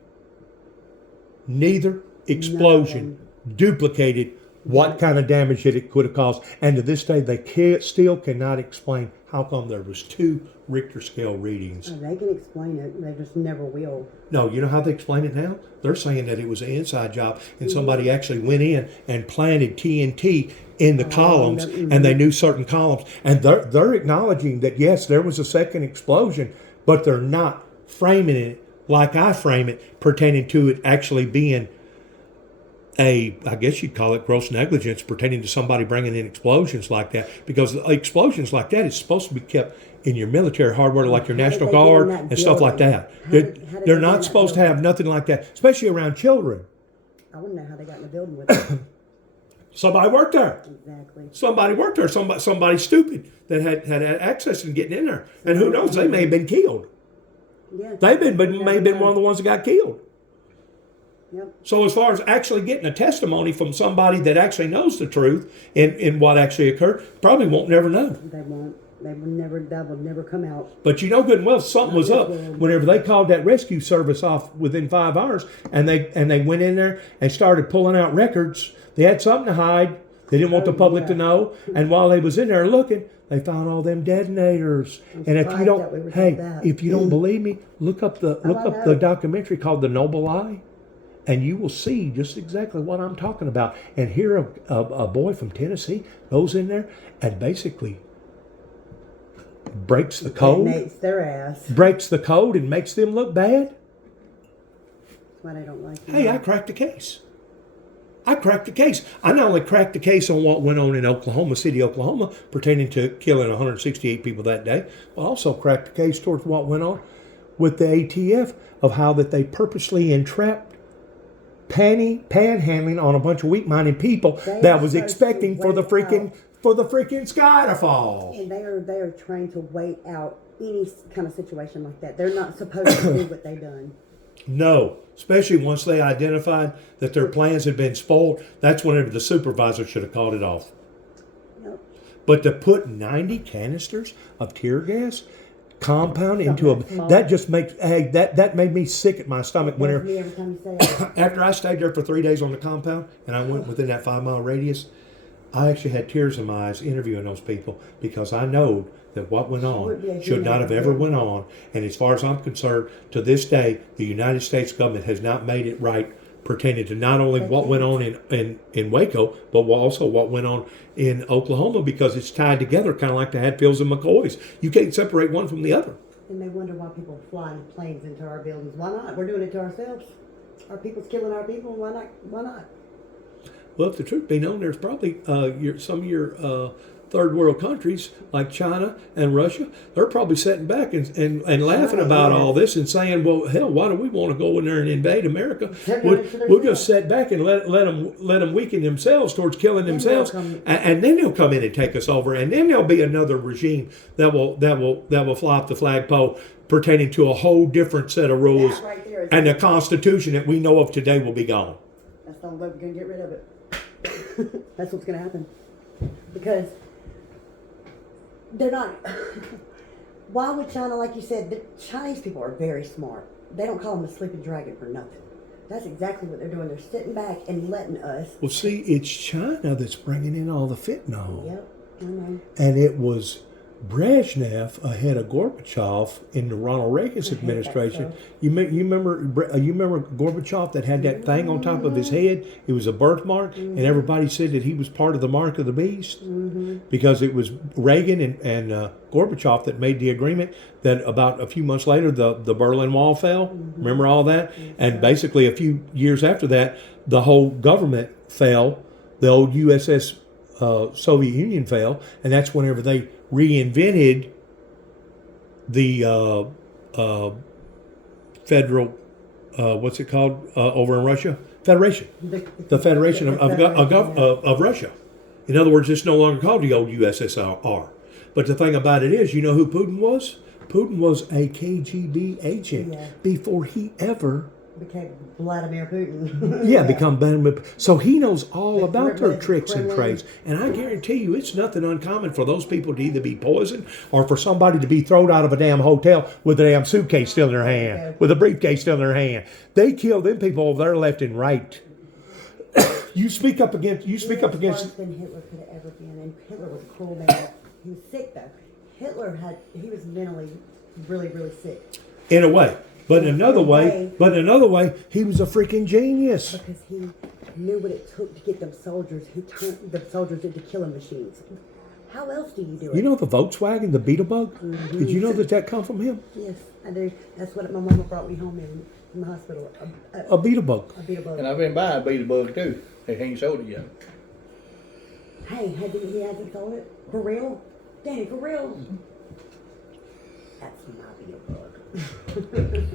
neither explosion duplicated what kind of damage that it could have caused. And to this day, they still cannot explain how come there was 2 Richter scale readings. Oh, they can explain it. They just never will. No, you know how they explain it now? They're saying that it was an inside job and somebody actually went in and planted TNT in the columns, and they knew certain columns. And they're acknowledging that, yes, there was a second explosion, but they're not framing it like I frame it, pertaining to it actually being I guess you'd call it gross negligence pertaining to somebody bringing in explosions like that, because explosions like that is supposed to be kept in your military hardware, like your National Guard and stuff like that. They're not supposed to have nothing like that, especially around children. I wouldn't know how they got in the building with it. Somebody worked there. Exactly. Somebody worked there. Somebody stupid that had access to getting in there. And who knows, they may have been killed. Yeah. May have been one of the ones that got killed. Yep. So as far as actually getting a testimony from somebody that actually knows the truth in what actually occurred, probably won't never know. They won't. That will never come out. But you know good and well something was up whenever they called that rescue service off within 5 hours, and they went in there and started pulling out records. They had something to hide. They didn't want the public to know. And while they was in there looking, they found all them detonators. And if you don't believe me, look up the documentary called The Noble Lie. And you will see just exactly what I'm talking about. And here a boy from Tennessee goes in there and basically breaks the code. Makes their ass. Breaks the code and makes them look bad. That's why they don't like you. Hey, I cracked the case. I not only cracked the case on what went on in Oklahoma City, Oklahoma, pertaining to killing 168 people that day, but also cracked the case towards what went on with the ATF of how that they purposely entrapped panhandling on a bunch of weak-minded people that was expecting for the freaking sky to fall. And they are trained to wait out any kind of situation like that. They're not supposed to do what they've done. No, especially once they identified that their plans had been spoiled. That's whenever the supervisor should have called it off. Yep. But to put 90 canisters of tear gas compound into that just makes that made me sick at my stomach whenever Me every time you say it. after I stayed there for 3 days on the compound and I went within that 5-mile radius. I actually had tears in my eyes interviewing those people, because I know that what went on should not have ever went on. And as far as I'm concerned, to this day, the United States government has not made it right pertaining to not only what went on in Waco, but also what went on in Oklahoma, because it's tied together, kind of like the Hatfields and McCoys. You can't separate one from the other. And they wonder why people fly planes into our buildings. Why not? We're doing it to ourselves. Our people's killing our people. Why not? Why not? Well, if the truth be known, there's probably some of your third world countries like China and Russia, they're probably sitting back and laughing about all this and saying, well, hell, why do we want to go in there and invade America? We'll just sit back and let them weaken themselves towards killing themselves, and then they'll come in and take us over, and then there'll be another regime that will fly off the flagpole pertaining to a whole different set of rules, right, and the Constitution that we know of today will be gone. That's the only way we're going to get rid of it. That's what's going to happen. Because they're not... Why would China, like you said, the Chinese people are very smart. They don't call them the sleeping dragon for nothing. That's exactly what they're doing. They're sitting back and letting us... Well, see, it's China that's bringing in all the fentanyl. Yep, I know. And it was Brezhnev ahead of Gorbachev in the Ronald Reagan's administration. You remember Gorbachev that had that thing on top of his head? It was a birthmark, and everybody said that he was part of the mark of the beast, because it was Reagan and Gorbachev that made the agreement that about a few months later the Berlin Wall fell. Remember all that? And basically a few years after that, the whole government fell. The old USS Soviet Union fell, and that's whenever they reinvented the federal, what's it called over in Russia? Federation. The Federation of Russia. In other words, it's no longer called the old USSR. But the thing about it is, you know who Putin was? Putin was a KGB agent before he ever became Vladimir Putin. become Vladimir. So he knows all about their Kremlin- tricks and Kremlin. trades. And I guarantee you, it's nothing uncommon for those people to either be poisoned or for somebody to be thrown out of a damn hotel with a damn suitcase still in their hand, with a briefcase still in their hand. They kill them people over there left and right. You speak up against. Worse than Hitler could have ever been, and Hitler was a cruel man. He was sick though. He was mentally really, really sick. In a way. But in another way, he was a freaking genius. Because he knew what it took to get them soldiers who turned the soldiers into killing machines. How else do you do it? You know the Volkswagen, the Beetlebug? Did you know that come from him? Yes, I do. That's what my mama brought me home in from the hospital. A Beetlebug. A Beetlebug. And I've been buying Beetlebug too. They ain't sold it yet. Hey, he hasn't sold it? For real? Danny, for real? That's my Beetlebug.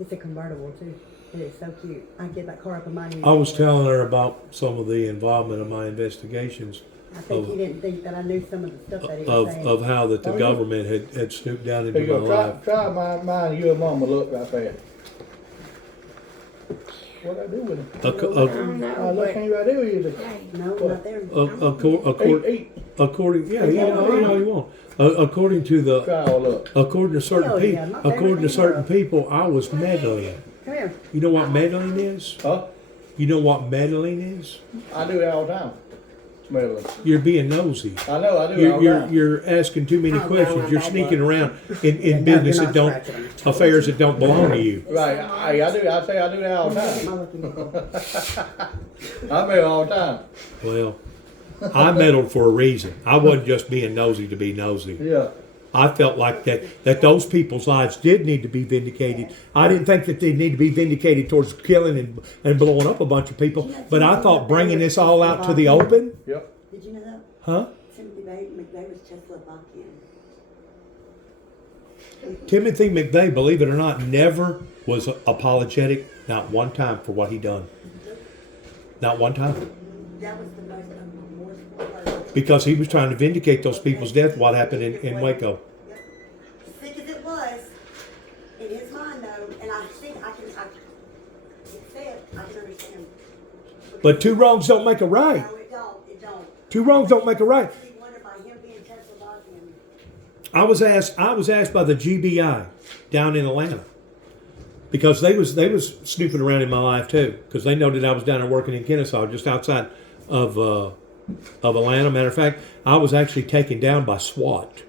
It's a convertible too. It is so cute. I get that car up in my name. I was telling her about some of the involvement of my investigations I think he didn't think that I knew some of the stuff that he was saying. of how that the Oh, yeah. government had snooped down into Here you my go. life. Try mine. You and Mama look right there. What I do with it? I don't know, I look but ain't right there either. hey, No, not there. Eat. According, you won't. According to the, Try all up. according to certain Hell people, yeah, my favorite according to thing certain ever. people, I was meddling. Come here. You know what meddling is? Huh? You know what meddling is? I do it all the time. Smelling. You're being nosy. I know. I do it all the time. You're asking too many Oh, no, questions. You're I'm sneaking bad. around in Yeah, no, business you're that not don't, scratching. affairs that don't belong to you. Right. I do. I say I do that all the Get time. my looking. I do it all the time. Well, I meddled for a reason. I wasn't just being nosy to be nosy. Yeah. I felt like that those people's lives did need to be vindicated. I didn't think that they need to be vindicated towards killing and blowing up a bunch of people. But I thought bringing this all out to the open, Yep. Did you know that? huh? Timothy McVeigh was Czechoslovakian. Timothy McVeigh, believe it or not, never was apologetic, not one time, for what he done. Not one time. That was the most unremorseful part. Because he was trying to vindicate those people's death, what happened in Waco. Yep. Sick as it was, in his mind though, and I think I can understand. But two wrongs don't make a right. No, it don't. Two wrongs don't make a right. You wonder by him being Czechoslovakian. I was asked by the GBI down in Atlanta, because they was snooping around in my life too, because they know that I was down there working in Kennesaw, just outside of Atlanta. Matter of fact, I was actually taken down by SWAT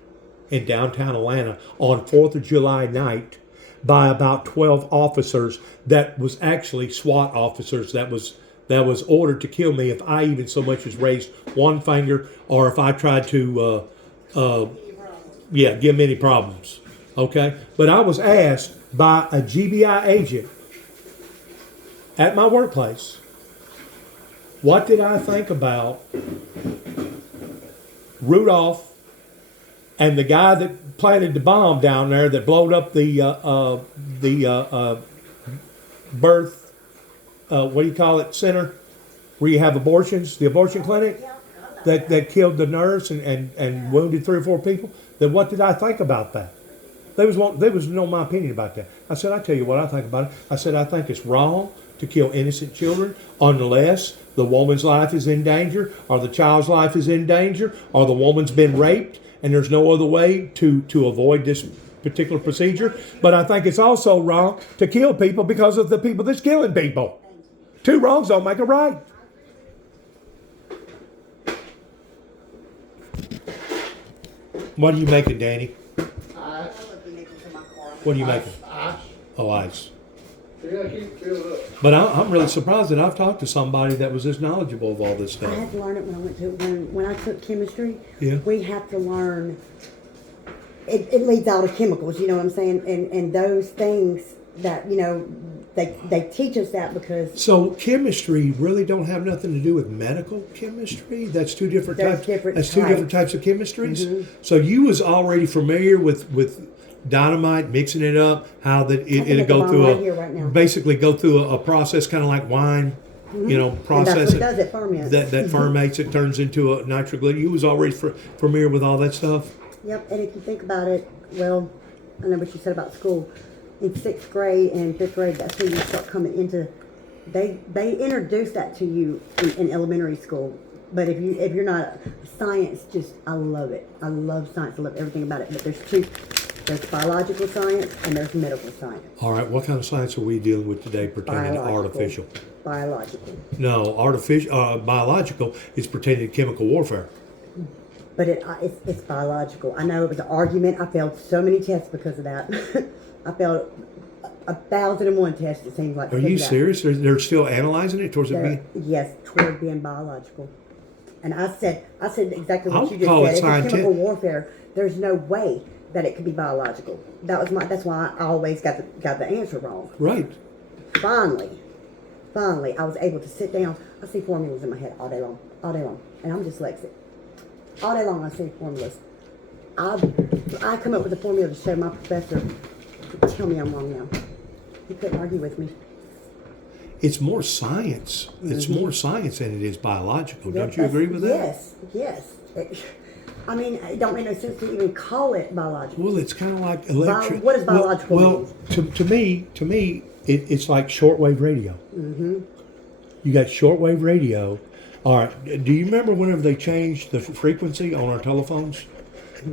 in downtown Atlanta on 4th of July night by about 12 officers. That was actually SWAT officers that was ordered to kill me if I even so much as raised one finger, or if I tried to give them any problems. Okay? But I was asked by a GBI agent at my workplace, what did I think about Rudolph and the guy that planted the bomb down there that blowed up the birth, what do you call it, center, where you have abortions, the abortion clinic, that killed the nurse and wounded 3 or 4 people? Then what did I think about that? There was no my opinion about that. I said, I tell you what I think about it. I said, I think it's wrong to kill innocent children unless the woman's life is in danger, or the child's life is in danger, or the woman's been raped, and there's no other way to avoid this particular procedure. But I think it's also wrong to kill people because of the people that's killing people. Two wrongs don't make a right. What are you making, Danny? Ice. What are you making? Ice. Oh, ice. Yeah, keep it filled up. But I'm really surprised that I've talked to somebody that was this knowledgeable of all this I stuff. had to learn it when I went to when I took chemistry. Yeah. We have to learn. It leads all to chemicals. You know what I'm saying? And those things that they teach us that because So chemistry really don't have nothing to do with medical chemistry. That's two different There's types. different That's two different types. types of chemistries. So you was already familiar with dynamite, mixing it up, how that can it'll make go a bomb through right here, right now. basically go through a process kind of like wine. and Process that's what does it ferments. that ferments it, turns into a nitroglycerin. You was already familiar with all that stuff. Yep, and if you think about it, well, I know what you said about school. In 6th grade and 5th grade, that's when you start coming into. They introduce that to you in elementary school. But if you're not science, I love it. I love science. I love everything about it. But there's two. There's biological science and there's medical science. All right, what kind of science are we dealing with today pertaining to artificial? Biological. No, biological is pertaining to chemical warfare. But it's biological. I know it was an argument. I failed so many tests because of that. I failed 1,001 tests, it seems like. Are you serious? They're still analyzing it towards it being? Yes, toward being biological. And I said exactly what you just call said. it It's scientific. chemical warfare. There's no way that it could be biological. That's why I always got the answer wrong. Right. Finally, I was able to sit down. I see formulas in my head all day long, and I'm dyslexic. All day long I see formulas. I come up with a formula to show my professor. Tell me I'm wrong now. He couldn't argue with me. It's more science. It's more science than it is biological. Yep, Don't you agree with that? Yes. It don't make no sense to even call it biological. Well, it's kind of like electric. What does biological mean? To me, it's like shortwave radio. Mm-hmm. You got shortwave radio. All right. Do you remember whenever they changed the frequency on our telephones?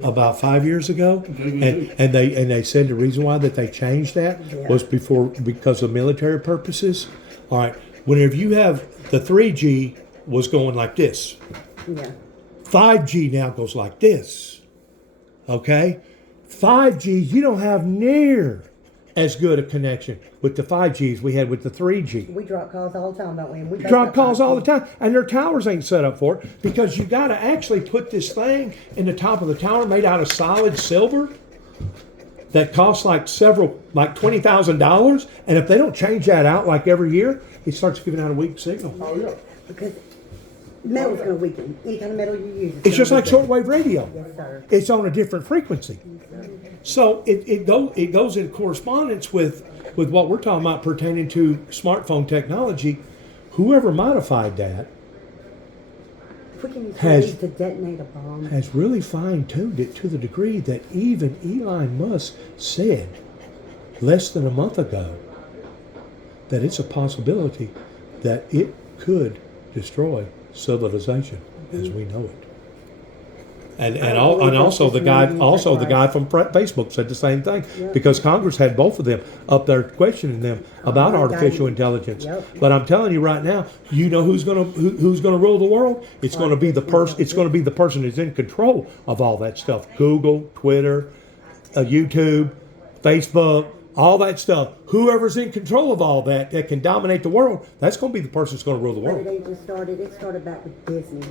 About 5 years ago, and they said the reason why that they changed that was because of military purposes. All right, whenever you have the 3G was going like this, 5G now goes like this. Okay, 5G you don't have near as good a connection with the 5Gs we had with the 3G. We drop calls all the time, don't we? We drop calls all the time, and their towers ain't set up for it because you got to actually put this thing in the top of the tower made out of solid silver that costs like $20,000, and if they don't change that out like every year, it starts giving out a weak signal. Oh, yeah. Because metal's going to weaken. Any kind of metal you use. It's just like shortwave radio. Yes, sir. It's on a different frequency. So it goes in correspondence with what we're talking about pertaining to smartphone technology. Whoever modified that If we can use ways to detonate a bomb. has really fine-tuned it to the degree that even Elon Musk said less than a month ago that it's a possibility that it could destroy civilization as we know it. And also the guy from Facebook said the same thing because Congress had both of them up there questioning them about artificial intelligence. But I'm telling you right now, you know who's gonna rule the world? It's gonna be the person. It's gonna be the person who's in control of all that stuff. Google, Twitter, YouTube, Facebook, all that stuff. Whoever's in control of all that can dominate the world, that's gonna be the person that's gonna rule the world. It started back with Disney.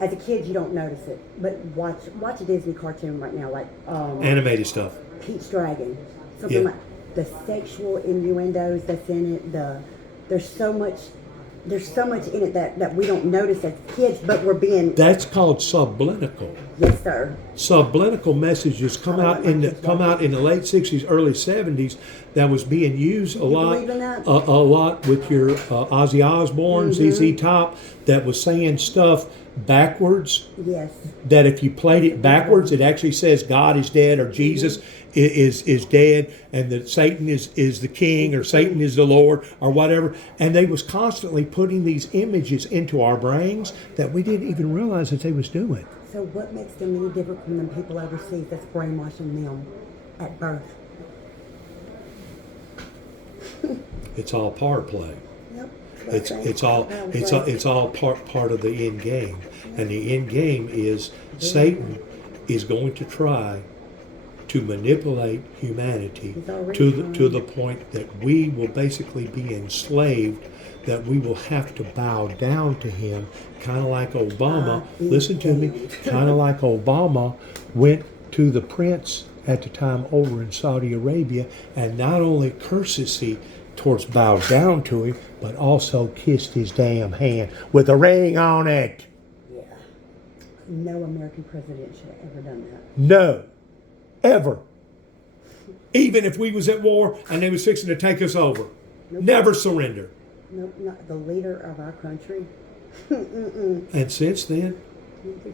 As a kid, you don't notice it, but watch a Disney cartoon right now, like Animated stuff. Pete's Dragon, something like the sexual innuendos that's in it. There's so much in it that we don't notice as kids, but we're being. That's called subliminal. Yes, sir. Subliminal messages come out in the late '60s, early '70s. That was being used a lot with your Ozzy Osbourne, ZZ Top. That was saying stuff backwards. Yes. That if you played it backwards, it actually says God is dead or Jesus is dead, and that Satan is the king or Satan is the Lord or whatever. And they was constantly putting these images into our brains that we didn't even realize that they was doing. So what makes them any different from the people overseas that's brainwashing them at birth? It's all power play. Yep. It's all part of the end game, and the end game is Satan is going to try to manipulate humanity to the point that we will basically be enslaved, that we will have to bow down to him, kind of like Obama. Listen to me, kind of like Obama went to the prince at the time over in Saudi Arabia, and not only courtesy towards bow down to him, but also kissed his damn hand with a ring on it. Yeah. No American president should have ever done that. No. Ever. Even if we was at war and they was fixing to take us over. Nope. Never surrender. Nope, not the leader of our country. And since then,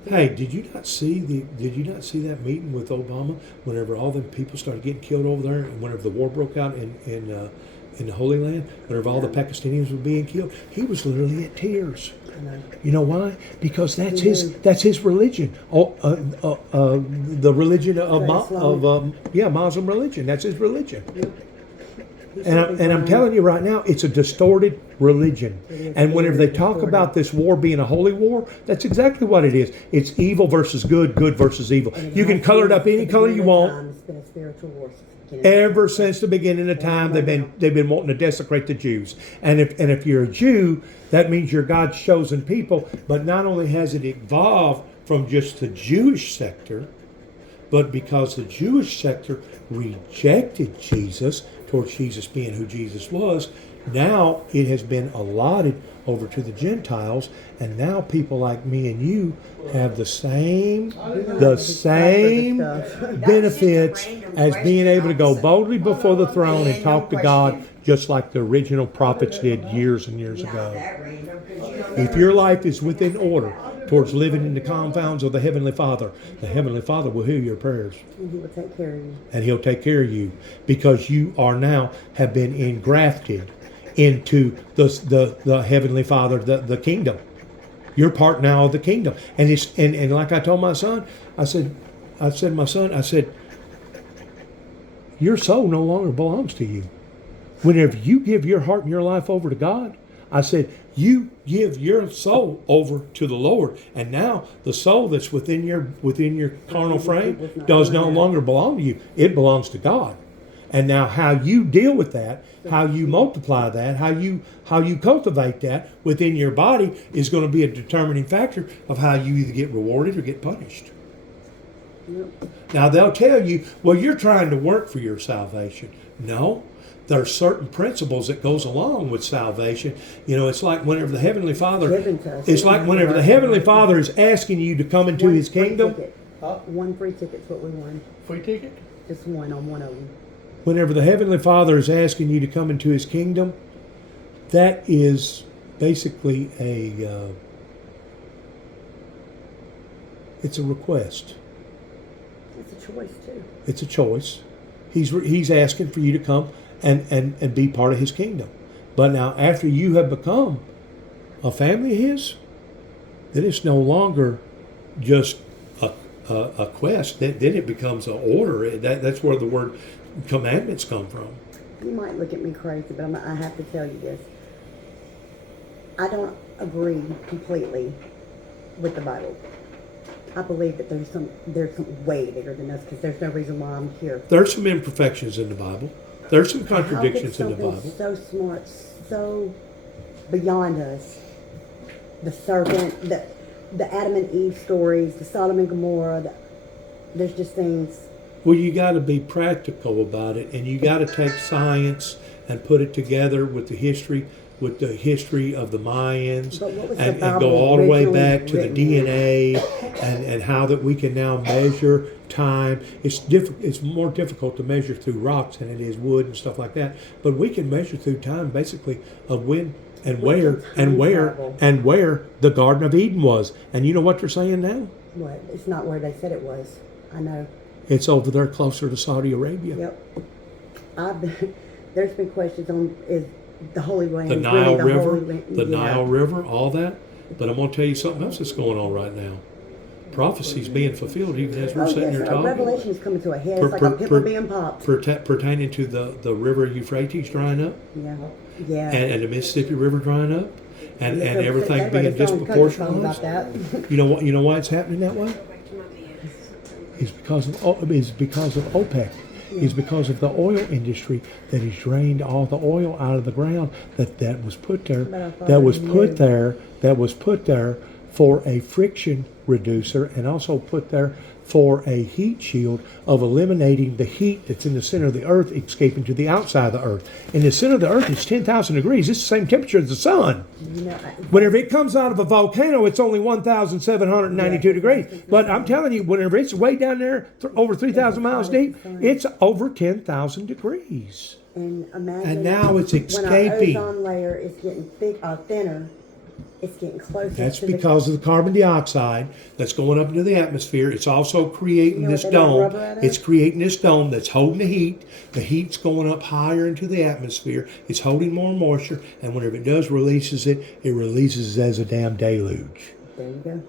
Hey, did you not see that meeting with Obama whenever all them people started getting killed over there, and whenever the war broke out in the Holy Land, whenever all the Pakistanis were being killed, he was literally at tears. You know why? Because that's his religion. The religion of Muslim religion. That's his religion. And I'm telling you right now, it's a distorted religion. And whenever they talk about this war being a holy war, that's exactly what it is. It's evil versus good, good versus evil. You can color it up any color you want. It's been a spiritual war. Ever since the beginning of time, they've been wanting to desecrate the Jews. And if you're a Jew, that means you're God's chosen people. But not only has it evolved from just the Jewish sector, but because the Jewish sector rejected Jesus, towards Jesus being who Jesus was, now it has been allotted over to the Gentiles, and now people like me and you have the same benefits as being able to go boldly before the throne and talk to God, just like the original prophets did years and years ago. If your life is within order towards living in the confounds of the Heavenly Father, the Heavenly Father will hear your prayers. And He will take care of you. And He'll take care of you, because you are now have been engrafted into the Heavenly Father, the kingdom. You're part now of the kingdom. And like I told my son, I said, my son, your soul no longer belongs to you. Whenever you give your heart and your life over to God, I said, you give your soul over to the Lord, and now the soul that's within your carnal frame does no longer belong to you. It belongs to God. And now how you deal with that, how you multiply that, how you cultivate that within your body is going to be a determining factor of how you either get rewarded or get punished. Yep. Now they'll tell you, well, you're trying to work for your salvation. No. There are certain principles that goes along with salvation. You know, it's like whenever the Heavenly Father, is asking you to come into His kingdom. One free ticket's what we won. Free ticket? Just one on one of them. Whenever the Heavenly Father is asking you to come into His kingdom, that is basically it's a request. It's a choice too. It's a choice. He's asking for you to come and be part of His kingdom. But now, after you have become a family of His, then it's no longer just a quest. Then it becomes an order. That's where the word commandments come from. You might look at me crazy, but I have to tell you this. I don't agree completely with the Bible. I believe that there's some way bigger than us, because there's no reason why I'm here. There's some imperfections in the Bible. There's some contradictions in the Bible. So smart, so beyond us. The serpent, the Adam and Eve stories, the Sodom and Gomorrah. There's just things. Well, you got to be practical about it, and you got to take science and put it together with the history of the Mayans, and go all the way back to the DNA and how that we can now measure time. It's more difficult to measure through rocks than it is wood and stuff like that. But we can measure through time, basically, of when and where the Garden of Eden was. And you know what they're saying now? What? It's not where they said it was. I know. It's over there closer to Saudi Arabia. Yep. There's been questions on is the Holy Land, the Nile really River, Nile River, all that. But I'm going to tell you something else that's going on right now. Prophecy's being fulfilled even as we're sitting here talking. Revelation is coming to a head. It's like a pimple being popped. Pertaining to the river Euphrates drying up. Yeah. And the Mississippi River drying up. And everything being disproportionalized. You know why it's happening that way? It's because of OPEC. Is because of the oil industry that has drained all the oil out of the ground that was put there, that was put there for a friction reducer, and also put there for a heat shield of eliminating the heat that's in the center of the earth escaping to the outside of the earth. In the center of the earth, it's 10,000 degrees. It's the same temperature as the sun. Whenever it comes out of a volcano, it's only 1,792 degrees. But I'm telling you, whenever it's way down there, over 3,000 miles deep, it's over 10,000 degrees. And imagine, and now it's escaping. When our ozone layer is getting thinner, it's getting closer. That's to because of the carbon dioxide that's going up into the atmosphere. It's also creating You know this what they make dome. rubber out of? It's creating this dome that's holding the heat. The heat's going up higher into the atmosphere. It's holding more moisture, and whenever it does releases it, it releases as a damn deluge. There you go.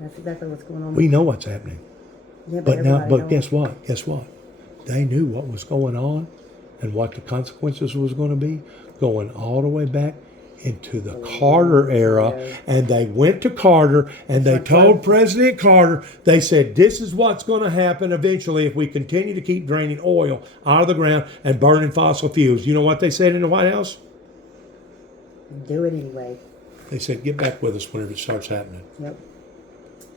That's exactly what's going on. We know what's happening. Yeah, But now, everybody knows. guess what? Guess what? They knew what was going on and what the consequences was going to be, going all the way back into the Carter era. And they went to Carter and they told President Carter, they said, this is what's going to happen eventually if we continue to keep draining oil out of the ground and burning fossil fuels. You know what they said in the White House? Do it anyway. They said, get back with us whenever it starts happening. Yep.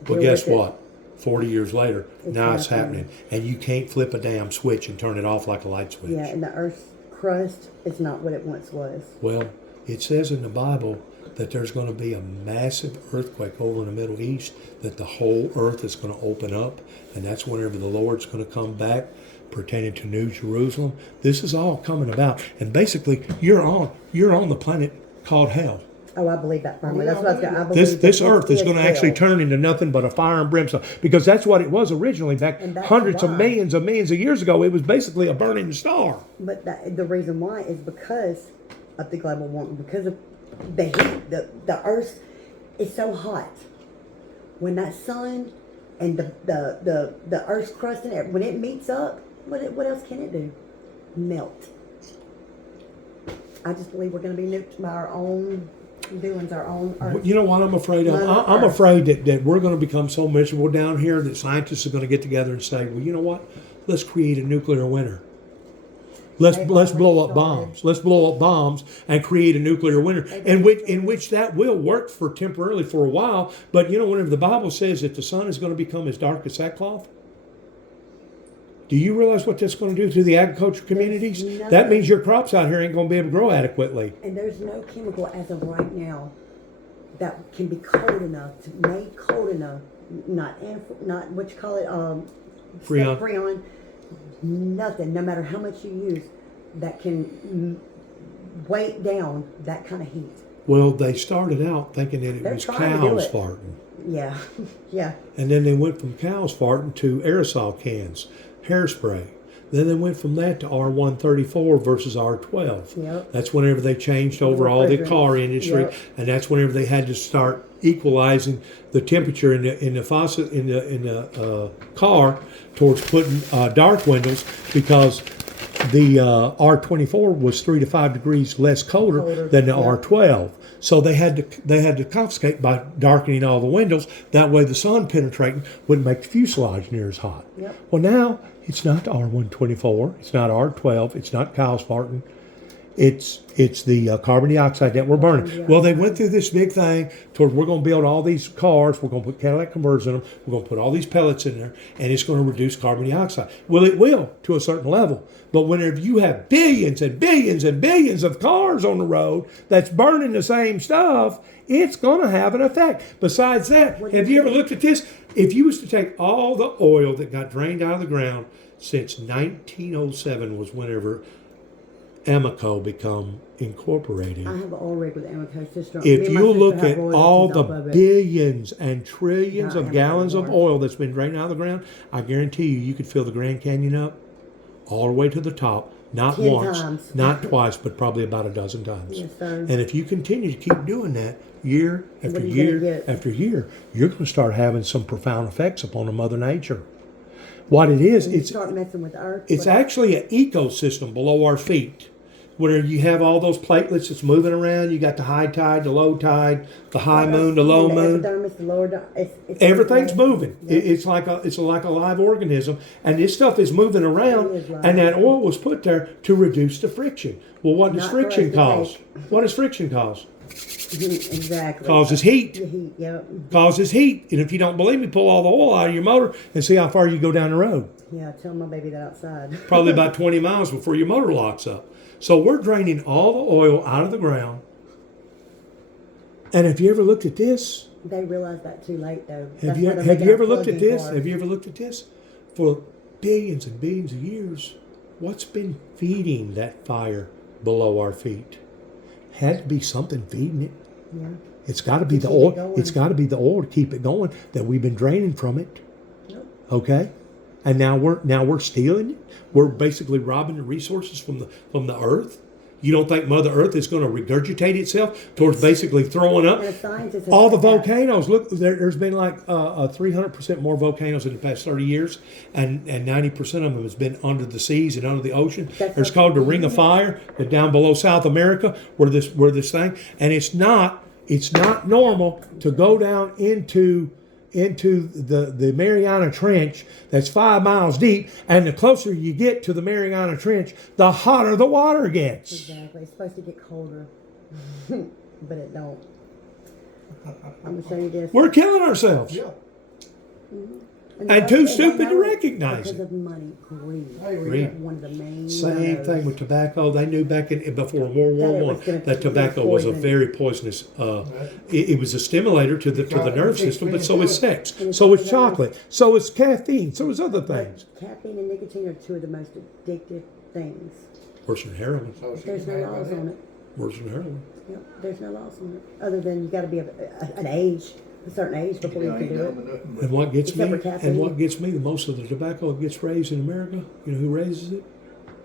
Well, Deal guess with it. what? 40 years later, now it's happening. happening. And you can't flip a damn switch and turn it off like a light switch. Yeah, and the Earth's crust is not what it once was. Well, it says in the Bible that there's going to be a massive earthquake over in the Middle East, that the whole earth is going to open up, and that's whenever the Lord's going to come back pertaining to New Jerusalem. This is all coming about. And basically, you're on the planet called hell. Oh, I believe that firmly. That's what I was going to This earth is going to actually turn into nothing but a fire and brimstone, because that's what it was originally back And that's hundreds of why. millions of years ago. It was basically a burning star. But the reason why is because of the global warming, because of the heat. The Earth is so hot. When that sun and the Earth's crust and when it meets up, what else can it do? Melt. I just believe we're going to be nuked by our own doings, our own Earth. You know what I'm afraid of? Mother I'm Earth. afraid that we're going to become so miserable down here that scientists are going to get together and say, well, you know what? Let's create a nuclear winter. Let's They've blow already up bombs. Let's blow up bombs and create a nuclear winter, in which that will work for temporarily for a while. But you know, whenever the Bible says that the sun is going to become as dark as sackcloth, do you realize what that's going to do to the agriculture communities? There's That means your crops out here ain't going to be able to grow adequately. And there's no chemical as of right now that can be cold enough to make cold enough, not what you call it, Freon. Freon, nothing, no matter how much you use, that can weight down that kind of heat. Well, they started out thinking that it They're was trying to do cows it. farting. Yeah, yeah. And then they went from cows farting to aerosol cans, hairspray. Then they went from that to R134 versus R12. Yep. That's whenever they changed over all the car industry, Yep. and that's whenever they had to start equalizing the temperature in the car towards putting dark windows, because the R24 was 3 to 5 degrees less colder than the yeah. R12. So they had to confiscate by darkening all the windows. That way the sun penetrating wouldn't make the fuselage near as hot. Yep. Well, now it's not R124. It's not R12. It's not cows farting. It's the carbon dioxide that we're burning. Well, they went through this big thing towards we're going to build all these cars. We're going to put Cadillac converters in them. We're going to put all these pellets in there, and it's going to reduce carbon dioxide. Well, it will to a certain level. But whenever you have billions and billions and billions of cars on the road that's burning the same stuff, it's going to have an effect. Besides that, have you ever looked at this? If you was to take all the oil that got drained out of the ground since 1907 was whenever Amoco become incorporated. I have an oil rig with Amoco sister. If you look at all the billions and trillions of gallons of oil that's been drained out of the ground, I guarantee you could fill the Grand Canyon up all the way to the top. Not 10 once, times. not twice, but probably about a dozen times. Yes, sir. And if you continue to keep doing that year after What are you gonna year get? after year, you're going to start having some profound effects upon the Mother Nature. What it is, And you it's start messing with the Earth. it's but- actually an ecosystem below our feet, where you have all those platelets that's moving around. You got the high tide, the low tide, the high moon, the low moon. epidermis, the lower it's Everything's moving. Yeah. It's like a live organism, and this stuff is moving around. It is live. And that oil was put there to reduce the friction. Well, what does Not for us friction to cause? take. What does friction cause? Exactly. Causes heat. The heat, yep. Causes heat. And if you don't believe me, pull all the oil out of your motor and see how far you go down the road. Yeah, tell my baby that outside. Probably about 20 miles before your motor locks up. So we're draining all the oil out of the ground. And have you ever looked at this? They realize that too late, though. Have That's you, why they're have making you our ever looked at plug-in this? cars. Have you ever looked at this? For billions and billions of years, what's been feeding that fire below our feet? Had to be something feeding it. Yeah. It's got to be To the keep it oil. going. It's got to be the oil to keep it going that we've been draining from it. Yep. Okay, and now we're stealing it. We're basically robbing the resources from the earth. You don't think Mother Earth is going to regurgitate itself towards basically throwing up? And the scientists have All the said that. volcanoes. Look, there's been like 300% more volcanoes in the past 30 years, and 90% of them has been under the seas and under the ocean. That's There's what- called the Ring of Fire down below South America, where this thing, and it's not normal to go down into the Mariana Trench that's 5 miles deep, and the closer you get to the Mariana Trench, the hotter the water gets. Exactly. It's supposed to get colder, but it don't. I'm gonna show you this. We're killing ourselves. Yeah. And too stupid to recognize because it. of money, greed. Hey, we Greed. One of the main. Same motives. thing with tobacco. They knew back before World That War it One was gonna that tobacco was a poison. very poisonous. It was a stimulator to the nerve system, but so is sex, so is chocolate, so is caffeine, so is other things. Caffeine and nicotine are two of the most addictive things. Worse than heroin. There's no laws on it. Worse than heroin. Yep, there's no laws on it. Other than you got to be an age, a certain age before you can do it. And what gets Except me, for caffeine. the most of the tobacco that gets raised in America, you know who raises it?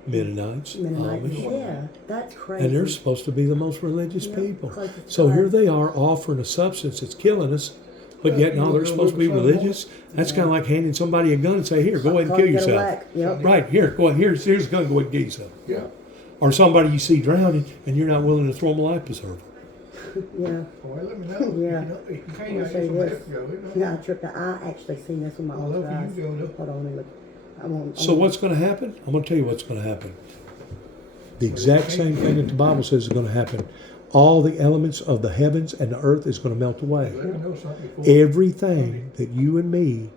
Mennonites, Mennonites. Amish. Yeah, that's crazy. And they're supposed to be the most religious Yep, people. closest to So God. here they are offering a substance that's killing us, but yet now they're supposed to be religious. That's kind of like handing somebody a gun and say, "Here, go ahead and kill Get a yourself." whack. Yep. Right, here, go ahead. Here's a gun, go ahead and kill yourself. Yeah. Or somebody you see drowning and you're not willing to throw them a life preserver. Yeah. Well, let me know. Yeah. You can't I'll get show you somebody this. else to go. Yeah, I tripped. I actually seen this with my I own love eyes. you, Joe. Hold on, let me look. I won't. So what's going to happen? I'm going to tell you what's going to happen. The exact same thing that the Bible says is going to happen. All the elements of the heavens and the earth is going to melt away. Let me know something before. Everything that you and me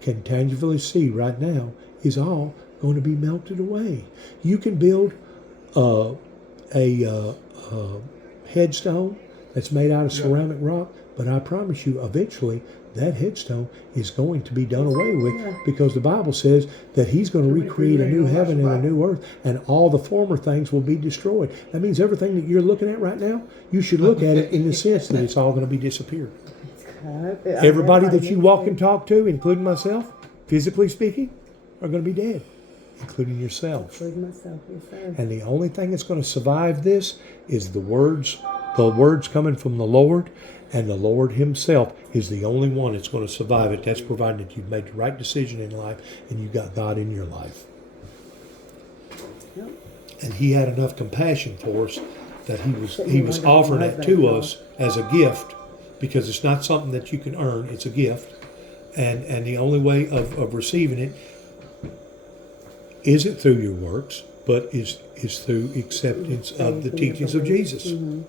can tangibly see right now is all going to be melted away. You can build a headstone that's made out of ceramic rock, but I promise you, eventually, that headstone is going to be done away with because the Bible says that He's going to recreate a new heaven and a new earth, and all the former things will be destroyed. That means everything that you're looking at right now, you should look at it in the sense that it's all going to be disappeared. Everybody that you walk and talk to, including myself, physically speaking, are going to be dead, including yourselves. Including myself, yes, sir. And the only thing that's going to survive this is the words coming from the Lord, and the Lord Himself is the only one that's going to survive it. That's provided that you've made the right decision in life and you got God in your life. Yep. And He had enough compassion for us that He was offering it to us as a gift, because it's not something that you can earn, it's a gift. And the only way of receiving it isn't through your works, but is through acceptance of the teachings of Jesus. Mm-hmm.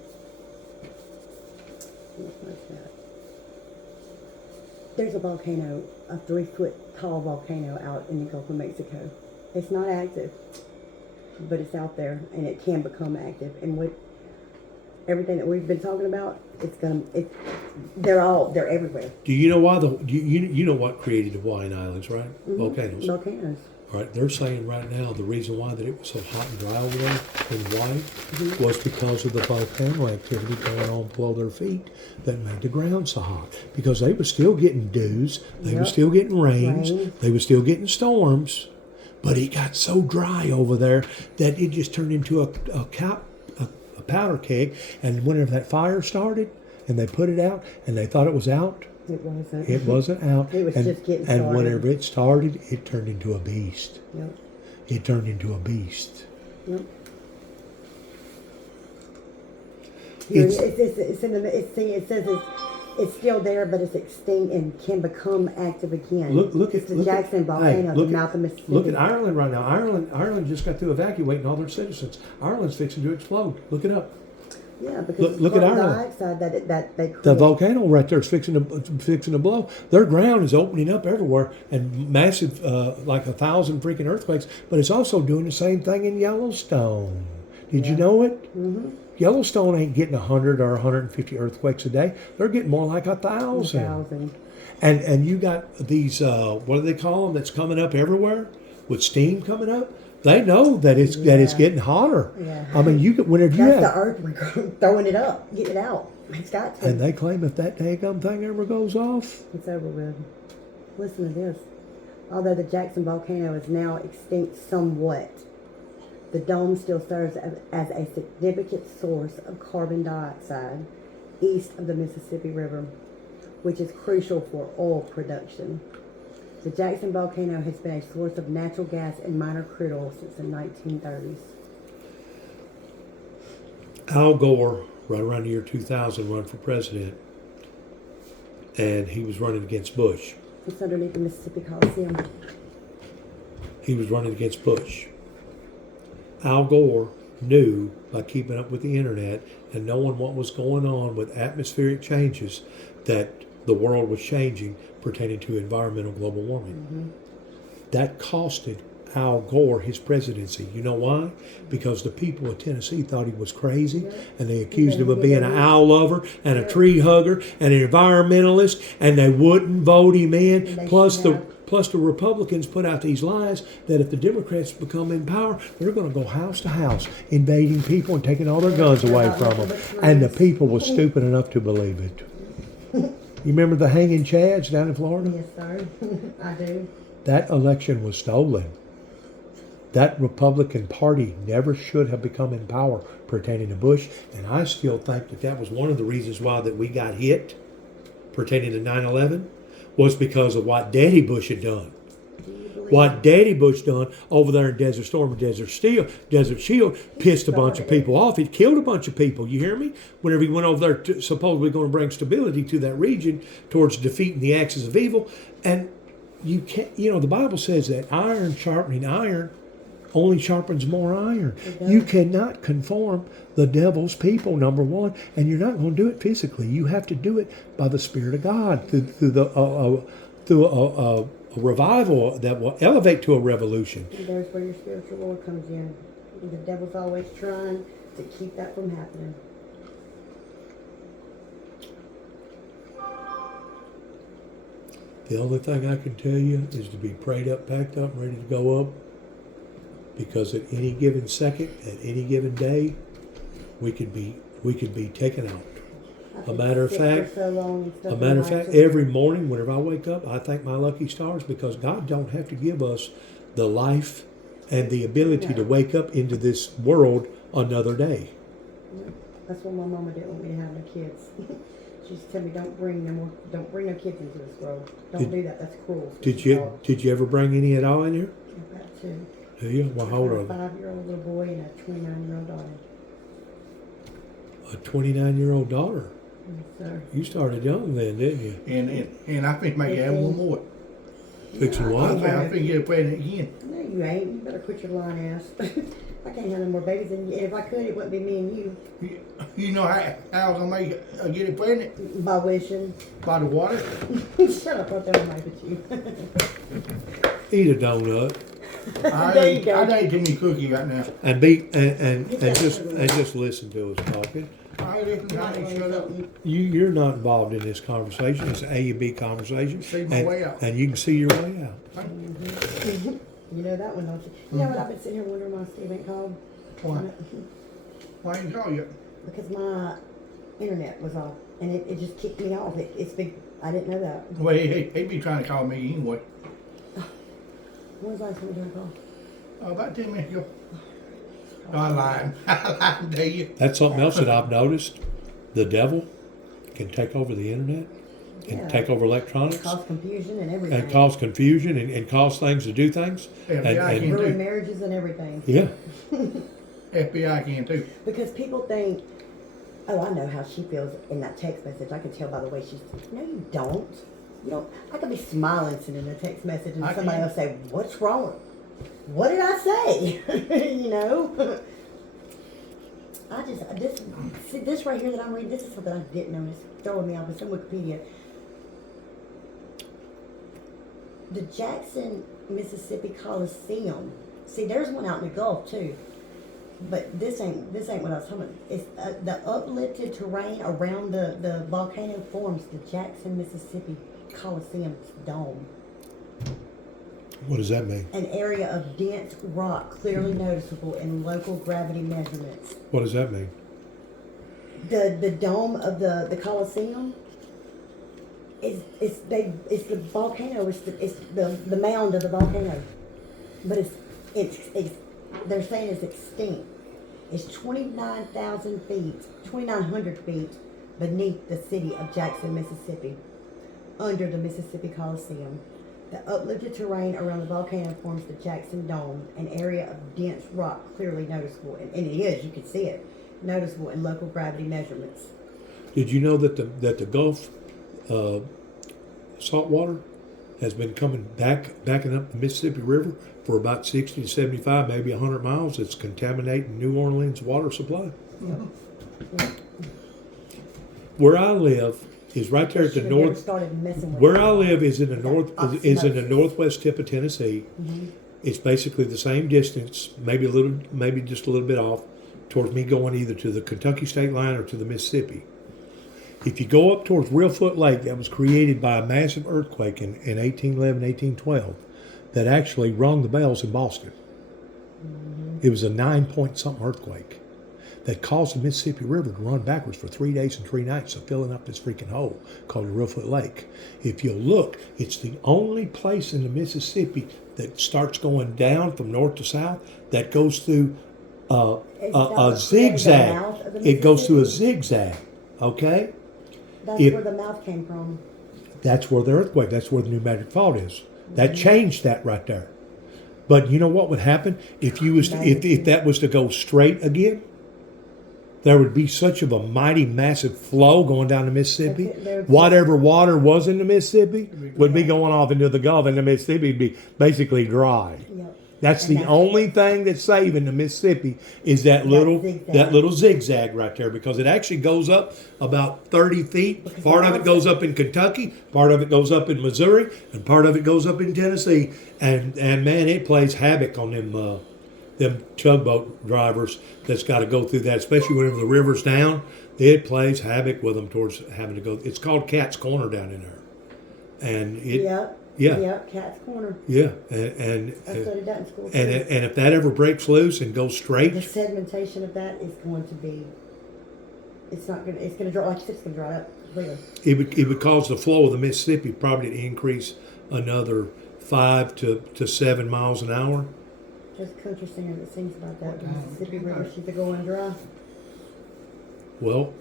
Like that. There's a volcano, a 3-foot tall volcano out in the Gulf of Mexico. It's not active, but it's out there, and it can become active. And with everything that we've been talking about, they're everywhere. Do you know why you know what created the Hawaiian Islands, right? Volcanoes. Volcanoes. All right, they're saying right now the reason why that it was so hot and dry over there in Hawaii was because of the volcano activity going on below their feet that made the ground so hot. Because they were still getting dews, they were still getting rains, they were still getting storms, but it got so dry over there that it just turned into a powder keg. And whenever that fire started and they put it out and they thought it was out, It wasn't. it wasn't out. It was just getting And started. whenever it started, it turned into a beast. Yep. It turned into a beast. Yep. Here, It's- it's in the. It says it's still there, but it's extinct and can become active again. Look it's at the Jackson volcano, look the mouth of Mississippi. Look at Ireland right now. Ireland just got through evacuating all their citizens. Ireland's fixing to explode. Look it up. Yeah, because look at carbon Ireland. dioxide that they create. The volcano right there is fixing to blow. Their ground is opening up everywhere, and massive, like 1,000 freaking earthquakes. But it's also doing the same thing in Yellowstone. Did you know it? Mm-hmm. Yellowstone ain't getting 100 or 150 earthquakes a day. They're getting more like 1,000. 1,000. And you got these what do they call them? That's coming up everywhere with steam coming up. They know that it's getting hotter. Yeah. I mean, whenever you That's have the earth throwing it up, getting it out. It's got to. And they claim if that daggum thing ever goes off, It's over with. Listen to this. Although the Jackson volcano is now extinct somewhat, the dome still serves as a significant source of carbon dioxide east of the Mississippi River, which is crucial for oil production. The Jackson volcano has been a source of natural gas and minor crude oil since the 1930s. Al Gore, right around the year 2000, ran for president, and he was running against Bush. It's underneath the Mississippi Coliseum. He was running against Bush. Al Gore knew by keeping up with the internet and knowing what was going on with atmospheric changes that the world was changing pertaining to environmental global warming. That costed Al Gore his presidency. You know why? Because the people of Tennessee thought he was crazy, and they accused him of being an owl lover and a tree hugger and an environmentalist, and they wouldn't vote him in. Plus the Republicans put out these lies that if the Democrats become in power, they're going to go house to house, invading people and taking all their guns away from them. And the people was stupid enough to believe it. You remember the hanging chads down in Florida? Yes, sir. I do. That election was stolen. That Republican Party never should have become in power pertaining to Bush. And I still think that that was one of the reasons why that we got hit pertaining to 9/11 was because of what Daddy Bush had done. What Daddy Bush done over there in Desert Storm and Desert Shield pissed a bunch of people off. It killed a bunch of people. You hear me? Whenever he went over there to supposedly going to bring stability to that region towards defeating the axis of evil. And you can't, the Bible says that iron sharpening iron only sharpens more iron. You cannot conform the devil's people, number one, and you're not going to do it physically. You have to do it by the Spirit of God through a revival that will elevate to a revolution. And there's where your spiritual war comes in. The devil's always trying to keep that from happening. The only thing I can tell you is to be prayed up, packed up, ready to go up. Because at any given second, at any given day, we could be taken out. A matter of fact, every morning whenever I wake up, I thank my lucky stars because God don't have to give us the life and the ability to wake up into this world another day. That's what my mama didn't want me to have no kids. She used to tell me, don't bring no kids into this world. Don't do that. That's cruel. Did you ever bring any at all in here? I've got two. Do you? Well, how old are A they? 5-year-old little boy and a 29-year-old daughter. A 29-year-old daughter. Yes, sir. You started young then, didn't you? And I think maybe have one more. Fixing what? I think get pregnant again. No, you ain't. You better quit your lying ass. I can't have no more babies, and if I could, it wouldn't be me and you. You know how I was gonna get it pregnant? By wishing. By the water? Shut up, I'll tell my with you. Eat a donut. There you go. I done too many cookies right now. And just listen to us talking. I listen, shut up. You're not involved in this conversation. It's an A and B conversation. See my way out. And you can see your way out. You know that one, don't you? You know what? I've been sitting here wondering why Steve ain't called. Why? Why ain't call you? Because my internet was off, and it just kicked me off. It's big. I didn't know that. Well, he be trying to call me anyway. When was the last time you called? About 10 minutes ago. I lied. I lied to you. That's something else that I've noticed. The devil can take over the internet and take over electronics. Cause confusion and everything. And cause confusion and cause things to do things. FBI can ruin too. marriages and everything. Yeah. FBI can too. Because people think, oh, I know how she feels in that text message. I can tell by the way she's. No, you don't. You don't. I could be smiling sending a text message, and somebody will say, "What's wrong? What did I say?" You know. This right here that I'm reading. This is something I didn't know. It's throwing me off. It's on Wikipedia. The Jackson, Mississippi Coliseum. See, there's one out in the Gulf too. But this ain't what I was talking about. It's the uplifted terrain around the volcano forms the Jackson, Mississippi Coliseum's dome. What does that mean? An area of dense rock clearly noticeable in local gravity measurements. What does that mean? the dome of the Coliseum. It's the volcano. It's the mound of the volcano, but it's they're saying it's extinct. It's 2,900 feet beneath the city of Jackson, Mississippi, under the Mississippi Coliseum. The uplifted terrain around the volcano forms the Jackson Dome, an area of dense rock clearly noticeable, and it is, you can see it, noticeable in local gravity measurements. Did you know that the Gulf salt water has been coming backing up the Mississippi River for about 60 to 75, maybe 100 miles? It's contaminating New Orleans water supply. Yeah. Yeah. Where I live is right there at the Should've never north. started messing with Where it. I live is in the north is in the Osmosis. northwest tip of Tennessee. Mm-hmm. It's basically the same distance, maybe just a little bit off, towards me going either to the Kentucky state line or to the Mississippi. If you go up towards Reelfoot Lake, that was created by a massive earthquake in 1811, 1812, that actually rung the bells in Boston. Mm-hmm. It was a 9-point-something earthquake that caused the Mississippi River to run backwards for 3 days and 3 nights of filling up this freaking hole called the Reelfoot Lake. If you look, it's the only place in the Mississippi that starts going down from north to south that goes through a zigzag. It goes through a zigzag, okay? That's where the mouth came from. That's where the earthquake, that's where the New Magic Fault is. That changed that right there. But you know what would happen if you was to, if that was to go straight again? There would be such of a mighty, massive flow going down the Mississippi. Whatever water was in the Mississippi would be going off into the Gulf, and the Mississippi would be basically dry. Yep. That's the only thing that's saving the Mississippi is that little zigzag right there, because it actually goes up about 30 feet. Part of it goes up in Kentucky, part of it goes up in Missouri, and part of it goes up in Tennessee. And man, it plays havoc on them tugboat drivers that's got to go through that, especially whenever the river's down. It plays havoc with them towards having to go. It's called Cat's Corner down in there, and it. Yep, Cat's Corner. Yeah, and I studied that in school too. and if that ever breaks loose and goes straight, the sedimentation of that is going to be. It's not going. It's going to dry. Like you said, it's going to dry up completely. it would cause the flow of the Mississippi probably to increase another 5 to 7 miles an hour. There's a country singer that sings about that. The Mississippi River, she's going dry. Well,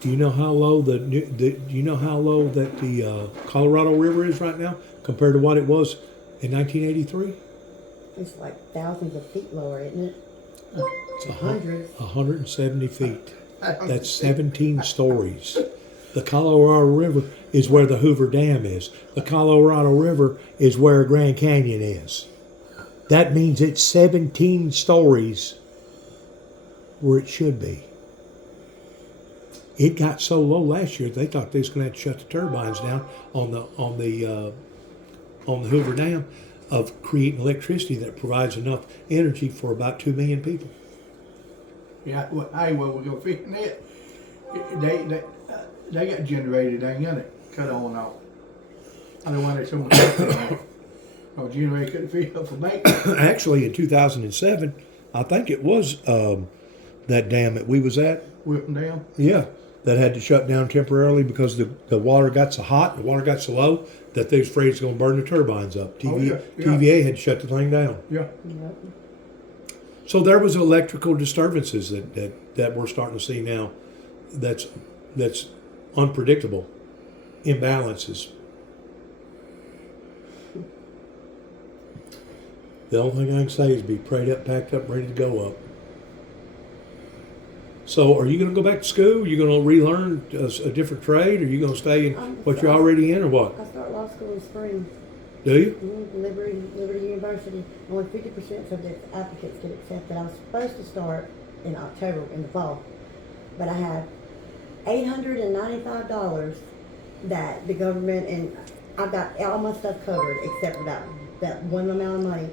do you know how low the Colorado River is right now compared to what it was in 1983? It's like thousands of feet lower, isn't it? It's Hundreds. 170 feet. That's 17 stories. The Colorado River is where the Hoover Dam is. The Colorado River is where Grand Canyon is. That means it's 17 stories where it should be. It got so low last year they thought they was going to have to shut the turbines down on the Hoover Dam of creating electricity that provides enough energy for about 2 million people. Yeah, well, we're gonna fix it. They got generated, ain't got it? Cut on and off. I don't want to so much. Oh, generator couldn't feed up for me. Actually, in 2007, I think it was that dam that we was at. Whipping down. Yeah, that had to shut down temporarily because the water got so hot, the water got so low that they was afraid it's going to burn the turbines up. TVA had to shut the thing down. Yeah. Yep. So there was electrical disturbances that we're starting to see now. That's unpredictable, imbalances. The only thing I can say is be prayed up, packed up, ready to go up. So are you going to go back to school? Are you going to relearn a different trade? Or are you going to stay in what you're already in, or what? I start law school in spring. Do you? Liberty University. Only 50% of the applicants get accepted. I was supposed to start in October, in the fall. But I have $895 that the government, and I've got all my stuff covered except for that one amount of money.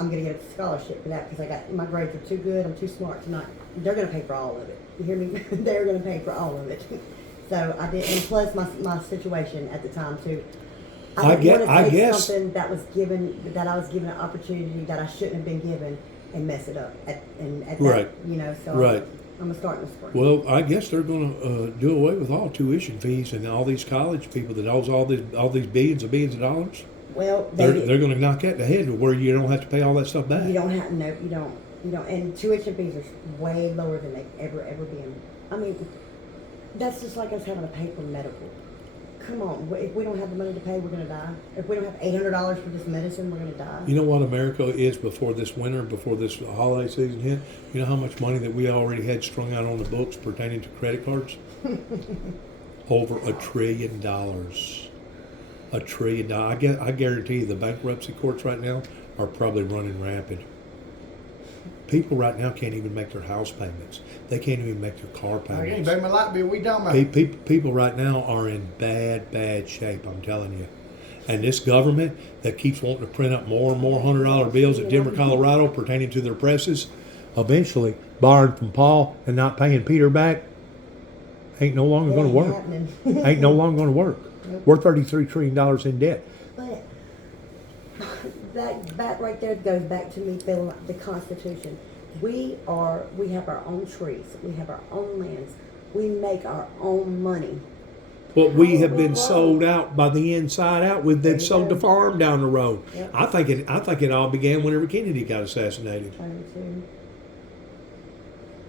I'm going to get a scholarship for that because my grades are too good. I'm too smart to not. They're going to pay for all of it. You hear me? They're going to pay for all of it. So I did, and plus my situation at the time too. I guess something that I was given an opportunity that I shouldn't have been given and mess it up at Right. that, So Right. I'm gonna start in the spring. Well, I guess they're going to do away with all tuition fees and all these college people that owes all these billions of dollars. Well, They're going to knock that in the head to where you don't have to pay all that stuff back. you don't have no, you don't, and tuition fees are way lower than they've ever been. I mean, that's just like us having to pay for medical. Come on, if we don't have the money to pay, we're gonna die. If we don't have $800 for this medicine, we're gonna die. You know what America is before this winter, before this holiday season hit? You know how much money that we already had strung out on the books pertaining to credit cards? Over $1 trillion. $1 trillion. I guarantee you the bankruptcy courts right now are probably running rampant. People right now can't even make their house payments. They can't even make their car I can't payments. pay my light bill. We talking about? People right now are in bad shape, I'm telling you. And this government that keeps wanting to print up more and more $100 bills at Denver, Colorado pertaining to their presses, eventually borrowing from Paul and not paying Peter back, ain't no longer going to work. Ain't no longer going to work. We're $33 trillion in debt. But that right there goes back to me feeling like the Constitution. We have our own trees. We have our own lands. We make our own money. But we have been sold out by the inside out. We've been sold the farm down the road. Yep. I think it all began whenever Kennedy got assassinated.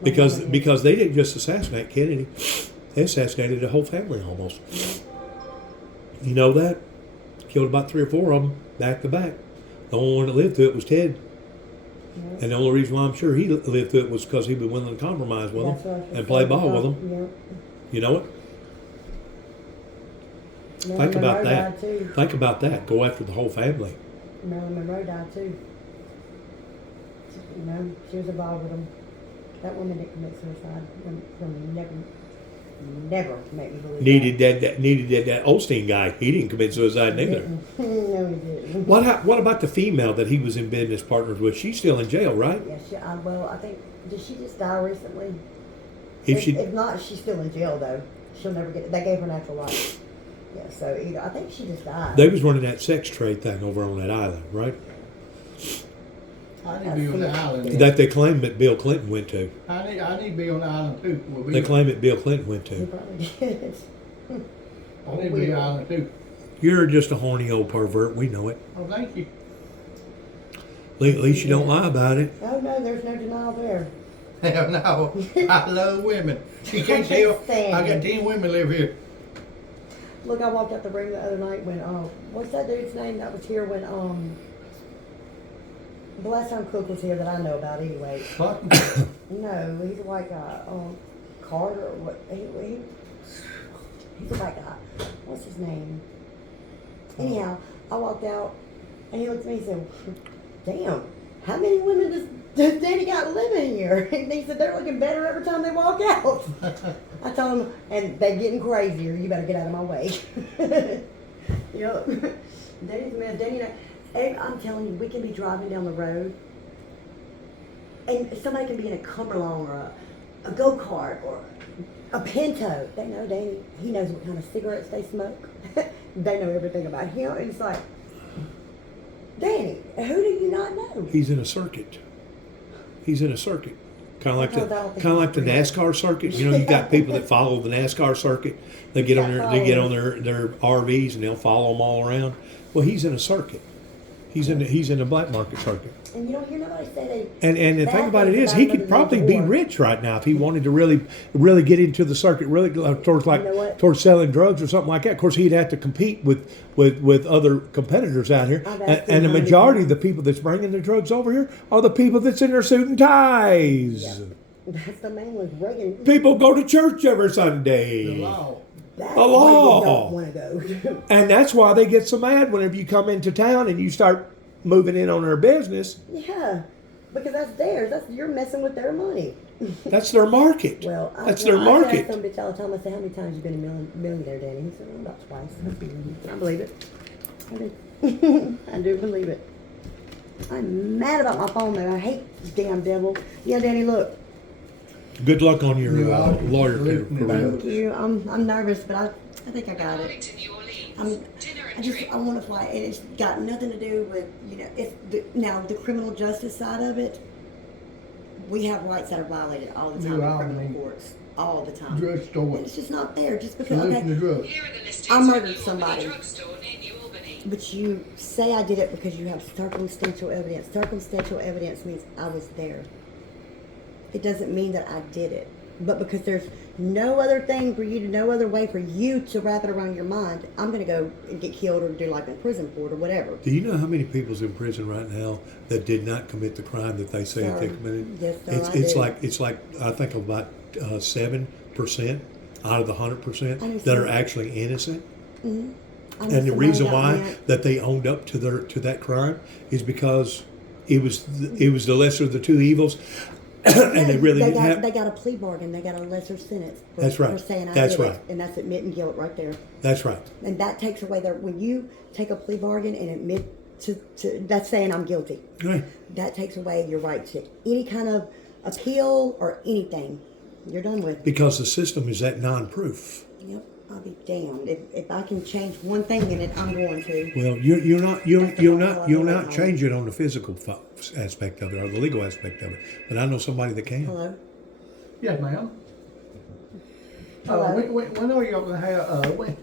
Because they didn't just assassinate Kennedy, they assassinated the whole family almost. You know that? Killed about 3 or 4 of them back to back. The only one that lived through it was Ted. Yep. And the only reason why I'm sure he lived through it was because he was willing to compromise with them and play ball with them. Yep. You know it? Think about that. Think about that. Go after the whole family. Marilyn Monroe died too. You know, she was involved with them. That woman didn't commit suicide. Never make me believe Needed that Osteen guy. He didn't commit suicide neither. No, he didn't. What about the female that he was in business partners with? She's still in jail, right? Yeah, well, I think, did she just die recently? If not, she's still in jail though. She'll never get it. They gave her natural life. Yeah, so either I think she just died. they was running that sex trade thing over on that island, right? I need to be on the island. That they claim that Bill Clinton went to. I need to be on the island too. They claim that Bill Clinton went He to. probably did. I need to be on the island too. You're just a horny old pervert. We know it. Oh, thank you. At least you don't lie about it. Oh no, there's no denial there. Hell no. I love women. You can't tell. I got 10 women live here. Look, I walked out the room the other night when what's that dude's name that was here when the last time Cook was here that I know about anyway. What? No, he's a white guy. Carter or what? He's a white guy. What's his name? Anyhow, I walked out and he looked at me and said, "Damn, how many women does Danny got living here?" And he said, "They're looking better every time they walk out." I told him, "And they're getting crazier. You better get out of my way." Yep. Danny's a mess. Danny and I'm telling you, we can be driving down the road and somebody can be in a Cumberland or a go-kart or a Pinto. They know Danny. He knows what kind of cigarettes they smoke. They know everything about him. And it's like, Danny, who do you not know? He's in a circuit. Kind of like the NASCAR circuit. You know, you got people that follow the NASCAR circuit. They get on their RVs and they'll follow them all around. Well, he's in a circuit. He's in the black market circuit. And you don't hear nobody say they. And the thing about it is, he could probably be rich right now if he wanted to really get into the circuit, really towards selling drugs or something like that. Of course, he'd have to compete with other competitors out here. And the majority of the people that's bringing the drugs over here are the people that's in their suit and ties. Yeah. That's the man with Reagan. People go to church every Sunday. The law. That's The law. why you don't want to go. And that's why they get so mad whenever you come into town and you start moving in on their business. Yeah, because that's theirs. You're messing with their money. That's their market. Well, that's their market. I tell some bitch all the time. I say, "How many times you been a millionaire, Danny?" He said, "About twice." I believe it. I do. I do believe it. I'm mad about my phone though. I hate this damn devil. Yeah, Danny, look. Good luck on your Yeah, lawyer career. Thank you. I'm nervous, but I think I got it. I want to fly, and it's got nothing to do with it's now the criminal justice side of it. We have rights that are violated all the time Do in I criminal mean- courts. All the time. Drugstore. And it's just not fair. Just because, Solution to okay, drugs. Here are the listings I for murdered New somebody. Albany Drugstore near New Albany. but you say I did it because you have circumstantial evidence. Circumstantial evidence means I was there. It doesn't mean that I did it. But because there's no other thing for you to, no other way for you to wrap it around your mind, I'm going to go and get killed or do like in prison for it or whatever. Do you know how many people's in prison right now that did not commit the crime that they say that they Sir, committed? yes, sir, it's I do. it's like I think about 7% out of the 100% I know that are some- actually innocent. I know And the somebody reason got why went- that they owned up to that crime is because it was the lesser of the two evils, and they really didn't have. They got a plea bargain. They got a lesser sentence for, That's right. for saying I That's did right. it. And that's admitting guilt right there. That's right. And that takes away their, when you take a plea bargain and admit to that's saying I'm guilty. Right. That takes away your right to any kind of appeal or anything. You're done with. Because the system is that non-proof. Yep, I'll be damned. If I can change one thing in it, I'm going to. Well, you're That's not the changing on the physical aspect of it or the legal aspect of it. But I know somebody that can. Hello? Yes, ma'am. Hello? When are y'all gonna have? When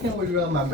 can we run my